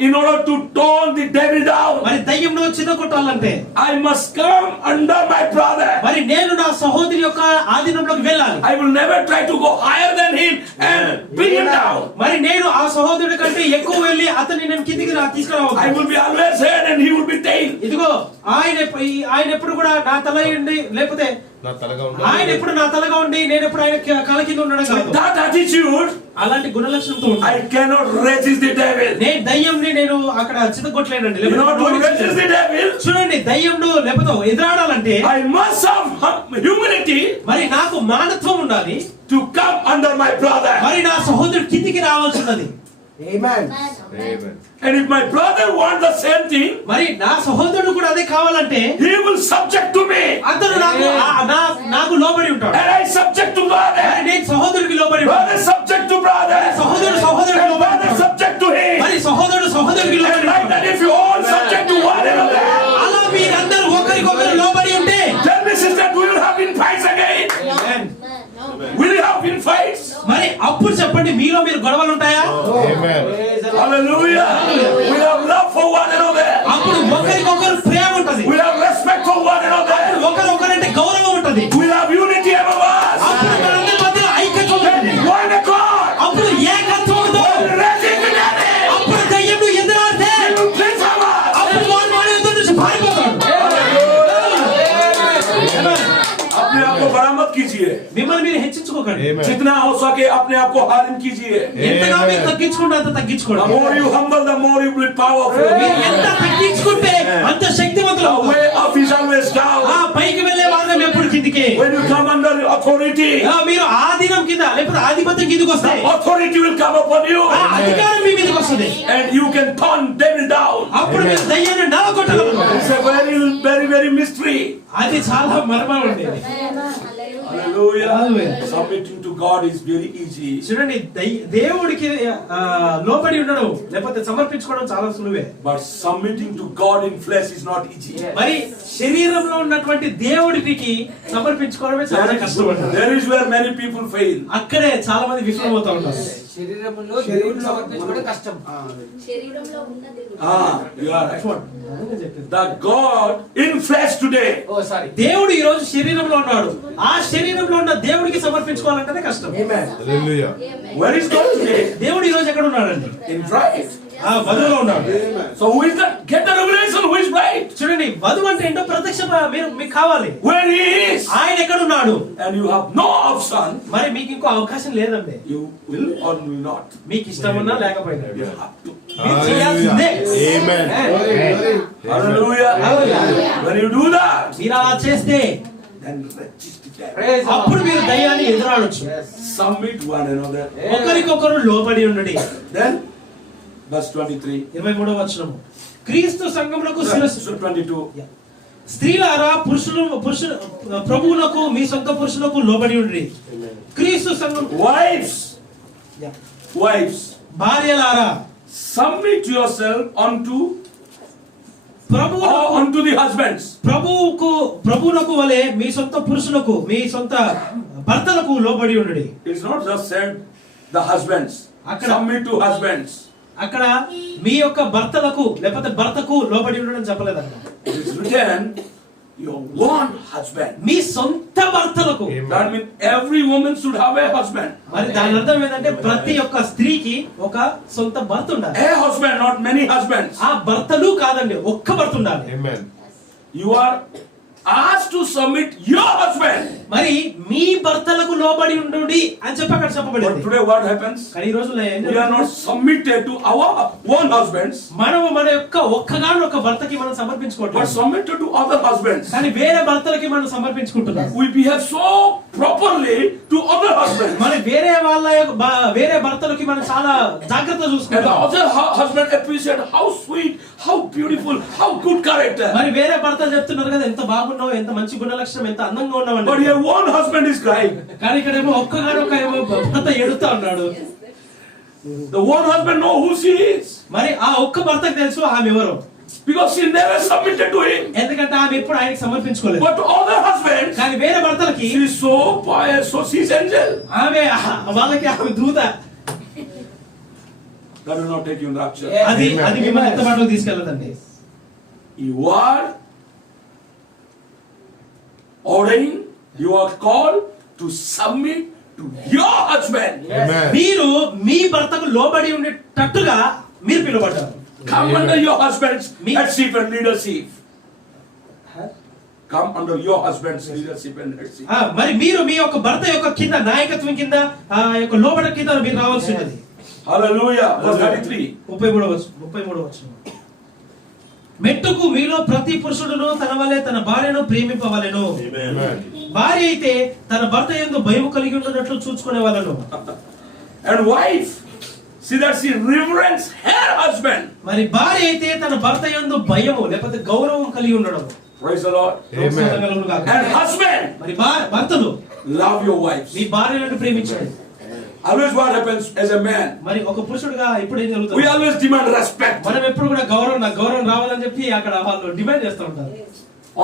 in order to tone the devil down. మరి దయ్యంలో చిన్నకొట్టాలంటే I must come under my brother. మరి నేను నా సహోదరి యొక్క ఆధీనంలోకి వెళ్ళాలి. I will never try to go higher than him and bring him down. మరి నేను ఆ సహోదరుడి కంటే ఎక్కువ వెళ్ళి అతన్ని నేను కిందికి I తీసుకురావాలి. will be always head and he will be tail. ఇదిగో ఆయన ఎప్పుడు కూడా నా తల ఉండి లేకపోతే నా తలగా ఆయన ఎప్పుడు నా తలగా ఉండి నేను ఎప్పుడు ఆయన కాల కింద ఉండడం With కాదు. that attitude, అలాంటి గుణలక్షణంతో ఉంటా. I cannot resist the devil. నేను దయ్యంని నేను అక్కడ చితగొట్టలేనండి. You know, to resist the devil, చూడండి దయ్యంను లేకపోతే ఎదురాడాలంటే I must have humility మరి నాకు మానత్వం ఉండాలి. to come under my brother. మరి నా సహోదరుడు కిందికి రావాల్సి ఉన్నది. Amen. And if my brother wants the same thing, మరి నా సహోదరుడు కూడా అదే కావాలంటే he will subject to me. అతను నాకు లోబడి ఉంటాడు. And I subject to brother. మరి నేను సహోదరుడికి లోబడి ఉంటాను. Brother subject to brother. సహోదరుడికి And లోబడి brother ఉంటాడు. subject to him. మరి సహోదరుడికి And లోబడి like ఉంటాడు. that, if you all subject to one another, అలా మీరందరూ ఒకరికొకరు లోబడి ఉంటే tell me, sister, we will have in fights again. Will you have in fights? మరి అప్పుడు చెప్పండి మీలో మీరు గొడవలు ఉంటాయా? Hallelujah. We have love for one another. అప్పుడు ఒకరికొకరు ప్రేమ ఉంటది. We have respect for one another. ఒకరంటే గౌరవం ఉంటది. We have unity among us. అప్పుడు మనందరి మధ్య ఐక్యత ఉంటుంది. One accord. అప్పుడు ఏకత్వంతో Resist the devil. అప్పుడు దయ్యంను ఎదురాడితే He will flee from us. అప్పుడు వాడు ఎదురు నుంచి పారిపోతాడు. अपने आप को बड़ा मत कीजिए. మిమ్మల్ని మీరు హెచ్చించుకోకండి. जितना हो सके अपने आप को हारिम कीजिए. ఎంతగా మీరు తగ్గించుకుంటే అంత The తగ్గించుకోండి. more you humble, the more you will be powerful. మీరు ఎంత తగ్గించుకుంటే అంత శక్తివంతులు The అవుతారు. way up is always down. పైకి వెళ్ళే మార్గం ఎప్పుడు కిందికే. When you come under authority, మీరు ఆధీనం కింద లేకపోతే ఆధిపత్యం కిందకి వస్తే authority will come upon you. అధికారం మీ మీదకి వస్తుంది. And you can turn devil down. అప్పుడు మీరు దయ్యాన్ని నలగొట్టగలరు. It's a very, very, very mystery. అది చాలా మర్మం ఉండేది. Hallelujah. Submitting to God is very easy. చూడండి దేవుడికి లోబడి ఉండడం లేకపోతే సమర్పించుకోవడం చాలా సులువే. But submitting to God in flesh is not easy. మరి శరీరంలో ఉన్నటువంటి దేవుడికి సమర్పించుకోవడమే చాలా కష్టం. There is where many people fail. అక్కడే చాలా మంది విఫలమవుతా ఉంటారు. శరీరంలో దేవుడిని సమర్పించుకోవడం కష్టం. శరీరంలో ఉన్న దేవుడు. You are right. The God in flesh today. దేవుడు ఈ రోజు శరీరంలో ఉన్నాడు. ఆ శరీరంలో ఉన్న దేవుడికి సమర్పించుకోవాలంటేనే కష్టం. Amen. Hallelujah. Where is God today? దేవుడు ఈ రోజు ఎక్కడ ఉన్నాడండి? In Christ. ఆ వధువులో ఉన్నాడు. So who is that? Get the revelation who is right. చూడండి వధువు అంటే ఏంటో ప్రత్యక్ష మీకు కావాలి. Where he is. ఆయన ఎక్కడ ఉన్నాడు? And you have no option. మరి మీకు ఇంకో అవకాశం లేదండి. You will or will not. మీకు ఇష్టం ఉన్నా లేకపోయినా You have to. మీరు చేయాల్సిందే. Amen. Hallelujah. When you do that, మీరు అలా చేస్తే then resist the devil. అప్పుడు మీరు దయ్యాన్ని ఎదురాడొచ్చు. Submit one another. ఒకరికొకరు లోబడి ఉండండి. Then verse 23. 23వ వచనము. క్రీస్తు సంఘమునకు శిరస్సు. 22. స్త్రీలారా ప్రభువులకు మీ సొంత పురుషులకు లోబడి ఉండండి. క్రీస్తు సంఘం. Wives, భార్యలారా submit yourself unto the husbands. ప్రభువునకు వలె మీ సొంత పురుషులకు మీ సొంత భర్తలకు లోబడి ఉండండి. It's not just said the husbands. Submit to husbands. అక్కడ మీ యొక్క భర్తలకు లేకపోతే భర్తకు లోబడి ఉండడం చెప్పలేదంట. It is written your one husband. మీ సొంత భర్తలకు. That means every woman should have a husband. మరి దాని అర్థం ఏంటంటే ప్రతి ఒక్క స్త్రీకి ఒక సొంత భర్త ఉండాలి. A husband, not many husbands. ఆ భర్తలు కాదండి, ఒక్క భర్త ఉండాలి. Amen. You are asked to submit your husband. మరి మీ భర్తలకు లోబడి ఉండుడి అని చెప్పి అక్కడ But చెప్పబడింది. today what happens? కానీ ఈ రోజుల్లో ఏం We are జరుగుతుంది? not submitted to our own husbands, మనము మన యొక్క ఒక్కగానొక్క భర్తకి మనం but సమర్పించుకోవట్లేదు. submitted to other husbands. కానీ వేరే భర్తలకి మనం సమర్పించుకుంటున్నాం. We behave so properly to other husbands. మన వేరే వాళ్ళ వేరే భర్తలకి మనం చాలా జాగ్రత్త And the చూసుకుంటాం. other husband appreciate how sweet, how beautiful, how good character. మరి వేరే భర్తలు చెప్తున్నారు కదా ఎంత బాగున్నావు, ఎంత మంచి గుణ లక్షణం, ఎంత అందంగా But ఉన్నావు. your one husband is crying. కానీ ఇక్కడేమో ఒక్కగానొక్క ఏమో భర్త ఎడుతా ఉన్నాడు. The one husband know who she is. మరి ఆ ఒక్క భర్తకు తెలుసు ఆమె ఎవరు. Because she never submitted to him. ఎందుకంటే ఆమె ఎప్పుడు ఆయనకి సమర్పించుకోలేదు. But to other husbands, కానీ వేరే భర్తలకి she is so pious, so she's angel. ఆమె వాళ్ళకి ఆమె దూత. That will not take you in rapture. అది మిమ్మల్ని ఎంత మాటలు తీసుకెళ్ళదండి. You are ordained, you are called to submit to your husband. Amen. మీరు మీ భర్తకు లోబడి ఉండేటట్టుగా మీరు పిలువబడ్డారు. Come under your husband's Me- headship and leadership. Come under your husband's leadership and headship. మరి మీరు మీ యొక్క భర్త యొక్క కింద నాయకత్వం కింద ఆ యొక్క లోబడ కింద మీరు రావాల్సి ఉన్నది. Hallelujah. Verse 33. 33 వచనం. మెట్టుకు మీలో ప్రతి పురుషుడును తన వలె తన భార్యను ప్రేమింపవలెను. Amen. భార్య అయితే తన భర్త యందు భయము కలిగి ఉన్నట్లు చూసుకునే వాళ్ళను. And wife, see that she reverence her husband. మరి భార్య అయితే తన భర్త యందు భయము లేకపోతే గౌరవం కలిగి ఉండడం. Praise the Lord. Amen. And husband, మరి భర్తలు love your wives. మీ భార్యలను ప్రేమించండి. Always what happens as a man? మరి ఒక పురుషుడుగా ఇప్పుడు ఏం We జరుగుతుంది? always demand respect. మనం ఎప్పుడు కూడా నాకు గౌరవం రావాలని చెప్పి అక్కడ వాళ్ళు డిమాండ్ చేస్తూ ఉంటారు.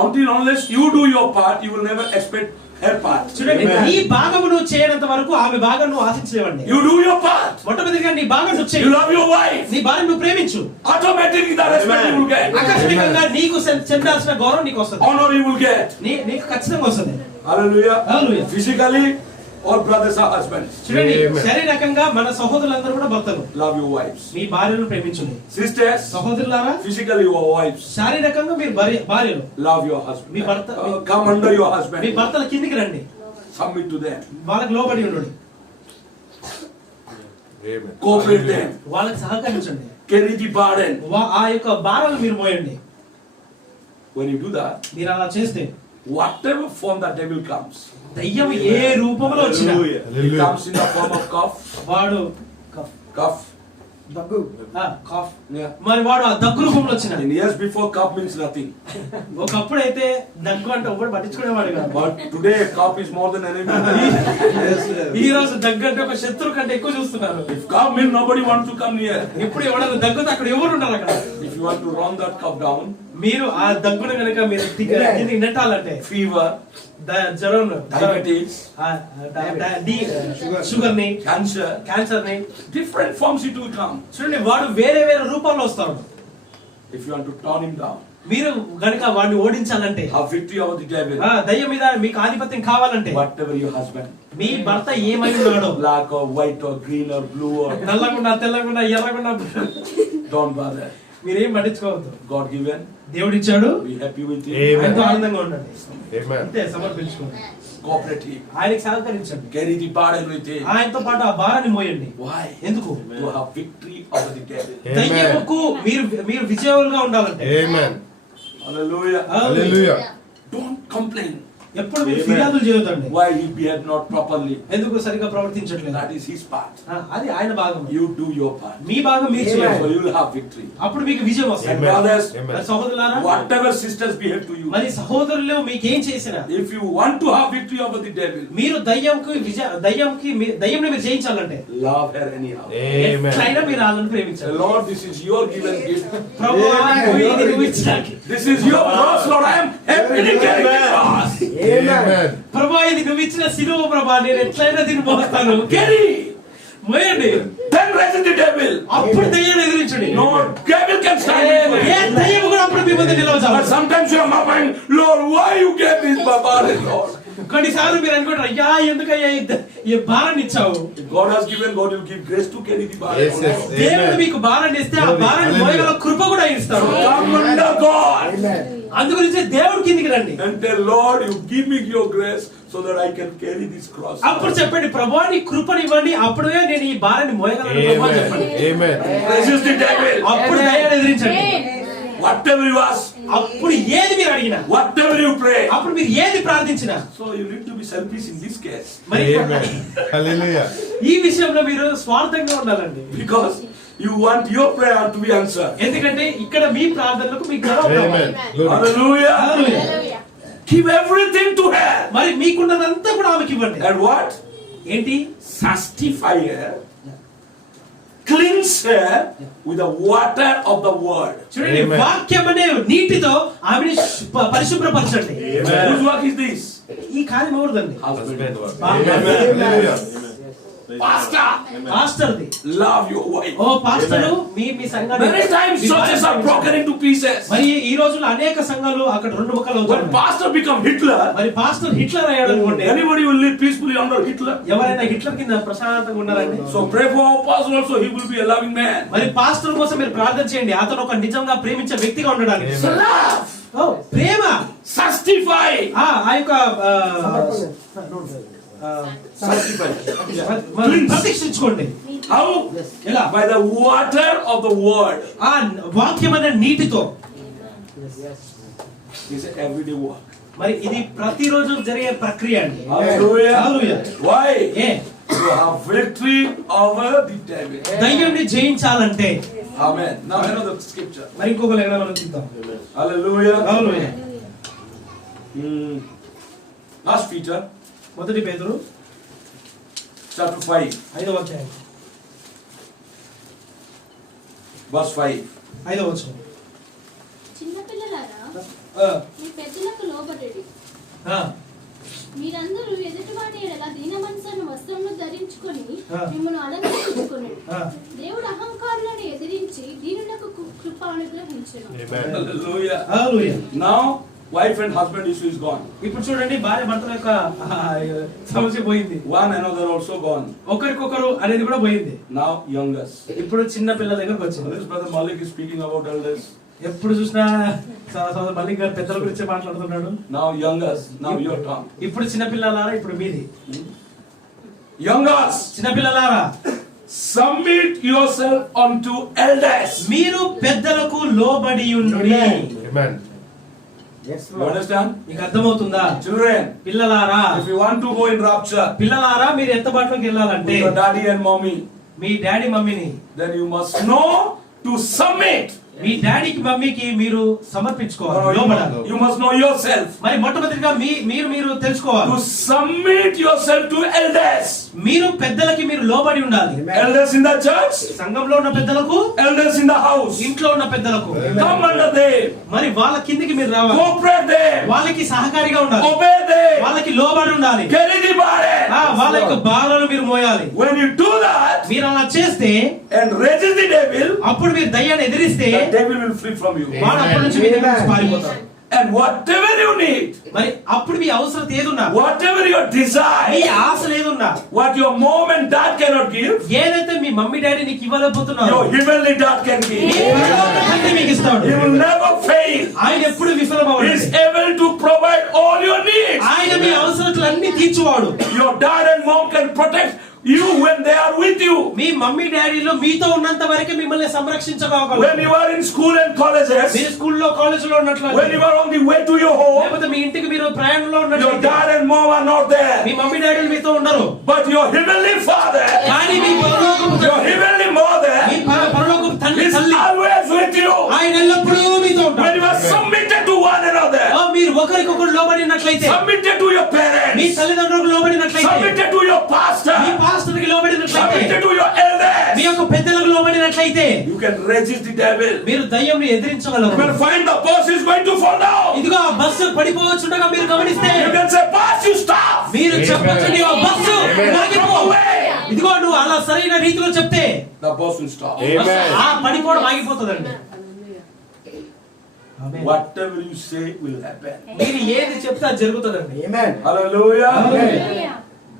Until unless you do your part, you will never expect her part. చూడండి, Amen. నీ భాగము నువ్వు చేయనంత వరకు ఆమె భాగం నువ్వు ఆశించలేవండి. You do your part. మొట్టమొదటిగా నీ భాగం నువ్వు You చేయి. love your wife. నీ భార్య నువ్వు ప్రేమించు. Automatically the respect you will get. ఆకస్మికంగా నీకు చెందాల్సిన గౌరవం నీకు వస్తుంది. Honor you will get. నీకు ఖచ్చితంగా వస్తుంది. Hallelujah. Hallelujah. Physically, all brothers are husbands. చూడండి, Amen. శారీరకంగా మన సహోదరులందరూ కూడా భర్తలు. Love your wives. మీ భార్యను ప్రేమించండి. Sisters, సహోదరులారా, physically your wives. శారీరకంగా మీరు భార్యలు. Love your husband. మీ భర్త Come under your me husband. భర్తల కిందికి రండి. Submit to them. వాళ్ళకి లోబడి ఉండండి. Amen. Cooperate them. వాళ్ళకి సహకరించండి. Carry the burden. ఆ యొక్క భారాలు మీరు మోయండి. When you do that, మీరు అలా చేస్తే whatever form that devil comes, దయ్యం ఏ రూపంలో వచ్చినా it comes in the form of cough, వాడు cough. దగ్గు కాఫ్ Yeah. మరి వాడు ఆ దగ్గు రూపంలో వచ్చిన. In years before, cough means nothing. ఒకప్పుడు అయితే దగ్గు అంటే ఒకటి పట్టించుకునేవాడు కాదు. But today, cough is more than enemy. ఈ రోజు దగ్గు అంటే ఒక శత్రువు కంటే ఎక్కువ చూస్తున్నారు. If cough means nobody wants to come near. ఎప్పుడు ఎవరైనా దగ్గుతో అక్కడ ఎవరు ఉన్నారు అక్కడ. If you want to run that cough down, మీరు ఆ దగ్గును కనుక మీరు దీనికి నెట్టాలంటే fever, జ్వరం, diabetes, షుగర్ ని, cancer, క్యాన్సర్ ని, different forms it will come. చూడండి వాడు వేరే వేరే రూపాల్లో వస్తాడు. If you want to turn him down, మీరు గనుక వాడిని ఓడించాలంటే, have victory over the devil. దయ్యం మీద మీకు ఆధిపత్యం కావాలంటే, Whatever your husband, మీ భర్త ఏమై ఉన్నాడో, black or white or green or blue or, నల్లగున్నా తెల్లగున్నా ఎర్రగున్నా don't bother. మీరేం పట్టించుకోవద్దు. God given, దేవుడిచ్చాడు, be happy with him. Amen. ఎంతో ఆనందంగా ఉండండి. Amen. అంతే, సమర్పించుకోండి. Cooperate him. ఆయనకి సహకరించండి. Carry the burden with him. ఆయనతో పాటు ఆ భారాన్ని మోయండి. Why? ఎందుకు? To have victory over the devil. దయ్యముకు మీరు విజయవంతంగా ఉండాలంటే. Amen. Hallelujah. Hallelujah. Don't complain. ఎప్పుడు మీరు ఫిర్యాదులు చేయొద్దండి. Why he behaved not properly. ఎందుకు సరిగ్గా ప్రవర్తించట్లేదు. That is his part. అది ఆయన భాగం. You do your part. మీ భాగం మీరు చేయాలి. So you will have victory. అప్పుడు మీకు విజయం వస్తుంది. And brothers, Amen. మరి సహోదరులారా, whatever sisters behave to you, మరి సహోదరులు మీకేం చేసినా, if you want to have victory over the devil, మీరు దయ్యంని మీరు జయించాలంటే, love her anyhow. Amen. ఎట్లయినా మీరు వాళ్ళని Say, ప్రేమించాలి. Lord, this is your given gift. ప్రభువా, ఇది నువ్వు ఇచ్చిన This is your cross, Lord. I am happily carrying the cross. Amen. ప్రభువా, ఇది నువ్వు ఇచ్చిన సిలువ ప్రభా, నేను ఎట్లయినా దీన్ని మోస్తాను. Carry. మోయండి. Then resist the devil. అప్పుడు దయ్యాన్ని ఎదిరించండి. No devil can stand before A you. దయ్యం కూడా అప్పుడు మీ ముందు But నిలవజాలి. sometimes you are murmuring, Lord, why you gave this burden, Lord? కొన్నిసార్లు మీరు అనుకుంటారు, అయ్యా ఎందుకయ్యా ఈ భారాన్ని ఇచ్చావు. If God has given, God will give grace to carry the burden. Yes, yes. దేవుడు మీకు భారాన్ని ఇస్తే ఆ భారాన్ని మోయగల కృప కూడా ఇస్తాడు. Come under God. అందుకు గురించి దేవుడి కిందికి రండి. And tell Lord, you give me your grace so that I can carry this cross. అప్పుడు చెప్పండి, ప్రభువా నీ కృపని ఇవ్వండి, అప్పుడే నేను ఈ భారాన్ని మోయగలను ప్రభువా అని చెప్పండి. Amen. Resist the devil. అప్పుడు దయ్యాన్ని ఎదిరించండి. Whatever you ask, అప్పుడు ఏది మీరు అడిగినా, whatever you pray. అప్పుడు మీరు ఏది ప్రార్థించినా, So you need to be selfish in this case. మరి Amen. Hallelujah. ఈ విషయంలో మీరు స్వార్థంగా ఉండాలండి. Because you want your prayer to be answered. ఎందుకంటే ఇక్కడ మీ ప్రార్థనలకు మీకు జవాబు Amen. రావాలి. Glory. Hallelujah. Hallelujah. Give everything to her. మరి మీకున్నదంతా కూడా ఆమెకి ఇవ్వండి. And what? ఏంటి? Sanctify her. Cleanse her with the water of the word. చూడండి, Amen. వాక్యం అనే నీటితో ఆమెని పరిశుభ్రపరచండి. Amen. Whose work is this? ఈ కార్యం ఎవరిదండి? Husband. Amen. Hallelujah. Pastor, పాస్టర్ది. love your wife. ఓ పాస్టరు, మీ సంఘాన్ని Many times churches are broken into pieces. మరి ఈ రోజుల్లో అనేక సంఘాలు అక్కడ రెండు ముక్కలు When అవుతాయి. pastor become Hitler, మరి పాస్టర్ హిట్లర్ అయ్యాడు అనుకోండి, anybody will live peacefully under Hitler. ఎవరైనా హిట్లర్ కింద ప్రశాంతంగా ఉండాలండి. So pray for our pastor also. He will be a loving man. మరి పాస్టర్ కోసం మీరు ప్రార్థన చేయండి, అతను ఒక నిజంగా ప్రేమించే వ్యక్తిగా ఉండడానికి. So love, ఓ ప్రేమ, sanctify. ఆ యొక్క ప్రతిష్ఠించుకోండి. How? ఎలా? By the water of the word. ఆ వాక్యం అనే నీటితో. It's an everyday work. మరి ఇది ప్రతిరోజు జరిగే ప్రక్రియ అండి. Hallelujah. Hallelujah. Why? A To have victory over the devil. దయ్యాన్ని జయించాలంటే. Amen. Now another scripture. మరి ఇంకొక లేఖనం మనం చూద్దాం. Hallelujah. Hallelujah. Last Peter, మొదటి పేతురు chapter 5, 5వ అధ్యాయం verse 5. 5వ వచనం. చిన్నపిల్లలారా మీ పెద్దలకు లోబడండి. ఆ మీరందరూ ఎదుటివాని ఎడల దీన మనసును వస్త్రమును ధరించుకొని ఆ. మిమ్మల్ని అలంకరించుకొనుడి. ఆ. దేవుడు అహంకారులను ఎదిరించి దీనులకు కృప అనుగ్రహించును. Amen. Hallelujah. Hallelujah. Now, wife and husband issue is gone. ఇప్పుడు చూడండి, భార్య భర్తల యొక్క సమస్య పోయింది. One another also gone. ఒకరికొకరు అనేది కూడా పోయింది. Now, youngest. ఇప్పుడు చిన్న పిల్లల దగ్గరకు వచ్చింది. This brother Malik is speaking about elders. ఎప్పుడు చూసినా సోదరు మల్లిక్ గారు పెద్దల గురించి మాట్లాడుతున్నాడు. Now, youngest. Now, your turn. ఇప్పుడు చిన్న పిల్లలారా, ఇప్పుడు మీది. Youngest, చిన్న పిల్లలారా, submit yourself unto elders. మీరు పెద్దలకు లోబడి ఉండుడి. Amen. You understand? మీకు అర్థమవుతుందా? Children, పిల్లలారా, if you want to go in rapture పిల్లలారా మీరు ఎత్తబాటులోకి వెళ్ళాలంటే with your daddy and mommy, me daddy మమ్మీని, then you must know to submit. మీ డాడీకి మమ్మీకి మీరు సమర్పించుకోవాలి, లోబడాలి. You must know yourself. మరి మొట్టమొదటిగా మీరు తెలుసుకోవాలి. To submit yourself to elders. మీరు పెద్దలకి మీరు లోబడి ఉండాలి. Elders in the church, సంఘంలో ఉన్న పెద్దలకు, elders in the house. ఇంట్లో ఉన్న పెద్దలకు. Come under them. మరి వాళ్ళ కిందికి మీరు రావాలి. Cooperate them. వాళ్ళకి సహకారిగా ఉండాలి. Obey them. వాళ్ళకి లోబడి ఉండాలి. Carry the burden. వాళ్ళ యొక్క భారాలను మీరు మోయాలి. When you do that మీరు అలా చేస్తే, and resist the devil, అప్పుడు మీరు దయ్యాన్ని ఎదిరిస్తే the devil will flee from you. వాడు అప్పటి నుంచి మీ దగ్గర నుంచి పారిపోతాడు. And whatever you need, మరి అప్పుడు మీ అవసరం ఏదున్నా, whatever your మీ desire, ఆశలు ఏదున్నా, what your mom and dad cannot give, ఏదైతే మీ మమ్మీ డాడీ నీకు ఇవ్వలేకపోతున్నారు, your heavenly dad can me give. పరలోక తండ్రి మీకు ఇస్తాడు. He will never fail. ఆయన ఎప్పుడు He విఫలమవ్వడు. is able to provide all your needs. ఆయన మీ అవసరాలన్నీ తీర్చువాడు. Your dad and mom can protect you when they are with you. మీ mummy డాడీలు మీతో ఉన్నంత వరకే మిమ్మల్ని సంరక్షించగలరు. When you are in school and colleges, మీరు స్కూల్లో కాలేజీలో ఉన్నట్లు, when you are on the way to your home, లేకపోతే మీ ఇంటికి మీరు ప్రయాణంలో your ఉన్నట్లు, dad and mom are not there. మీ మమ్మీ డాడీలు మీతో ఉండరు. But your heavenly father, కానీ మీ పరలోకపు your తండ్రి, heavenly mother మీ పరలోకపు తండ్రి is తల్లి always with you. ఆయన ఎల్లప్పుడూ మీతో When ఉంటాడు. you are submitted to one another, మీరు ఒకరికొకరు లోబడినట్లయితే, submitted to your me parents, తల్లిదండ్రులకు లోబడినట్లయితే, submitted to your pastor, me పాస్టర్కి లోబడినట్లయితే, submitted to your elders, మీ యొక్క పెద్దలకు లోబడినట్లయితే, you can resist the devil. మీరు దయ్యంని You ఎదిరించగలరు. will find the bus is going to fall down. ఇదిగో ఆ bus పడిపోవచ్చుండగా మీరు గమనిస్తే, You can say, "Bus, you stop." మీరు చెప్పొచ్చు, నీ ఆ బస్సు ఆగిపో. ఇదిగో నువ్వు అలా సరైన రీతిలో చెప్తే The bus will stop. Amen. ఆ పడిపోవడం ఆగిపోతుందండి. ఆమేన్. Whatever you say will happen. మీరు ఏది చెప్తే అది జరుగుతుందండి. Amen. Hallelujah. Hallelujah.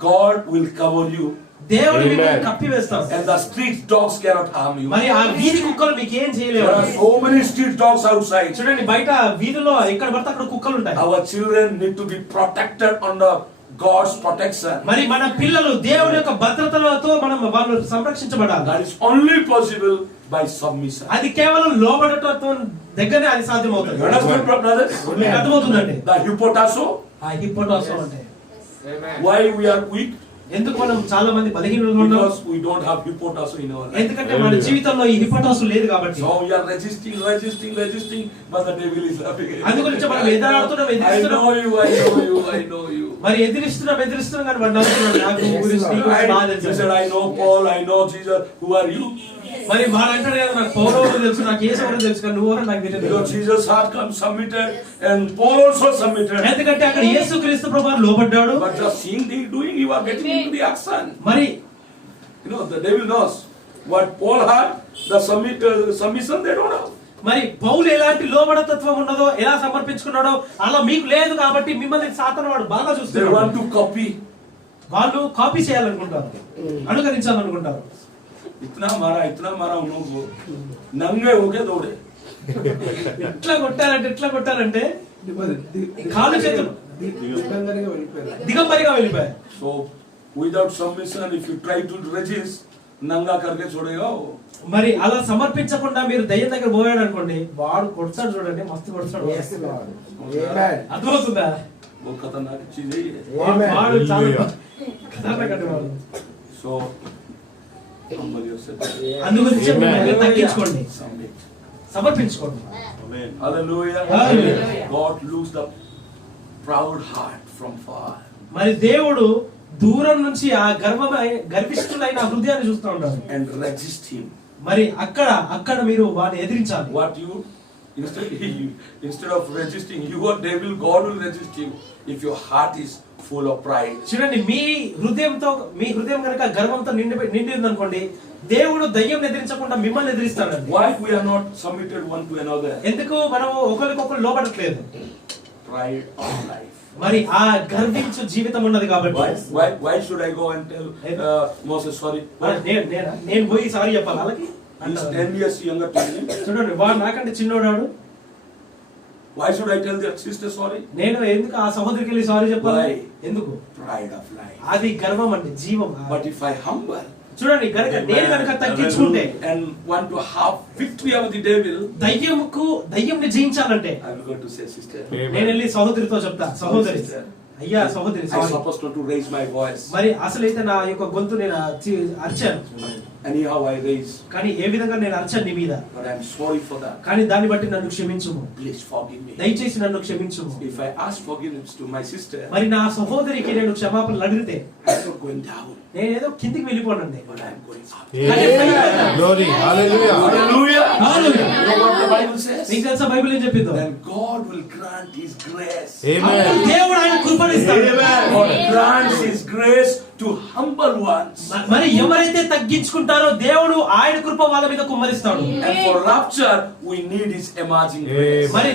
God will cover you దేవుడు Amen. మిమ్మల్ని కప్పివేస్తాడు. And the street dogs cannot harm you. మరి ఆ వీధి కుక్కలు మీకు ఏం There చేయలేవు. are so many street dogs outside. చూడండి బయట వీధిలో ఎక్కడ పడితే అక్కడ కుక్కలు ఉంటాయి. Our children need to be protected under God's protection. మరి మన పిల్లలు దేవుని యొక్క భద్రతలతో మనం వాళ్ళు సంరక్షించబడాలి. That is only possible by submission. అది కేవలం లోబడటం దగ్గరనే అది సాధ్యమవుతుంది. You understand, brothers? మీకు అర్థమవుతుందండి. The hypotasso, ఆ హిప్పోటాసో అంటే why we are weak? ఎందుకు మనం చాలా మంది బలహీనులుగా ఉన్నాం? Because we don't have hypotasso in our life. ఎందుకంటే మన జీవితంలో ఈ హిప్పోటాసు లేదు కాబట్టి. So we are resisting, but the devil is laughing. అందుగురించి మనం ఎదురాడుతున్నాం, I ఎదిరిస్తున్నాం. know you. మరి ఎదిరిస్తున్నాం కానీ వాడు నవ్వుతున్నాడు. నాకు గురించి నీకు బాగా He తెలుసు. said, I know Paul, I know Jesus. Who are you? మరి వాడు అంటాడు కదా, నాకు పౌరవుడు తెలుసు, నాకు యేసువరు తెలుసు, కానీ నువ్వు నాకు తెలియదు. Because Jesus had come submitted and Paul also submitted. ఎందుకంటే అక్కడ యేసుక్రీస్తు ప్రభువు లోబడ్డాడు. But just seeing the doing, you are getting into the action. మరి You know, the devil knows what Paul had, the submission they don't have. మరి పౌలు ఎలాంటి లోబడతత్వం ఉన్నదో, ఎలా సమర్పించుకున్నాడో అలా మీకు లేదు కాబట్టి మిమ్మల్ని సాతాను వాడు బాగా They చూస్తున్నాడు. want to copy. వాళ్ళు కాపీ చేయాలనుకుంటారు, అనుకరించాలనుకుంటారు. इतना मारा उन लोगों को नंगे हो गए दौड़े. ఎట్లా కొట్టారంటే కాలు చేతులు దిగంబరిగా వెళ్ళిపోయాయి. So without submission, if you try to resist, नंगा करके छोड़ेगा वो. మరి అలా సమర్పించకుండా మీరు దయ్యం దగ్గర పోయాడు అనుకోండి, వాడు కొడతాడు. చూడండి, మస్తు కొడతాడు. అర్థమవుతుందా? वो खतरनाक चीज है ये. వాడు చాలా ఖతర్నాక్ వాడు. So humble yourself. అందుగురించి మిమ్మల్ని తగ్గించుకోండి, Submit. సమర్పించుకోండి. Hallelujah. Hallelujah. God looks the proud heart from far. మరి దేవుడు దూరం నుంచి ఆ గర్విష్ఠులైన హృదయాన్ని చూస్తూ ఉంటాడు. And resist him. మరి అక్కడ మీరు వాడిని ఎదిరించాలి. What you instead of resisting, you are devil, God will resist you if your heart is full of pride. చూడండి, మీ హృదయం కనుక గర్వంతో నిండి ఉందనుకోండి, దేవుడు దయ్యం ఎదిరించకుండా మిమ్మల్ని ఎదిరిస్తాడండి. Why we are not submitted one to another? ఎందుకు మనం ఒకరికొకరు లోబడట్లేదు? Pride of life. మరి ఆ గర్వించు జీవితం ఉన్నది కాబట్టి. Why should I go and tell Moses sorry? నేను పోయి సారీ చెప్పాలి వాళ్ళకి? He's 10 years younger than me. చూడండి, వాడు నాకంటే చిన్నోడాడు. Why should I tell the sister sorry? నేను ఎందుకు ఆ సహోదరికి వెళ్ళి సారీ చెప్పాలి? Why? ఎందుకు? Pride of life. అది గర్వం అండి, జీవం. But if I humble చూడండి, నేను కనుక తగ్గించుకుంటే and want to have victory over the devil, దయ్యంని జయించాలంటే I will go to say sister. నేను వెళ్ళి సహోదరితో చెప్తా, సహోదరి అయ్యా సహోదరి I supposed not to raise my voice. మరి అసలైతే నా యొక్క గొంతు నేను అరిచాను, Anyhow I raise. కానీ ఏ విధంగా నేను అరిచాను నీ మీద, But I am sorry for that. కానీ దాన్ని బట్టి నన్ను క్షమించుము, Please forgive me. దయచేసి నన్ను క్షమించుము. If I ask forgiveness to my sister, మరి నా సహోదరికి నేను క్షమాపణలు అడిగితే I am not going down, నేనేదో కిందికి వెళ్ళిపోనండి, but I am going up. Glory. Hallelujah. Hallelujah. Hallelujah. You know what the Bible says? నీకు తెలుసా బైబిల్ ఏం చెప్పిందో? Then God will grant His grace. Amen. దేవుడు ఆయన కృపనిస్తాడు. God grants His grace to humble ones. మరి ఎవరైతే తగ్గించుకుంటారో దేవుడు ఆయన కృప వాళ్ళ మీద కుమ్మరిస్తాడు. And for rapture, we need His emerging grace. మరి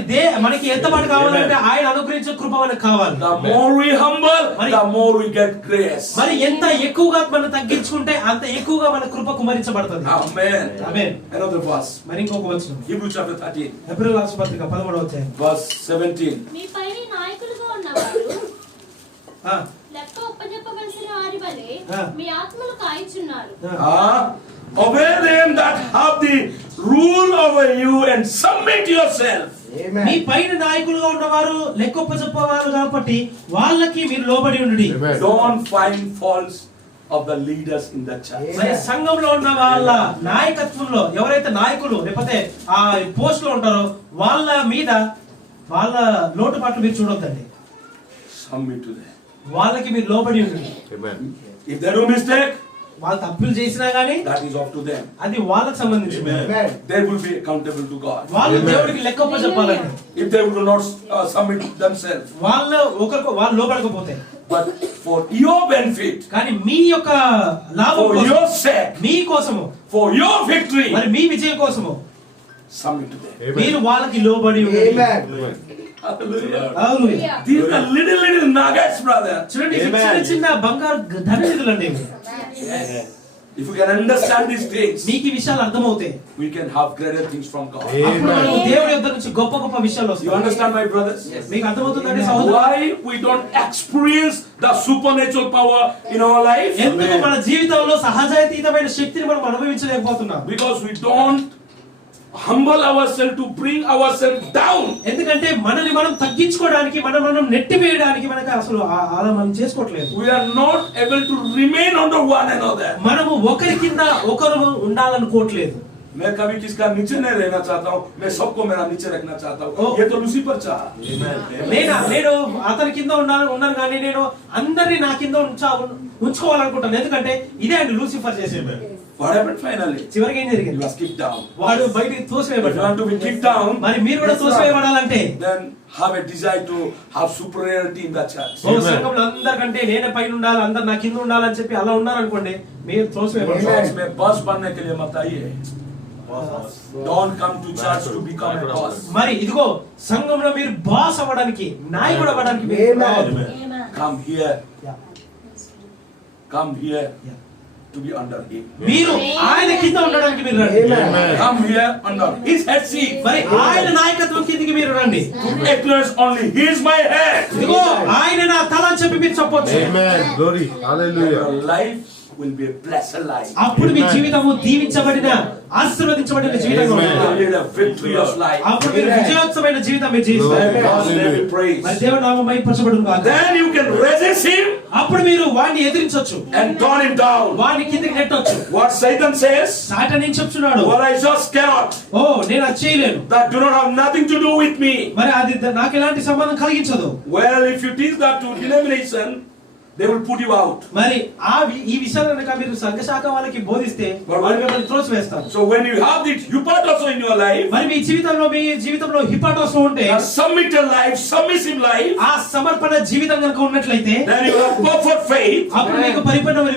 మనకి ఎంత మాట కావాలంటే ఆయన అనుగ్రహించే కృప మనకు కావాలి. The more we humble, the more we get grace. మరి ఎంత ఎక్కువగా మనం తగ్గించుకుంటే అంత ఎక్కువగా మన కృప కుమ్మరించబడుతుంది. Amen. ఆమేన్. Another verse. మరి ఇంకొక వచనం, Hebrews chapter 13, హెబ్రీయుల రాసిన పత్రిక 13వ అధ్యాయం verse 17. మీ పైన నాయకులుగా ఉన్నవారు ఆ, లెక్క ఒప్పజెప్పవలసిన వారి వలె ఆ. మీ ఆత్మలు కాయిచున్నారు. Obey them that have the rule over you and submit yourself. మీ పైన నాయకులుగా ఉన్నవారు లెక్కొప్ప చెప్పవారు కాబట్టి వాళ్ళకి మీరు లోబడి ఉండండి. Amen. Don't find faults of the leaders in the church. మరి సంఘంలో ఉన్న వాళ్ళ నాయకత్వంలో ఎవరైతే నాయకులు లేకపోతే ఆ పోస్ట్ లో ఉంటారో వాళ్ళ మీద వాళ్ళ లోటుపాట్లు మీరు చూడొద్దండి. Submit to them. వాళ్ళకి మీరు లోబడి ఉండండి. Amen. If they do mistake, వాళ్ళు తప్పులు చేసినా గానీ that is up to them. అది వాళ్ళకి సంబంధించింది. They will be accountable to God. వాళ్ళు దేవుడికి లెక్కప్ప చెప్పాలండి. If they will not submit themselves. వాళ్ళు వాళ్ళు లోబడకపోతే, But for your benefit, కానీ మీ యొక్క లాభం for కోసం, your sake, మీ కోసము, for your victory, మరి మీ విజయం కోసము submit to them. మీరు వాళ్ళకి లోబడి ఉండండి. Amen. Hallelujah. Hallelujah. These are little nuggets, brother. చూడండి, చిన్న చిన్న బంగారు ధననిధులండి ఇవి. If you can understand these things, మీకు ఈ విషయాలు అర్థమవుతాయి, we can have greater things from God. అప్పుడు మనకు దేవుడి యొద్ద నుంచి గొప్ప గొప్ప విషయాలు You వస్తాయి. understand, my brothers? మీకు అర్థమవుతుందండి సహోదరు? Why we don't experience the supernatural power in our life? ఎందుకు మన జీవితంలో సహజాతీతమైన శక్తిని మనం అనుభవించలేకపోతున్నాం? Because we don't humble ourselves to bring ourselves down. ఎందుకంటే మనల్ని మనం తగ్గించుకోవడానికి, మనం నెట్టివేయడానికి మనకు అసలు అలా మనం చేసుకోవట్లేదు. We are not able to remain under one another. మనము ఒకరి కింద ఒకరు ఉండాలనుకోవట్లేదు. मैं कभी किसका नीचे नहीं रहना चाहता हूँ, मैं सबको मेरा नीचे रखना चाहता हूँ. ये तो लूसीफर चाहा. నేను అతని కింద ఉన్నాను కానీ నేను అందరినీ నా కింద ఉంచుకోవాలనుకుంటాను. ఎందుకంటే ఇదే అండి లూసిఫర్ చేసేది. What happened finally? చివరికి ఏం He జరిగింది? was kicked down. వాడు బయటికి If you తోసివేయబడ్డాడు. want to be kicked down, మరి మీరు కూడా తోసివేయబడాలంటే then have a desire to have superiority in the church. ఓ సంఘంలో అందరికంటే నేనే పైన ఉండాలి, అందరు నా కింద ఉండాలని చెప్పి అలా ఉన్నారనుకోండి, మీరు తోసివేయబడతారు. Church में boss बनने के लिए मत आइए. Don't come to church to become a boss. మరి ఇదిగో సంఘంలో మీరు బాస్ అవ్వడానికి, నాయకుడు అవ్వడానికి మీరు Amen. రావద్దు. Come here. Yeah. Come here Yeah. to be under him. మీరు ఆయన కింద ఉండడానికి మీరు రండి. Amen. Come here under his head seat. మరి ఆయన నాయకత్వం కిందకి మీరు రండి. To acknowledge only he is my head. ఇదిగో ఆయన నా తల అని చెప్పి మీరు చెప్పొచ్చు. Amen. Glory. Hallelujah. Your life will be a blessed life. అప్పుడు మీ జీవితము దీవించబడిన, ఆశీర్వదించబడిన జీవితంగా You ఉంటుంది. will lead a victorious life. అప్పుడు మీరు విజయోత్సవమైన జీవితం మీరు జీవిస్తారు. God's name be praised. మరి దేవుని నామం మహిమపరచబడును గాక. Then you can resist him అప్పుడు మీరు వాడిని ఎదిరించొచ్చు, and turn him down. వాడిని కిందకి నెట్టొచ్చు. What Satan says, సాటాను ఏం చెప్తున్నాడు? what I just cannot, ఓ నేను అది చేయలేను, that do not have nothing to do with me. మరి అది నాకు ఎలాంటి సంబంధం కలిగించదు. Well, if you teach that to denomination, they will put you out. మరి ఈ విషయాలు కనుక మీరు సంఘశాఖ వాళ్ళకి బోధిస్తే వాళ్ళు మిమ్మల్ని త్రోసివేస్తారు. So when you have this hypocrisy in your life, మరి మీ జీవితంలో హిపాటోస్ ఉంటే, a submitted life, submissive life, ఆ సమర్పణ జీవితం కనుక ఉన్నట్లయితే, then you have perfect faith. అప్పుడు మీకు పరిపూర్ణమైన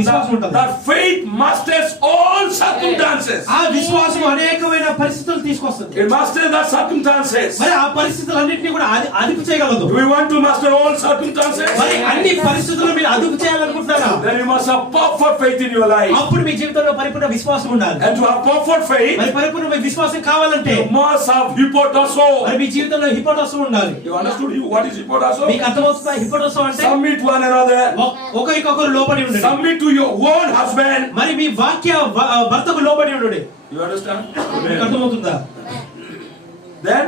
విశ్వాసం ఉంటుంది. That faith masters all circumstances. ఆ విశ్వాసం అనేకమైన పరిస్థితులు తీసుకొస్తుంది. It masters the circumstances. మరి ఆ పరిస్థితులన్నింటినీ కూడా అదుపు చేయగలదు. Do you want to master all circumstances? మరి అన్ని పరిస్థితులు మీరు అదుపు చేయాలనుకుంటున్నారా? Then you must have perfect faith in your life. అప్పుడు మీ జీవితంలో పరిపూర్ణ విశ్వాసం ఉండాలి. And to have perfect faith, మరి పరిపూర్ణ విశ్వాసం కావాలంటే you must have hypotasso. మరి మీ జీవితంలో హిపోటోసం ఉండాలి. You understood what is hypotasso? మీకు అర్థమవుతుందా హిపోటోసం అంటే? Submit one another. ఒకరికొకరు లోబడి ఉండండి. Submit to your own husband. మరి మీ భర్తకు లోబడి ఉండండి. You understand? మీకు అర్థమవుతుందా? Then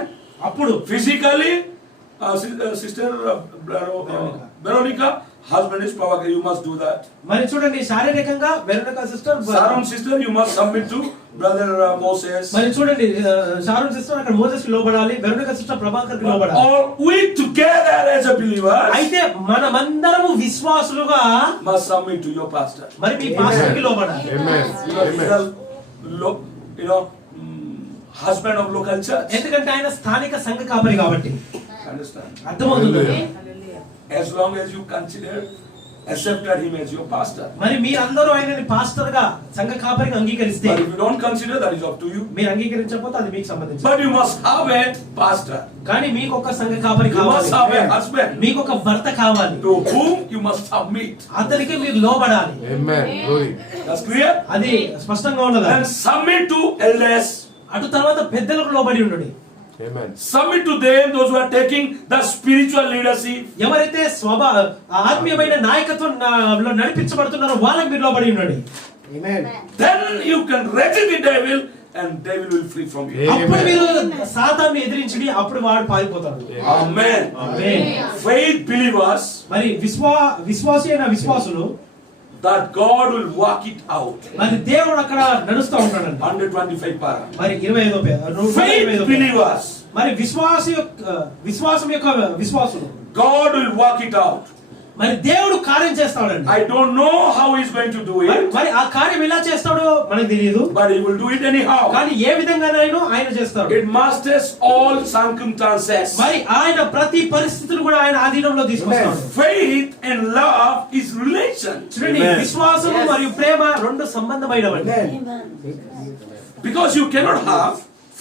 అప్పుడు physically, sister Veronica, husband is power. You must do that. మరి చూడండి, శారీరకంగా Veronica sister, Sharon sister, you must submit to brother Moses. మరి చూడండి షారోన్ సిస్టర్ అక్కడ మోసెస్ కి లోబడాలి, వెరోనికా సిస్టర్ ప్రభాకర్ కి లోబడాలి. Or we together as a believers అయితే మనమందరము విశ్వాసులుగా must submit to your pastor. మరి మీ పాస్టర్ కి లోబడాలి. Amen. You know, husband of local church. ఎందుకంటే ఆయన స్థానిక సంఘ కాపరి కాబట్టి. Understand? అర్థమవుతుంది. As long as you accepted him as your pastor. మరి మీరందరూ ఆయనని పాస్టర్ గా సంఘ కాపరిగా అంగీకరిస్తే, But if you don't consider, that is up to you. మీరు అంగీకరించకపోతే అది మీకు సంబంధించి. But you must have a pastor. కానీ మీకు ఒక సంఘ కాపరి You must have కావాలి, a husband మీకు ఒక భర్త కావాలి, to whom you must submit. అతనికి మీరు లోబడాలి. Amen. Glory. That's clear? అది స్పష్టంగా ఉన్నదా? Then submit to elders. అటు తర్వాత పెద్దలకు లోబడి ఉండండి. Amen. Submit to them, those who are taking the spiritual leadership. ఎవరైతే ఆత్మీయమైన నాయకత్వం నడిపించబడుతున్నారో వాళ్ళకి మీరు లోబడి ఉండండి. Amen. Then you can resist the devil and devil will flee from you. అప్పుడు మీరు సాతాన్ని ఎదిరించండి, అప్పుడు వాడు పారిపోతాడు. Amen. ఆమేన్. Faith believers, మరి విశ్వాసి అయిన విశ్వాసులు that God will work it out. మరి దేవుడు అక్కడ నడుస్తూ ఉంటాడండి. 125 para. మరి 25వ Faith believers, మరి విశ్వాసం యొక్క విశ్వాసులు God will work it out. మరి దేవుడు కార్యం చేస్తాడండి. I don't know how he's going to do it, మరి ఆ కార్యం ఎలా చేస్తాడో మనకు తెలియదు, but he will do it anyhow. కానీ ఏ విధంగానైనా ఆయన చేస్తాడు. It masters all circumstances. మరి ఆయన ప్రతి పరిస్థితులు కూడా ఆయన ఆధీనంలో తీసుకొస్తాడు. Faith and love is relation. చూడండి, విశ్వాసము మరియు ప్రేమ రెండు సంబంధమైనవి. Because you cannot have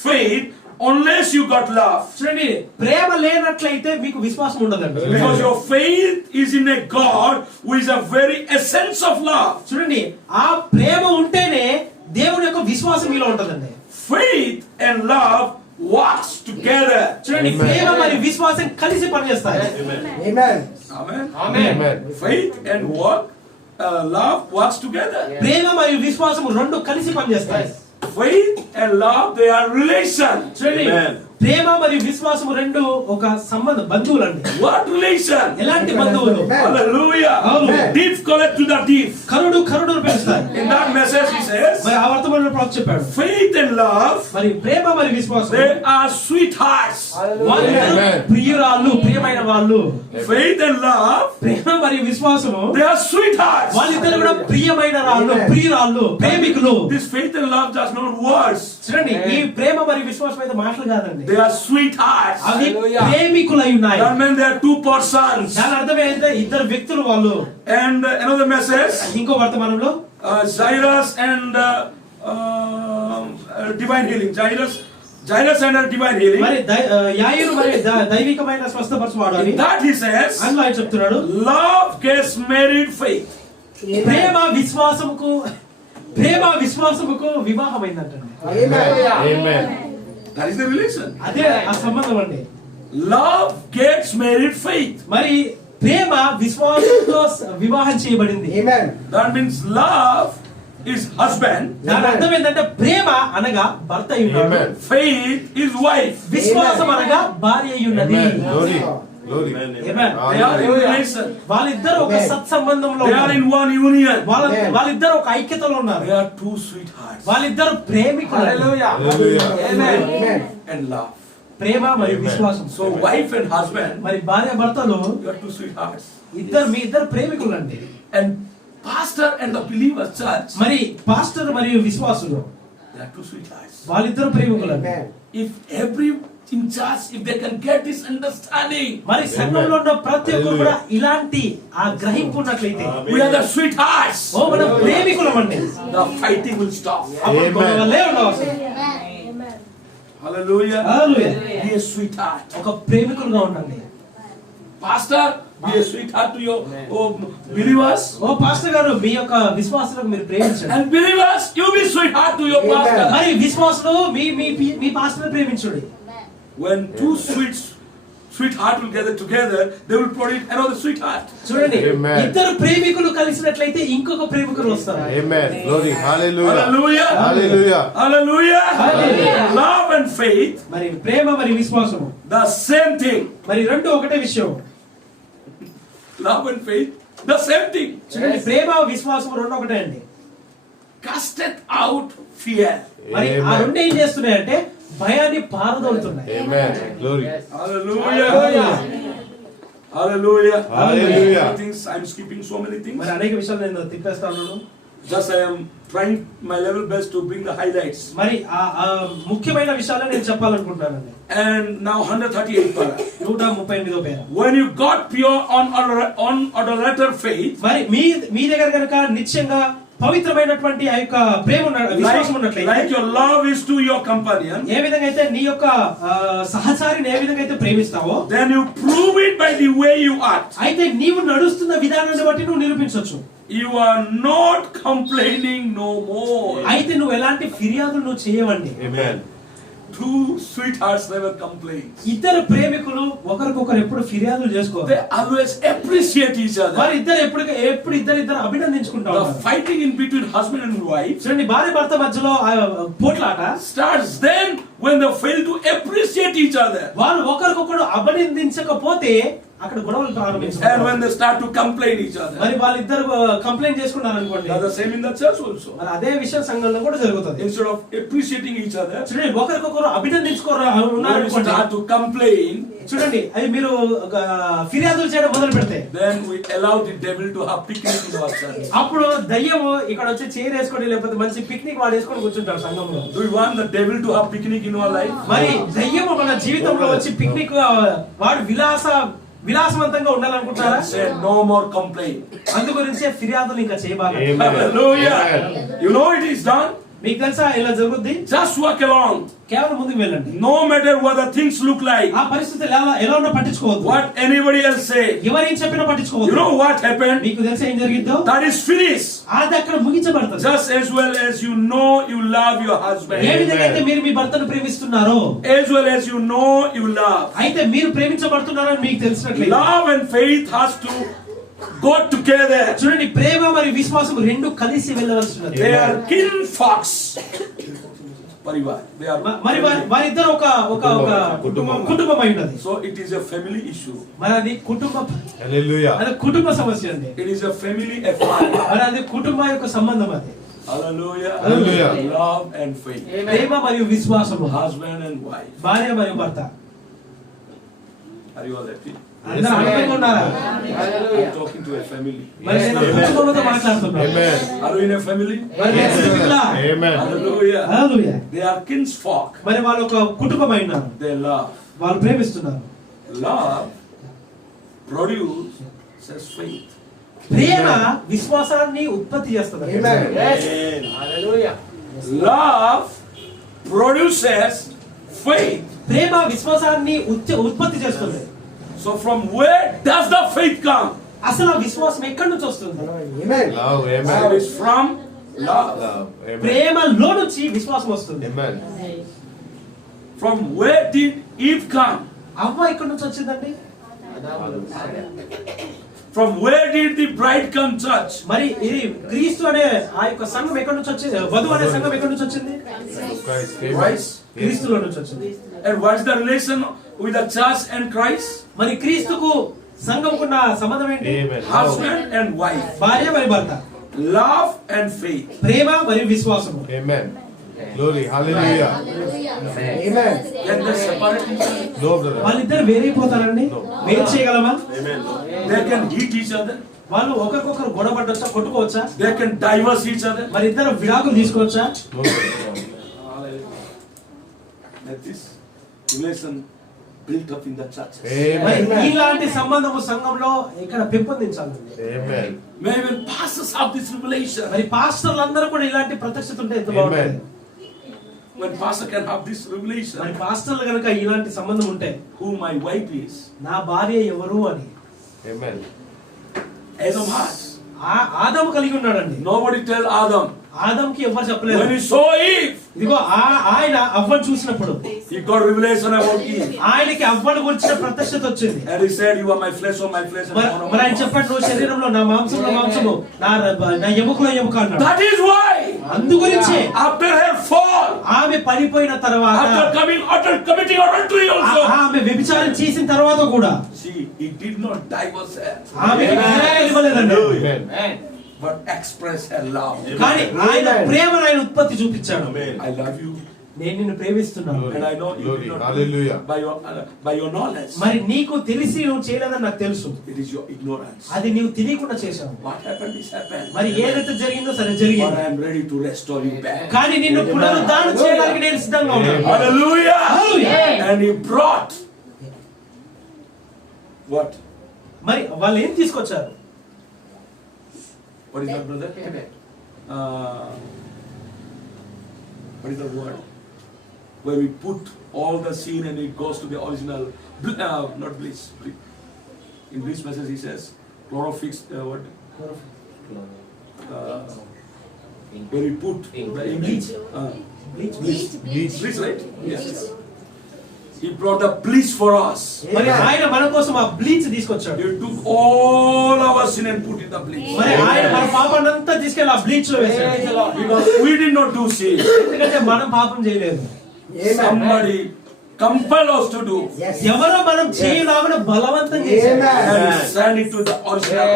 faith unless you got love. చూడండి, ప్రేమ లేనట్లయితే మీకు విశ్వాసం ఉండదండి. Because your faith is in a God who is a very essence of love. చూడండి, ఆ ప్రేమ ఉంటేనే దేవుని యొక్క విశ్వాసం మీలో ఉంటదండి. Faith and love works together. చూడండి, ప్రేమ మరియు విశ్వాసం కలిసి పనిచేస్తాయి. Amen. Amen. Amen. Faith and love works together. ప్రేమ మరియు విశ్వాసం రెండు కలిసి పనిచేస్తాయి. Faith and love, they are relation. చూడండి, ప్రేమ మరియు విశ్వాసం రెండు ఒక సంబంధం, బంధువులండి. What relation? ఎలాంటి బంధువులు? Hallelujah. Hallelujah. Deep connect to the deep. కరుడును పెంచుతాయి. In that message he says, మరి ఆ వర్తమానంలో ప్రభు చెప్పాడు, faith and love, మరి ప్రేమ మరియు విశ్వాసం they are sweethearts. వాళ్ళిద్దరూ Amen. ప్రియురాళ్ళు, ప్రియమైన వాళ్ళు. Faith and love, ప్రేమ మరియు విశ్వాసము they are sweethearts. వాళ్ళిద్దరు కూడా ప్రియమైన రాళ్ళు, ప్రియురాళ్ళు, ప్రేమికులు. This faith and love does not words. చూడండి, ఈ ప్రేమ మరియు విశ్వాసం అయితే మాటలు కాదండి, They are sweethearts. అవి ప్రేమికులై ఉన్నాయి. That means they are two persons. దాని అర్థం ఏంటంటే ఇద్దరు వ్యక్తులు వాళ్ళు. And another message, ఇంకో వర్తమానంలో Jairus and divine healing. Jairus and divine healing. మరి యాయిరు మరి దైవికమైన స్వస్థపరచువాడు అని In that he says, అందులో ఆయన చెప్తున్నాడు, love gets married faith. Prema విశ్వాసముకు వివాహమైందంటండి. Amen. That is the relation. అదే ఆ సంబంధం అండి. Love gets married faith. మరి ప్రేమ విశ్వాసంతో వివాహం చేయబడింది. Amen. That means love is husband. దాని అర్థం ఏంటంటే ప్రేమ అనగా భర్త అయి ఉన్నాడు, Amen. Faith is wife. విశ్వాసం అనగా భార్య అయి ఉన్నది. Amen. Glory. Glory. Amen. They are in relation. వాళ్ళిద్దరు ఒక సత్సంబంధంలో They are ఉన్నారు. in one union. వాళ్ళిద్దరు ఒక ఐక్యతలో ఉన్నారు. They are two sweethearts. వాళ్ళిద్దరు ప్రేమికులు. Hallelujah. Amen. And love. ప్రేమ మరియు విశ్వాసం. So wife and husband, మరి భార్య భర్తలు you are two sweethearts. మీ ఇద్దరు ప్రేమికులు అండి. And pastor and the believer church, మరి పాస్టర్ మరియు విశ్వాసులు they are two sweethearts. వాళ్ళిద్దరు ప్రేమికులు అండి. Amen. If every in church, if they can get this understanding, మరి సంఘంలో ఉన్న ప్రతి ఒక్కరు కూడా ఇలాంటి ఆ గ్రహింపు ఉన్నట్లయితే we are the sweethearts. ఓ మనం ప్రేమికులం అండి. The fighting will stop. అప్పుడు Amen. గొడవలే ఉండవు అసలు. Hallelujah. Hallelujah. Be a sweetheart. ఒక ప్రేమికులుగా ఉండండి. Pastor, be a sweetheart to your believers. ఓ పాస్టర్ గారు మీ యొక్క విశ్వాసులకు మీరు ప్రేమించండి. And believers, you be sweetheart to your Amen. pastor. మరి విశ్వాసులు మీ పాస్టర్ ప్రేమించండి. When two sweetheart will gather together, they will produce another sweetheart. చూడండి, Amen. ఇద్దరు ప్రేమికులు కలిసినట్లయితే ఇంకొక ప్రేమికులు వస్తారు. Amen. Glory. Hallelujah. Hallelujah. Hallelujah. Hallelujah. Hallelujah. Love and faith, మరి ప్రేమ మరి విశ్వాసము the same thing. మరి రెండు ఒకటే విషయం. Love and faith, the same thing. చూడండి, ప్రేమ విశ్వాసం రెండు ఒకటే అండి. Casteth out fear. మరి ఆ రెండు ఏం చేస్తున్నాయంటే భయాన్ని పారదోలుతున్నాయి. Amen. Glory. Hallelujah. Hallelujah. Hallelujah. Hallelujah. Many things, I'm skipping so many things. మరి అనేక విషయాలు నేను తిప్పేస్తాను. Just I am trying my level best to bring the highlights. మరి ఆ ముఖ్యమైన విషయాలు నేను చెప్పాలనుకుంటున్నానండి. And now 138 para. 138వ పేర. When you got pure unadulterated faith, మరి మీ దగ్గర కనుక నిత్యంగా పవిత్రమైనటువంటి ఆ యొక్క ప్రేమ విశ్వాసం ఉన్నట్లయితే, like your love is to your companion, ఏ విధంగా అయితే నీ యొక్క సహచారిని ఏ విధంగా అయితే ప్రేమిస్తావో, then you prove it by the way you act. అయితే నీవు నడుస్తున్న విధానాన్ని బట్టి నువ్వు నిరూపించవచ్చు. You are not complaining no more. అయితే నువ్వు ఎలాంటి ఫిర్యాదులు నువ్వు చేయవండి. Amen. Two sweethearts never complain. ఇద్దరు ప్రేమికులు ఒకరికొకరు ఎప్పుడు ఫిర్యాదులు చేసుకోరు. They always appreciate each other. వారు ఇద్దరు ఎప్పుడు ఇద్దరు అభినందించుకుంటా The ఉంటారు. fighting in between husband and wife చూడండి, భార్య భర్త మధ్యలో పోట్లాట starts then when they fail to appreciate each other. వారు ఒకరికొకరు అభినందించకపోతే అక్కడ గొడవలు And ప్రారంభించారు. when they start to complain each other. మరి వాళ్ళిద్దరు కంప్లైంట్ చేసుకున్నారు అనుకోండి, That's the same in the church also. మరి అదే విషయం సంఘంలో కూడా జరుగుతుంది. Instead of appreciating each other, చూడండి, ఒకరికొకరు అభినందించుకోరు ఉన్నారు when we అనుకోండి, start to complain, చూడండి అది మీరు ఫిర్యాదులు చేయడం మొదలు పెడితే then we allow the devil to have picnic in our church. అప్పుడు దయ్యము ఇక్కడ వచ్చి చైర్ వేసుకొని లేకపోతే మంచి పిక్నిక్ వాడు వేసుకొని కూర్చుంటారు సంఘంలో. Do we want the devil to have picnic in our life? మరి దయ్యము మన జీవితంలో వచ్చి పిక్నిక్ వాడు విలాసవంతంగా ఉండాలనుకుంటున్నారా? Say no more complaint. అందు గురించే ఫిర్యాదులు ఇంకా చేయబాకండి. Amen. Hallelujah. Amen. You know it is done. మీకు తెలుసా ఇలా జరుగుద్ది? Just walk along. కేవలం ముందుకు వెళ్ళండి. No matter what the things look like. ఆ పరిస్థితులు ఎలా ఉన్నా పట్టించుకోవద్దు. What anybody else say. ఎవరేం చెప్పినా పట్టించుకోవద్దు. You know what happened? మీకు తెలుసా ఏం జరిగిందో? That is finished. అది అక్కడ ముగించబడుతుంది. Just as well as you know you love your husband. ఏ విధంగా అయితే మీరు మీ భర్తను ప్రేమిస్తున్నారో, As well as you know you love. అయితే మీరు ప్రేమించబడుతున్నారని మీకు తెలిసినట్లయితే, Love and faith has to go together. చూడండి, ప్రేమ మరియు విశ్వాసం రెండు కలిసి వెళ్ళవలసి ఉన్నది. They are kin fox. Parivar. They are మరి వారిద్దరు ఒక కుటుంబం అయి ఉన్నది. So it is a family issue. మరి అది కుటుంబ Hallelujah. అది కుటుంబ సమస్య అండి. It is a family affair. మరి అది కుటుంబ యొక్క సంబంధం అది. Hallelujah. Hallelujah. Love and faith. ప్రేమ మరియు విశ్వాసము, Husband and wife. భార్య మరియు భర్త. Are you all happy? అందరూ ఆనందంగా ఉన్నారా? I'm talking to a family. మరి నేను కుటుంబంతో మాట్లాడుతున్నాను. Amen. Are you in a family? మరి నేను స్థితిలా? Amen. Hallelujah. Hallelujah. They are kinsfolk. మరి వాళ్ళు ఒక కుటుంబం అయి ఉన్నారు. They love. వాళ్ళు ప్రేమిస్తున్నారు. Love produces faith. ప్రేమ విశ్వాసాన్ని ఉత్పత్తి చేస్తుంది. Love produces faith. ప్రేమ విశ్వాసాన్ని ఉత్పత్తి చేస్తుంది. So from where does the faith come? అసలు ఆ విశ్వాసం ఎక్కడి నుంచి వస్తుంది? Love. It Amen. is from love. Love. Amen. ప్రేమలో నుంచి విశ్వాసం వస్తుంది. Amen. From where did Eve come? అవ్వ ఎక్కడి నుంచి వచ్చిందండి? From where did the bride come, church? మరి ఇది క్రీస్తు అనే ఆ యొక్క సంఘం ఎక్కడి నుంచి వచ్చింది? వధువు అనే సంఘం ఎక్కడి నుంచి వచ్చింది? Christ. Christ. క్రీస్తులో నుంచి వచ్చింది. And what is the relation with the church and Christ? మరి క్రీస్తుకు సంఘంకున్న సంబంధం ఏంటి? Amen. Husband and wife. భార్య మరియు భర్త. Love and faith. ప్రేమ మరియు విశ్వాసము. Amen. Glory. Hallelujah. Can they separate each other? No, brother. వాళ్ళిద్దరు వేరైపోతారండి? వేరు చేయగలమా? They can hit each other. వాళ్ళు ఒకరికొకరు గొడవపడొచ్చా, కొట్టుకోవచ్చా? They can divorce each other. మరి ఇద్దరు విడాకులు తీసుకోవచ్చా? No, brother. Let this relation built up in the church. మరి Amen. ఇలాంటి సంబంధము సంఘంలో ఇక్కడ పెంపొందించాలి. Amen. May even pastors have this revelation. మరి పాస్టర్లు అందరూ కూడా ఇలాంటి ప్రత్యక్షత ఉంటే ఎంత బాగుంటుంది. When pastor can have this revelation, మరి పాస్టర్లు కనుక ఇలాంటి సంబంధం ఉంటే, who my wife is, నా భార్య ఎవరు అని Amen. Adam has. ఆదాము కలిగి ఉన్నాడండి. Nobody tell Adam. ఆదాముకి ఎవరు చెప్పలేదు. When he saw Eve, ఇదిగో ఆయన అవ్వను చూసినప్పుడు he got revelation about Eve. ఆయనకి అవ్వను గురించిన ప్రత్యక్షత వచ్చింది. And he said, you are my flesh of my flesh. And bone of మరి my ఆయన bone. చెప్పాడు, నువ్వు శరీరంలో నా మాంసంలో మాంసము, నా ఎముకలో ఎముక అన్నాడు. That is why, అందు గురించి after her fall, ఆమె పడిపోయిన తర్వాత, after committing adultery also, ఆమె వ్యభిచారం చేసిన తర్వాత కూడా see, he did not divorce her, ఆమెకి విడాకులు ఇవ్వలేదండి. Amen. but express her love. కానీ ఆయన ప్రేమను ఆయన ఉత్పత్తి చూపించాడు. I love you, నేను నిన్ను ప్రేమిస్తున్నాను. and I know you Glory. did not Hallelujah. by your knowledge. మరి నీకు తెలిసి నువ్వు చేయలేదని నాకు తెలుసు. It is your ignorance. అది నీవు తెలియకుండా చేశావు. What happened is happened. మరి ఏదైతే జరిగిందో సరే But జరిగింది. I am ready to restore you back. కానీ నిన్ను పునరుద్ధరణ చేయడానికి నేను సిద్ధంగా ఉన్నాను. Hallelujah. Hallelujah. And he brought what? మరి వాళ్ళు ఏం తీసుకొచ్చారు? What is that, brother? What is the word? Where we put all the scene and it goes to the original, not bleach. In bleach message he says, chlorofix, what? Where we put the bleach. Bleach, right? Yes. He brought the bleach for us. మరి ఆయన మన కోసం ఆ bleach తీసుకొచ్చాడు. He took all our sin and put in the bleach. మరి ఆయన మన పాపాన్ని అంతా తీసుకెళ్లి ఆ బ్లీచ్ లో వేశాడు. Because we did not do sin. ఎందుకంటే మనం పాపం చేయలేదు. Somebody compelled us to do. ఎవరో మనం చేయలాగా బలవంతం చేశారు. And we sent it to the original.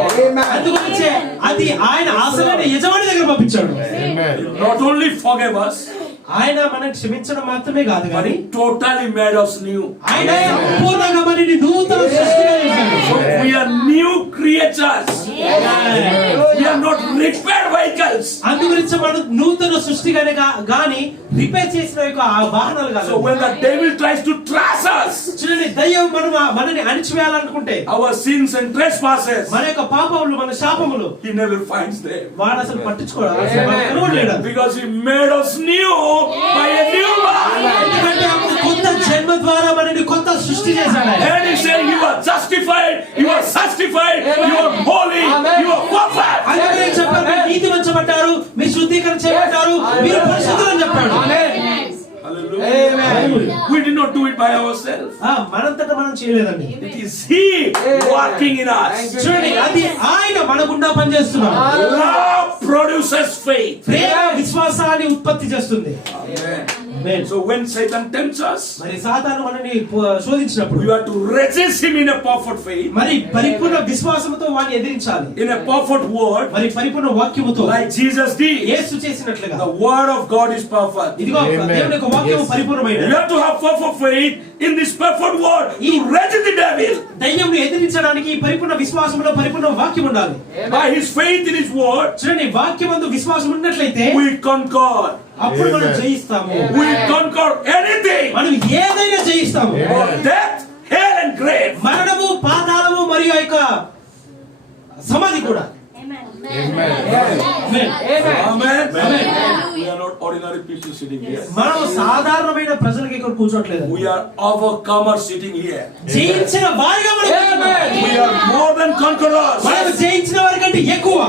అందుగురించి అది ఆయన అసలైన యజమాని దగ్గర పంపించాడు. Amen. He not only forgave us, ఆయన మనల్ని క్షమించడం మాత్రమే కాదు but కానీ he totally made us new. ఆయన సంపూర్ణంగా మనల్ని నూతన సృష్టిగా చేశాడు. So we are new creatures. We are not repaired vehicles. అందు గురించి మనం నూతన సృష్టిగానే గాని రిపేర్ చేసిన యొక్క ఆ వాహనాలు కాదు. So when the devil tries to trash us, చూడండి, దయ్యం మనని అణిచివేయాలనుకుంటే our sins and trespasses, మన యొక్క పాపములు, మన శాపములు, he never finds them. వాడు అసలు పట్టించుకోడు, అసలు వాడు కనుగొనలేడు. Because he made us new by a new birth. ఎందుకంటే అప్పుడు కొత్త జన్మ ద్వారా మనని కొత్త సృష్టి చేశాడు ఆయన. And he said, you are justified, you are sanctified, you are holy, you are perfect. అందుకే చెప్పారు, మీరు నీతిమంచబడ్డారు, మీరు శుద్ధీకరణ చేయబడ్డారు, మీరు పరిశుద్ధులు అని చెప్పాడు. Hallelujah. We did not do it by ourselves. మనంతటా మనం చేయలేదండి. It is he working in us. చూడండి, అది ఆయన మన గుండా పనిచేస్తున్నాడు. Love produces faith. ప్రేమ విశ్వాసాన్ని ఉత్పత్తి చేస్తుంది. Amen. So when Satan tempts us, మరి సాతాను మనని శోధించినప్పుడు we have to resist him in a perfect faith, మరి పరిపూర్ణ విశ్వాసముతో వాడిని ఎదిరించాలి. in a perfect word, మరి పరిపూర్ణ వాక్యముతో, like Jesus did. యేసు చేసినట్లుగా. The word of God is perfect. ఇదిగో దేవుని యొక్క వాక్యము పరిపూర్ణమైనది. You have to have perfect faith in this perfect word to resist the devil. దయ్యంను ఎదిరించడానికి ఈ పరిపూర్ణ విశ్వాసములో పరిపూర్ణ వాక్యం ఉండాలి. By his faith in his word, చూడండి, వాక్యమందు విశ్వాసం ఉన్నట్లయితే we conquer. అప్పుడు మనం జయిస్తాము. We conquer anything. మనం ఏదైనా జయిస్తాము. Or death, hell and grave. మరణము, పాతాళము మరియు ఆ యొక్క సమాధి కూడా. Amen. Amen. We are not ordinary people sitting here. మనం సాధారణమైన ప్రజలకి ఇక్కడ కూర్చోట్లేదు. We are overcomers sitting here. జయించిన వారిగా మనం కూర్చున్నాం. We are more than conquerors. మనం జయించిన వారి కంటే ఎక్కువ.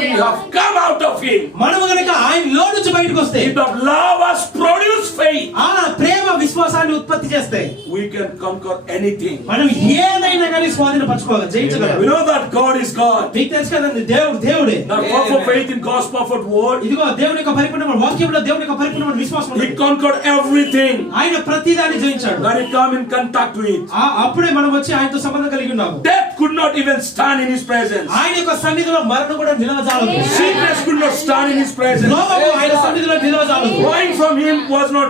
We have come out of him. మనం గనుక ఆయనలో నుంచి బయటకు వస్తే, If the love has produced faith, ఆ ప్రేమ విశ్వాసాన్ని ఉత్పత్తి చేస్తాయి. we can conquer anything. మనం ఏదైనా కానీ స్వాధీనపరచుకోగలం, జయించగలం. We know that God is God. మీకు తెలుసు కదండి, దేవుడు దేవుడే. Now, perfect faith in God's perfect word. ఇదిగో దేవుని యొక్క పరిపూర్ణమైన వాక్యంలో దేవుని యొక్క పరిపూర్ణమైన విశ్వాసం He ఉంది. conquered everything. ఆయన ప్రతిదాన్ని జయించాడు. When he come in contact with, అప్పుడే మనం వచ్చి ఆయనతో సంబంధం కలిగి ఉన్నాము. death could not even stand in his presence. ఆయన యొక్క సన్నిధిలో మరణం కూడా నిలవజాలదు. Sickness could not stand in his presence. రోగము ఆయన సన్నిధిలో నిలవజాలదు. Flowing from him was not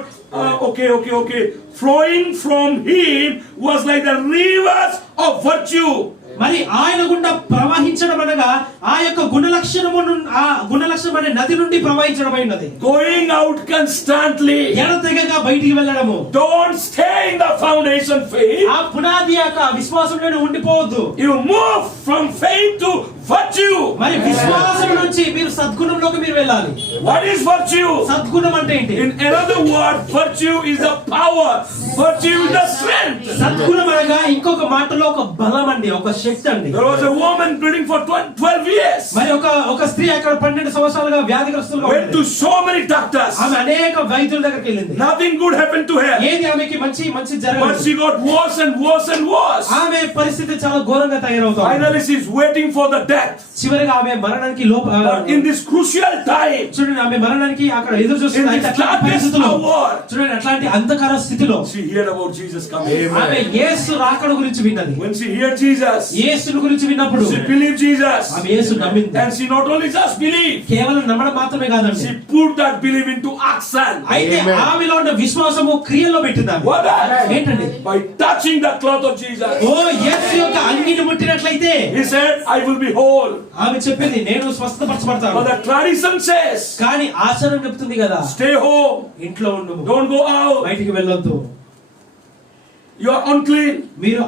okay. Flowing from him was like the rivers of virtue. మరి ఆయన గుండా ప్రవహించడం అనగా ఆ యొక్క గుణలక్షణం అనే నది నుండి ప్రవహించడమైనది. Going out constantly. ఎడతెగక బయటికి వెళ్ళడము. Don't stay in the foundation faith. ఆ పునాది యొక్క విశ్వాసంలోనే ఉండిపోవద్దు. You move from faith to virtue. మరి విశ్వాసం నుంచి మీరు సద్గుణంలోకి మీరు వెళ్ళాలి. What is virtue? సద్గుణం అంటే ఏంటి? In another word, virtue is the power. Virtue is the strength. సద్గుణం అనగా ఇంకొక మాటలో ఒక బలం అండి, ఒక శక్తి అండి. There was a woman bleeding for 12 years. మరి ఒక స్త్రీ అక్కడ 12 సంవత్సరాలుగా వ్యాధిగ్రస్తులుగా Went to so many doctors. ఆమె అనేక వైద్యుల దగ్గరికి వెళ్ళింది. Nothing good happened to her. ఏది ఆమెకి మంచి But జరగలేదు. she got worse and worse and worse. ఆమె పరిస్థితి చాలా ఘోరంగా తయారవుతోంది. Finally, she is waiting for the death. చివరిగా ఆమె మరణానికి But in this crucial time, చూడండి, ఆమె మరణానికి అక్కడ ఎదురు in చూస్తుంది. this darkest hour, చూడండి, అట్లాంటి అంధకార స్థితిలో she heard about Jesus coming. ఆమె యేసు రాకడ గురించి విన్నది. When she heard Jesus, యేసుని గురించి విన్నప్పుడు she believed Jesus. ఆమె యేసు నమ్మింది. And she not only just believed, కేవలం నమ్మడం మాత్రమే కాదండి, she put that belief into action. అయితే ఆమెలో ఉన్న విశ్వాసము క్రియల్లో పెట్టింది. What? ఏంటండి? By touching the cloth of Jesus. ఓ యేసు యొక్క అంగిని ముట్టినట్లయితే He said, I will be whole. ఆమె చెప్పింది, నేను స్వస్థపరచబడతాను. But the tradition says, కానీ ఆచారం చెప్తుంది కదా, stay home. ఇంట్లో ఉండు, Don't go out. బయటికి వెళ్ళొద్దు, You are unclean. మీరు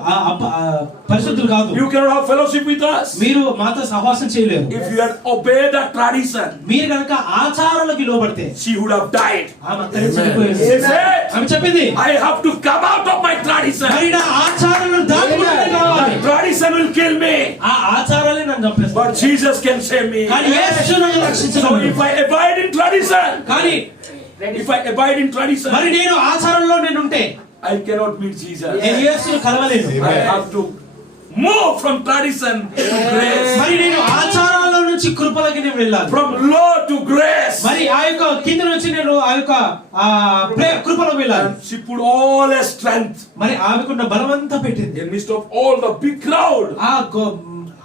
పరిశుద్ధులు కాదు, You cannot have fellowship with us. మీరు మాతో సహవాసం చేయలేరు. If you had obeyed the tradition, మీరు కనుక ఆచారాలకు లోబడితే she would have died. ఆమె అక్కడే చనిపోయేది. She said, ఆమె చెప్పింది, I have to come out of my tradition. మరి నా ఆచారాలను దాటుకుంటూనే కావాలి. Tradition will kill me. ఆ ఆచారాలే నన్ను చంపేస్తాయి. But Jesus can save me. కానీ యేసు నన్ను So రక్షించగలడు. if I abide in tradition, కానీ మరి నేను ఆచారంలో నేను ఉంటే I cannot meet Jesus. నేను యేసును కలవలేను. I have to move from tradition to grace. మరి నేను ఆచారాల నుంచి కృపలోకి నేను వెళ్ళాలి. From law to grace. మరి ఆ యొక్క కింద నుంచి నేను ఆ యొక్క కృపలోకి వెళ్ళాలి. And she put all her strength మరి ఆమెకున్న బలమంతా పెట్టింది. in midst of all the big crowd. ఆ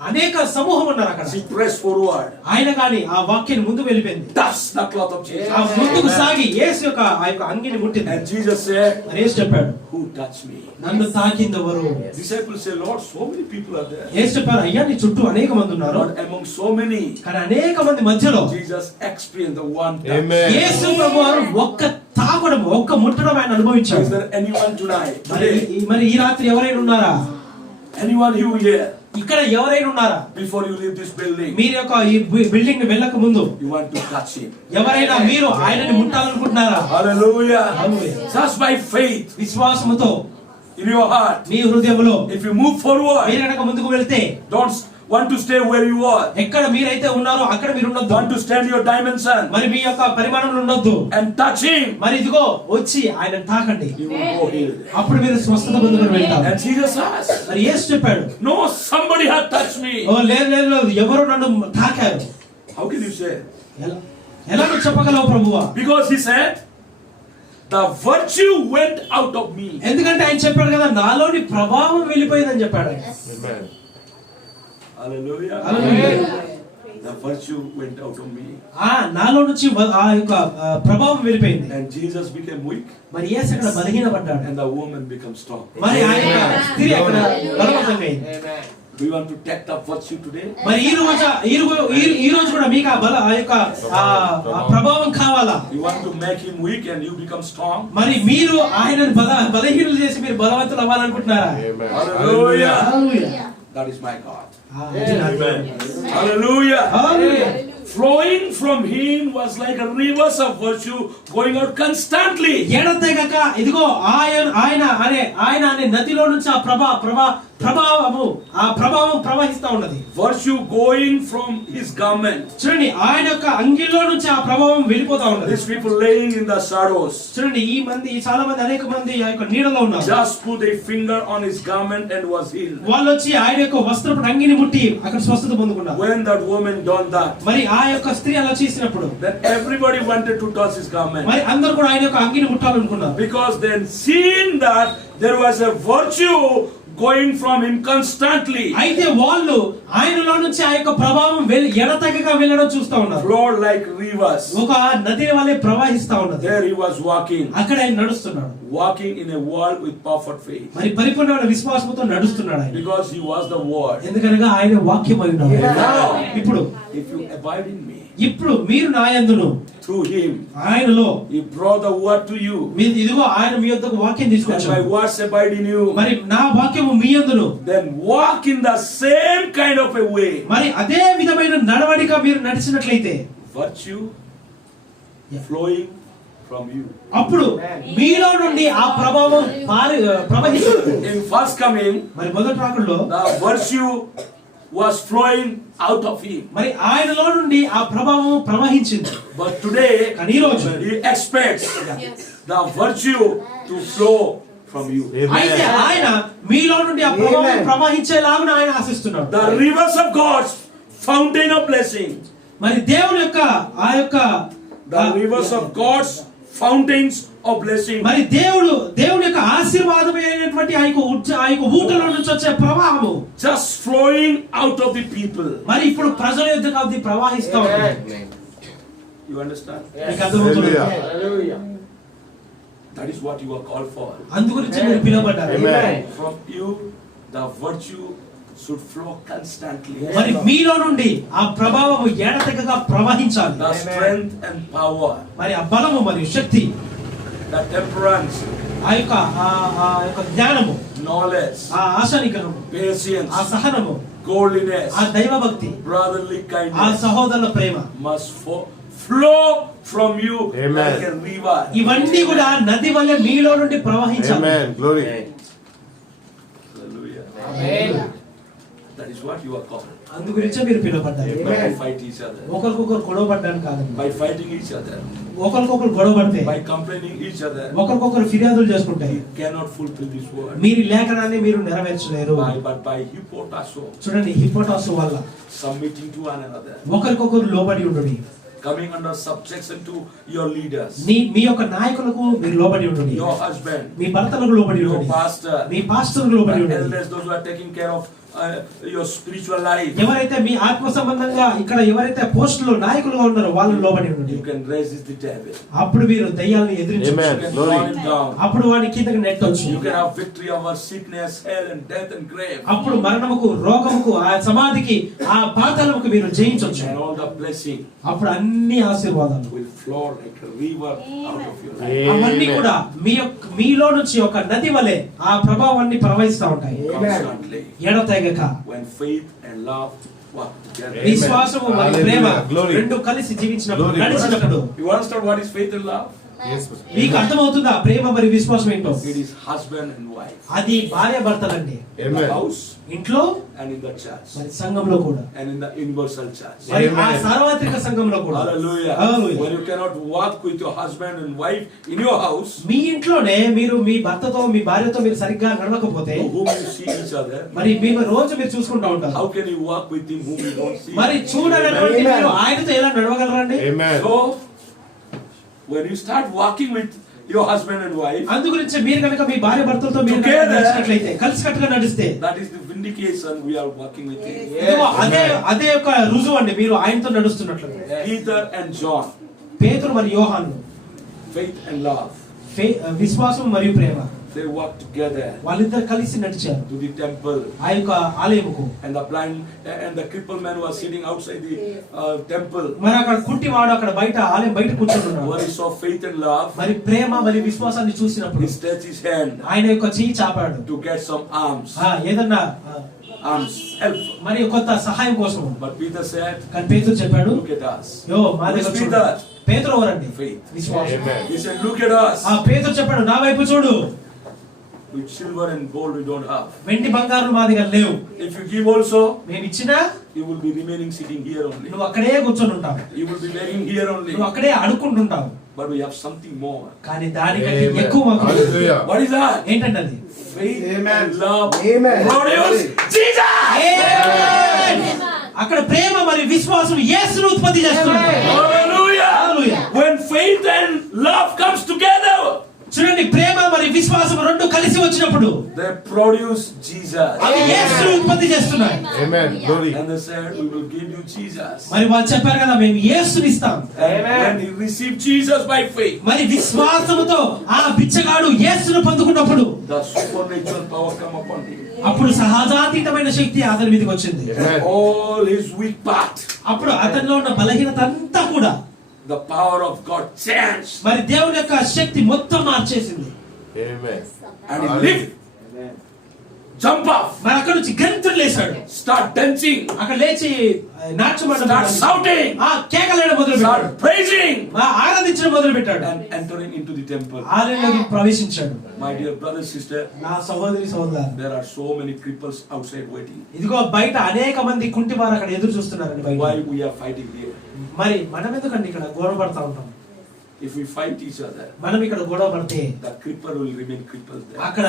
అనేక సమూహం ఉన్నారు అక్కడ. She pressed forward. ఆయన గాని ఆ వాక్యాన్ని ముందుకు వెళ్ళిపోయింది. Touched the cloth of Jesus. ఆ ముందుకు సాగి యేసు యొక్క ఆ యొక్క అంగిని ముట్టింది. And Jesus said, మరి యేసు చెప్పాడు, who touched me? నన్ను తాకిందెవరు? Disciples say, Lord, so many people are there. యేసు చెప్పారు, అయ్యా నీ చుట్టూ అనేక మంది ఉన్నారు. But among so many, కానీ అనేక మంది మధ్యలో Jesus experienced the one touch. Amen. యేసు ప్రభువారు ఒక్క తాకడం, ఒక్క ముట్టడం ఆయన అనుభవించాడు. Is there anyone tonight? మరి ఈ రాత్రి ఎవరైనా ఉన్నారా? Anyone you here? ఇక్కడ ఎవరైనా ఉన్నారా? Before you leave this building, మీరు యొక్క ఈ బిల్డింగ్ ని వెళ్ళక ముందు you want to touch him. ఎవరైనా మీరు ఆయనని ముట్టాలనుకుంటున్నారా? Hallelujah. Hallelujah. Just by faith విశ్వాసముతో in your heart. మీ హృదయంలో If you move forward, మీరు కనుక ముందుకు వెళ్తే, don't want to stay where you are. ఎక్కడ మీరైతే ఉన్నారో అక్కడ మీరు ఉండొద్దు. Want to stand your dimension మరి మీ యొక్క పరిమాణంలో ఉండొద్దు. and touch him. మరి ఇదిగో వచ్చి ఆయన తాకండి, You will go healed. అప్పుడు మీరు స్వస్థత పొందుకొని వెళ్తారు. And Jesus asked, మరి యేసు చెప్పాడు, no, somebody had touched me. ఓ లేదు లేదు లేదు, ఎవరు నన్ను తాకారు? How can you say? ఎలా నువ్వు చెప్పగలవు ప్రభువా? Because he said, the virtue went out of me. ఎందుకంటే ఆయన చెప్పాడు కదా, నాలోని ప్రభావం వెళ్ళిపోయిందని చెప్పాడు ఆయన. Amen. Hallelujah. Hallelujah. The virtue went out of me. నాలో నుంచి ఆ యొక్క ప్రభావం వెళ్ళిపోయింది. And Jesus became weak. మరి యేసు అక్కడ బలహీనపడ్డాడు. And the woman became strong. మరి ఆయన స్త్రీ అక్కడ బలవంతంగా అయింది. Do you want to take the virtue today? మరి ఈ రోజు కూడా మీకు ఆ యొక్క ప్రభావం కావాలా? You want to make him weak and you become strong? మరి మీరు ఆయనను బలహీనులు చేసి మీరు బలవంతులు అవ్వాలనుకుంటున్నారా? Amen. Hallelujah. Hallelujah. That is my God. Amen. Hallelujah. Hallelujah. Flowing from him was like a rivers of virtue going out constantly. ఎడతెగక ఇదిగో ఆయన అనే నదిలో నుంచి ఆ ప్రభావం ప్రవహిస్తా ఉన్నది. Virtue going from his garment. చూడండి, ఆయన యొక్క అంగిలో నుంచి ఆ ప్రభావం వెళ్ళిపోతా ఉన్నది. These people laying in the shadows చూడండి, చాలా మంది అనేక మంది ఆ యొక్క నీడలో ఉన్నారు. just put a finger on his garment and was healed. వాళ్ళు వచ్చి ఆయన యొక్క వస్త్రపు అంగిని ముట్టి అక్కడ స్వస్థత పొందుకున్నారు. When that woman done that, మరి ఆ యొక్క స్త్రీ అలా చేసినప్పుడు then everybody wanted to touch his garment. మరి అందరూ కూడా ఆయన యొక్క అంగిని ముట్టాలనుకున్నారు. Because then seeing that there was a virtue going from him constantly. అయితే వాళ్ళు ఆయనలో నుంచి ఆ యొక్క ప్రభావం ఎడతెగక వెళ్ళడం చూస్తా ఉన్నారు. Flowed like rivers. ఒక నది వలె ప్రవహిస్తా ఉన్నది. There he was walking. అక్కడ ఆయన నడుస్తున్నాడు. Walking in a world with perfect faith. మరి పరిపూర్ణమైన విశ్వాసంతో నడుస్తున్నాడు ఆయన. Because he was the word. ఎందుకనగా ఆయన వాక్యం అయి ఉన్నాడు. Now, ఇప్పుడు if you abide in me, మీరు నా యందును, through him, ఆయనలో he brought the word to you. ఇదిగో ఆయన మీ యొద్దకు వాక్యం And my తీసుకొచ్చాడు. words abide in you. మరి నా వాక్యము మీ యందును, Then walk in the same kind of a way. మరి అదే విధమైన నడవడిక మీరు నడిచినట్లయితే Virtue flowing from you. అప్పుడు మీలో నుండి ఆ ప్రభావం ప్రవహిస్తుంది. In first coming, మరి మొదటి రాకడలో the virtue was flowing out of him. మరి ఆయనలో నుండి ఆ ప్రభావం ప్రవహించింది. But today, కానీ ఈ రోజు he expects the virtue to flow from you. అయితే Amen. ఆయన మీలో నుండి ఆ ప్రభావం ప్రవహించేలాగా ఆయన ఆశిస్తున్నాడు. The rivers of God's fountain of blessing. మరి దేవుని యొక్క ఆ యొక్క The rivers of God's fountains of blessing. మరి దేవుని యొక్క ఆశీర్వాదమైనటువంటి ఆ యొక్క ఊటలో నుంచి వచ్చే ప్రవాహము Just flowing out of the people. మరి ఇప్పుడు ప్రజల యొద్దకు అది ప్రవహిస్తా ఉంది. You understand? మీకు అర్థమవుతుందా? Hallelujah. That is what you are called for. అందుగురించి మీరు పిలువబడ్డారు. Amen. From you, the virtue should flow constantly. మరి మీలో నుండి ఆ ప్రభావము ఎడతెగక ప్రవహించాలి. The strength and power, మరి ఆ బలము మరియు శక్తి, the temperance, ఆ యొక్క జ్ఞానము, knowledge, ఆ ఆశానికరము, patience, ఆ సహనము, godliness, ఆ దైవభక్తి, brotherly ఆ kindness సహోదరుల ప్రేమ must flow from you. Amen. like a river. ఇవన్నీ కూడా నది వలె మీలో నుండి ప్రవహించాలి. Amen. Glory. Hallelujah. Amen. That is what you are called. అందుగురించే మీరు పిలువబడ్డారు. Not to fight each other. ఒకరికొకరు గొడవపడ్డానికి కాదండి. By fighting each other. ఒకరికొకరు గొడవపడితే, By complaining each other. ఒకరికొకరు ఫిర్యాదులు చేసుకుంటే You cannot fulfill this word. మీరు లేఖనాన్ని మీరు నెరవేర్చలేరు. But by hypotasso, చూడండి, హిపోటాసు వల్ల submitting to one another, ఒకరికొకరు లోబడి ఉండుడి. coming under subjection to your leaders, మీ యొక్క నాయకులకు మీరు లోబడి ఉండుడి. your husband, మీ భర్తలకు లోబడి your ఉండుడి. pastor, మీ పాస్టర్లకు లోబడి and ఉండుడి. elders, those who are taking care of your spiritual life. ఎవరైతే మీ ఆత్మ సంబంధంగా ఇక్కడ ఎవరైతే పోస్టులు నాయకులుగా ఉన్నారో వాళ్ళు లోబడి ఉండండి. You can resist the devil. అప్పుడు మీరు దయ్యాలను ఎదిరించవచ్చు. Amen. You can Glory. fall him down. అప్పుడు వాడి కిందకి నెట్టొచ్చు. You can have victory over sickness, hell, and death and grave. అప్పుడు మరణముకు, రోగముకు, ఆ సమాధికి, ఆ పాతాళముకు మీరు జయించవచ్చు. And all the blessing అప్పుడు అన్ని ఆశీర్వాదాలు will flow like a river out of your life. అవన్నీ కూడా మీలో నుంచి ఒక నది వలె ఆ ప్రభావాన్ని ప్రవహిస్తూ ఉంటాయి Constantly. ఎడతెగక. When faith and love work together. Amen. విశ్వాసము మరియు ప్రేమ Hallelujah. Glory. రెండు కలిసి జీవించినప్పుడు, Glory. నడిచినప్పుడు You understand what is faith and love? Yes. మీకు అర్థమవుతుందా ప్రేమ మరియు విశ్వాసం ఏంటో? It is husband and wife. అది భార్య భర్తలండి. In the Amen. house ఇంట్లో and in the church. మరి సంఘంలో కూడా, And in the universal church. మరి ఆ Amen. సార్వత్రిక సంఘంలో కూడా. Hallelujah. Hallelujah. When you cannot walk with your husband and wife in your house, మీ ఇంట్లోనే మీరు మీ భర్తతో మీ భార్యతో మీరు సరిగ్గా నడవకపోతే, to whom you see each other, మరి మీరు రోజు మీరు చూసుకుంటూ ఉంటారు. how can you walk with him whom you don't see? మరి చూడనటువంటి Amen. మీరు ఆయనతో ఎలా నడవగలరండి? Amen. So, when you start walking with your husband and wife, అందు గురించి మీరు కనుక మీ భార్య భర్తలతో మీరు కనుక Together. నడిచినట్లయితే, కలిసికట్టుగా నడిస్తే, that is the vindication we are walking with him. ఇదిగో అదే ఒక రుజువు అండి మీరు ఆయనతో నడుస్తున్నట్లు. Peter and John, పేతురు మరియు యోహాను faith and love, విశ్వాసం మరియు ప్రేమ they walked together వాళ్ళిద్దరు కలిసి నడిచారు to the temple. ఆ యొక్క ఆలయముకు. And the blind and the crippled man was sitting outside the temple. మరి అక్కడ కుంటివాడు అక్కడ బయట ఆలయం బయట కూర్చున్నాడు. When he saw faith and love, మరి ప్రేమ మరియు విశ్వాసాన్ని చూసినప్పుడు he stretched his hand ఆయన యొక్క చెయ్యి చాపాడు. to get some alms, ఏదన్నా help. మరి కొంత సహాయం కోసం. But Peter said, కానీ పేతురు చెప్పాడు, look at us. యో మా Who is దగ్గర Peter? చూడు. పేతురు ఎవరండి? Faith. విశ్వాసం. Amen. He said, look at us. పేతురు చెప్పాడు, నా వైపు చూడు. With silver and gold we don't have. వెండి బంగారం మా దగ్గర లేవు. If you give also, మేము ఇచ్చినా you will be remaining sitting here only. నువ్వు అక్కడే కూర్చొని ఉంటావు. You will be begging here only. నువ్వు అక్కడే అడుక్కుంటుంటావు. But we have something more. కానీ దానికంటే Amen. ఎక్కువ మాకు ఉంది. Hallelujah. What is that? ఏంటంటే అది Faith Amen. and love Amen. produce Jesus. Amen. అక్కడ ప్రేమ మరియు విశ్వాసం యేసును ఉత్పత్తి చేస్తున్నాడు. Hallelujah. Hallelujah. When faith and love comes together, చూడండి, ప్రేమ మరియు విశ్వాసం రెండు కలిసి వచ్చినప్పుడు they produce Jesus. అవి యేసును ఉత్పత్తి చేస్తున్నాయి. Amen. Glory. And they said, we will give you Jesus. మరి వాళ్ళు చెప్పారు కదా, మేము యేసుని ఇస్తాం. And when he received Jesus by faith, మరి విశ్వాసముతో ఆ బిచ్చగాడు యేసును పొందుకున్నప్పుడు the supernatural power come upon him. అప్పుడు సహజాతీతమైన శక్తి అతని మీదకి వచ్చింది. Amen. All his weak part, అప్పుడు అతనిలో ఉన్న బలహీనత అంతా కూడా the power of God changed. మరి దేవుని యొక్క శక్తి మొత్తం మార్చేసింది. Amen. And he lived, jump off, మరి అక్కడ నుంచి గంతులు లేసాడు. start dancing, అక్కడ లేచి నాట్యమాడడం start shouting, కేకలేయడం మొదలు పెట్టాడు. start praising, ఆరాధించడం మొదలు పెట్టాడు. and entering into the temple. ఆలయంలోకి ప్రవేశించాడు. My dear brother, sister, నా సహోదరి సహోదరు, there are so many cripples outside waiting. ఇదిగో బయట అనేక మంది కుంటి వారు అక్కడ ఎదురు చూస్తున్నారండి బయట. Why we are fighting here? మరి మనం ఎందుకండి ఇక్కడ గొడవ పడతా ఉంటాం? If we fight each other, మనం ఇక్కడ గొడవ పడితే the cripple will remain crippled there. అక్కడ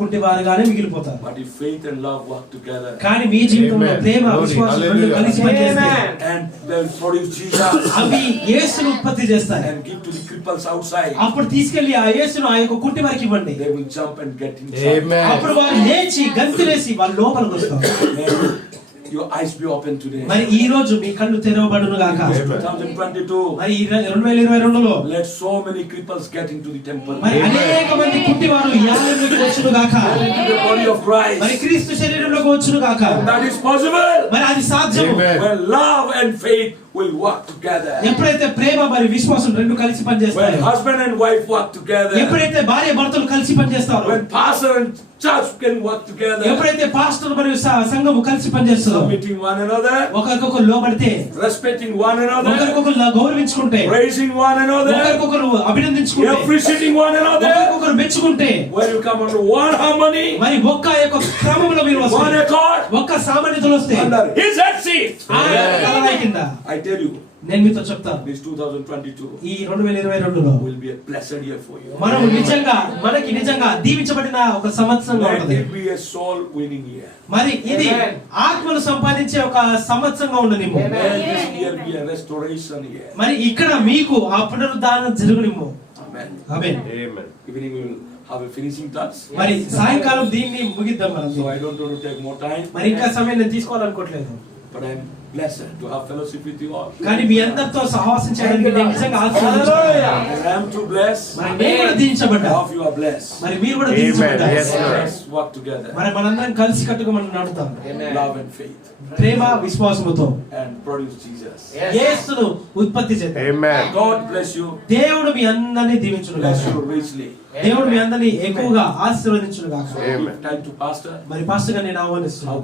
కుంటివారుగానే మిగిలిపోతారు. But if faith and love work together, కానీ మీ జీవితంలో Amen. ప్రేమ Glory. విశ్వాసం రెండు Hallelujah. కలిసి పనిచేస్తే and they will produce Jesus అవి యేసును ఉత్పత్తి చేస్తాయి. and give to the cripples outside, అప్పుడు తీసుకెళ్లి ఆ యేసును ఆ యొక్క కుంటి వారికి ఇవ్వండి. they will jump and get inside. Amen. అప్పుడు వారు లేచి గంతులేసి వాళ్ళ లోపలికి వస్తారు. May your eyes be open today. మరి ఈ రోజు మీ కళ్ళు తెరవబడును గాక. Amen. 2022, మరి ఈ 2022లో let so many cripples get into the temple. మరి Amen. అనేక మంది కుంటి వారు ఈ ఆలయంలోకి వచ్చును గాక. Into the body of మరి Christ. క్రీస్తు శరీరంలోకి వచ్చును గాక. That is possible మరి అది సాధ్యము. Amen. when love and faith will work together. ఎప్పుడైతే ప్రేమ మరియు విశ్వాసం రెండు కలిసి When పనిచేస్తాయో, husband and wife work together. ఎప్పుడైతే భార్య భర్తలు కలిసి పనిచేస్తారో, When pastor and church can work together. ఎప్పుడైతే పాస్టర్ మరియు సంఘము కలిసి పనిచేస్తారో, Submitting one another, ఒకరికొకరు లోబడితే, respecting one another, ఒకరికొకరు గౌరవించుకుంటే, praising one another, ఒకరికొకరు అభినందించుకుంటే, appreciating one another. ఒకరికొకరు మెచ్చుకుంటే, When you come under one harmony, మరి ఒక్క యొక్క క్రమంలో మీరు one వస్తే, accord, ఒక్క సామాన్యతలు వస్తే, under his head seat. ఆయన తలరాయి కింద, I tell you, నేను మీతో చెప్తాను, this 2022 ఈ 2022లో will be a blessed year for you. మనకి నిజంగా దీవించబడిన ఒక సంవత్సరంగా Let ఉంటుంది. it be a soul winning year. మరి ఇది ఆత్మను సంపాదించే ఒక సంవత్సరంగా ఉండనిమ్ము. May this year be a restoration year. మరి ఇక్కడ మీకు ఆ పునరుద్ధారణ జరుగునిమ్ము. Amen. Amen. Amen. Evening we will have a finishing touch. మరి సాయంకాలం దీన్ని ముగిద్దాం మనం. So I don't want to take more time. మరి ఇంకా సమయం నేను తీసుకోవాలనుకోవట్లేదు. But I'm blessed to have fellowship with you all. కానీ మీ అందరితో సహవాసం చేయడానికి నేను నిజంగా ఆశీర్వదించబడ్డాను. And I am too blessed. మరి నేను కూడా దీవించబడ్డా. All of you are blessed. మరి మీరు కూడా Amen. దీవించబడ్డారు. Yes, Lord. Let's work together. మరి మనందరం కలిసి కట్టుగా మనం నడుతాం. Love and faith. ప్రేమ విశ్వాసముతో And produce Jesus. యేసును ఉత్పత్తి చేద్దాం. Amen. God bless you. దేవుడు మీ అందరినీ దీవించును Bless గాక. you richly. దేవుడు మీ అందరినీ ఎక్కువగా ఆశీర్వదించును గాక. Amen. Time to pastor. మరి పాస్టర్ గా నేను ఆహ్వానిస్తున్నాను.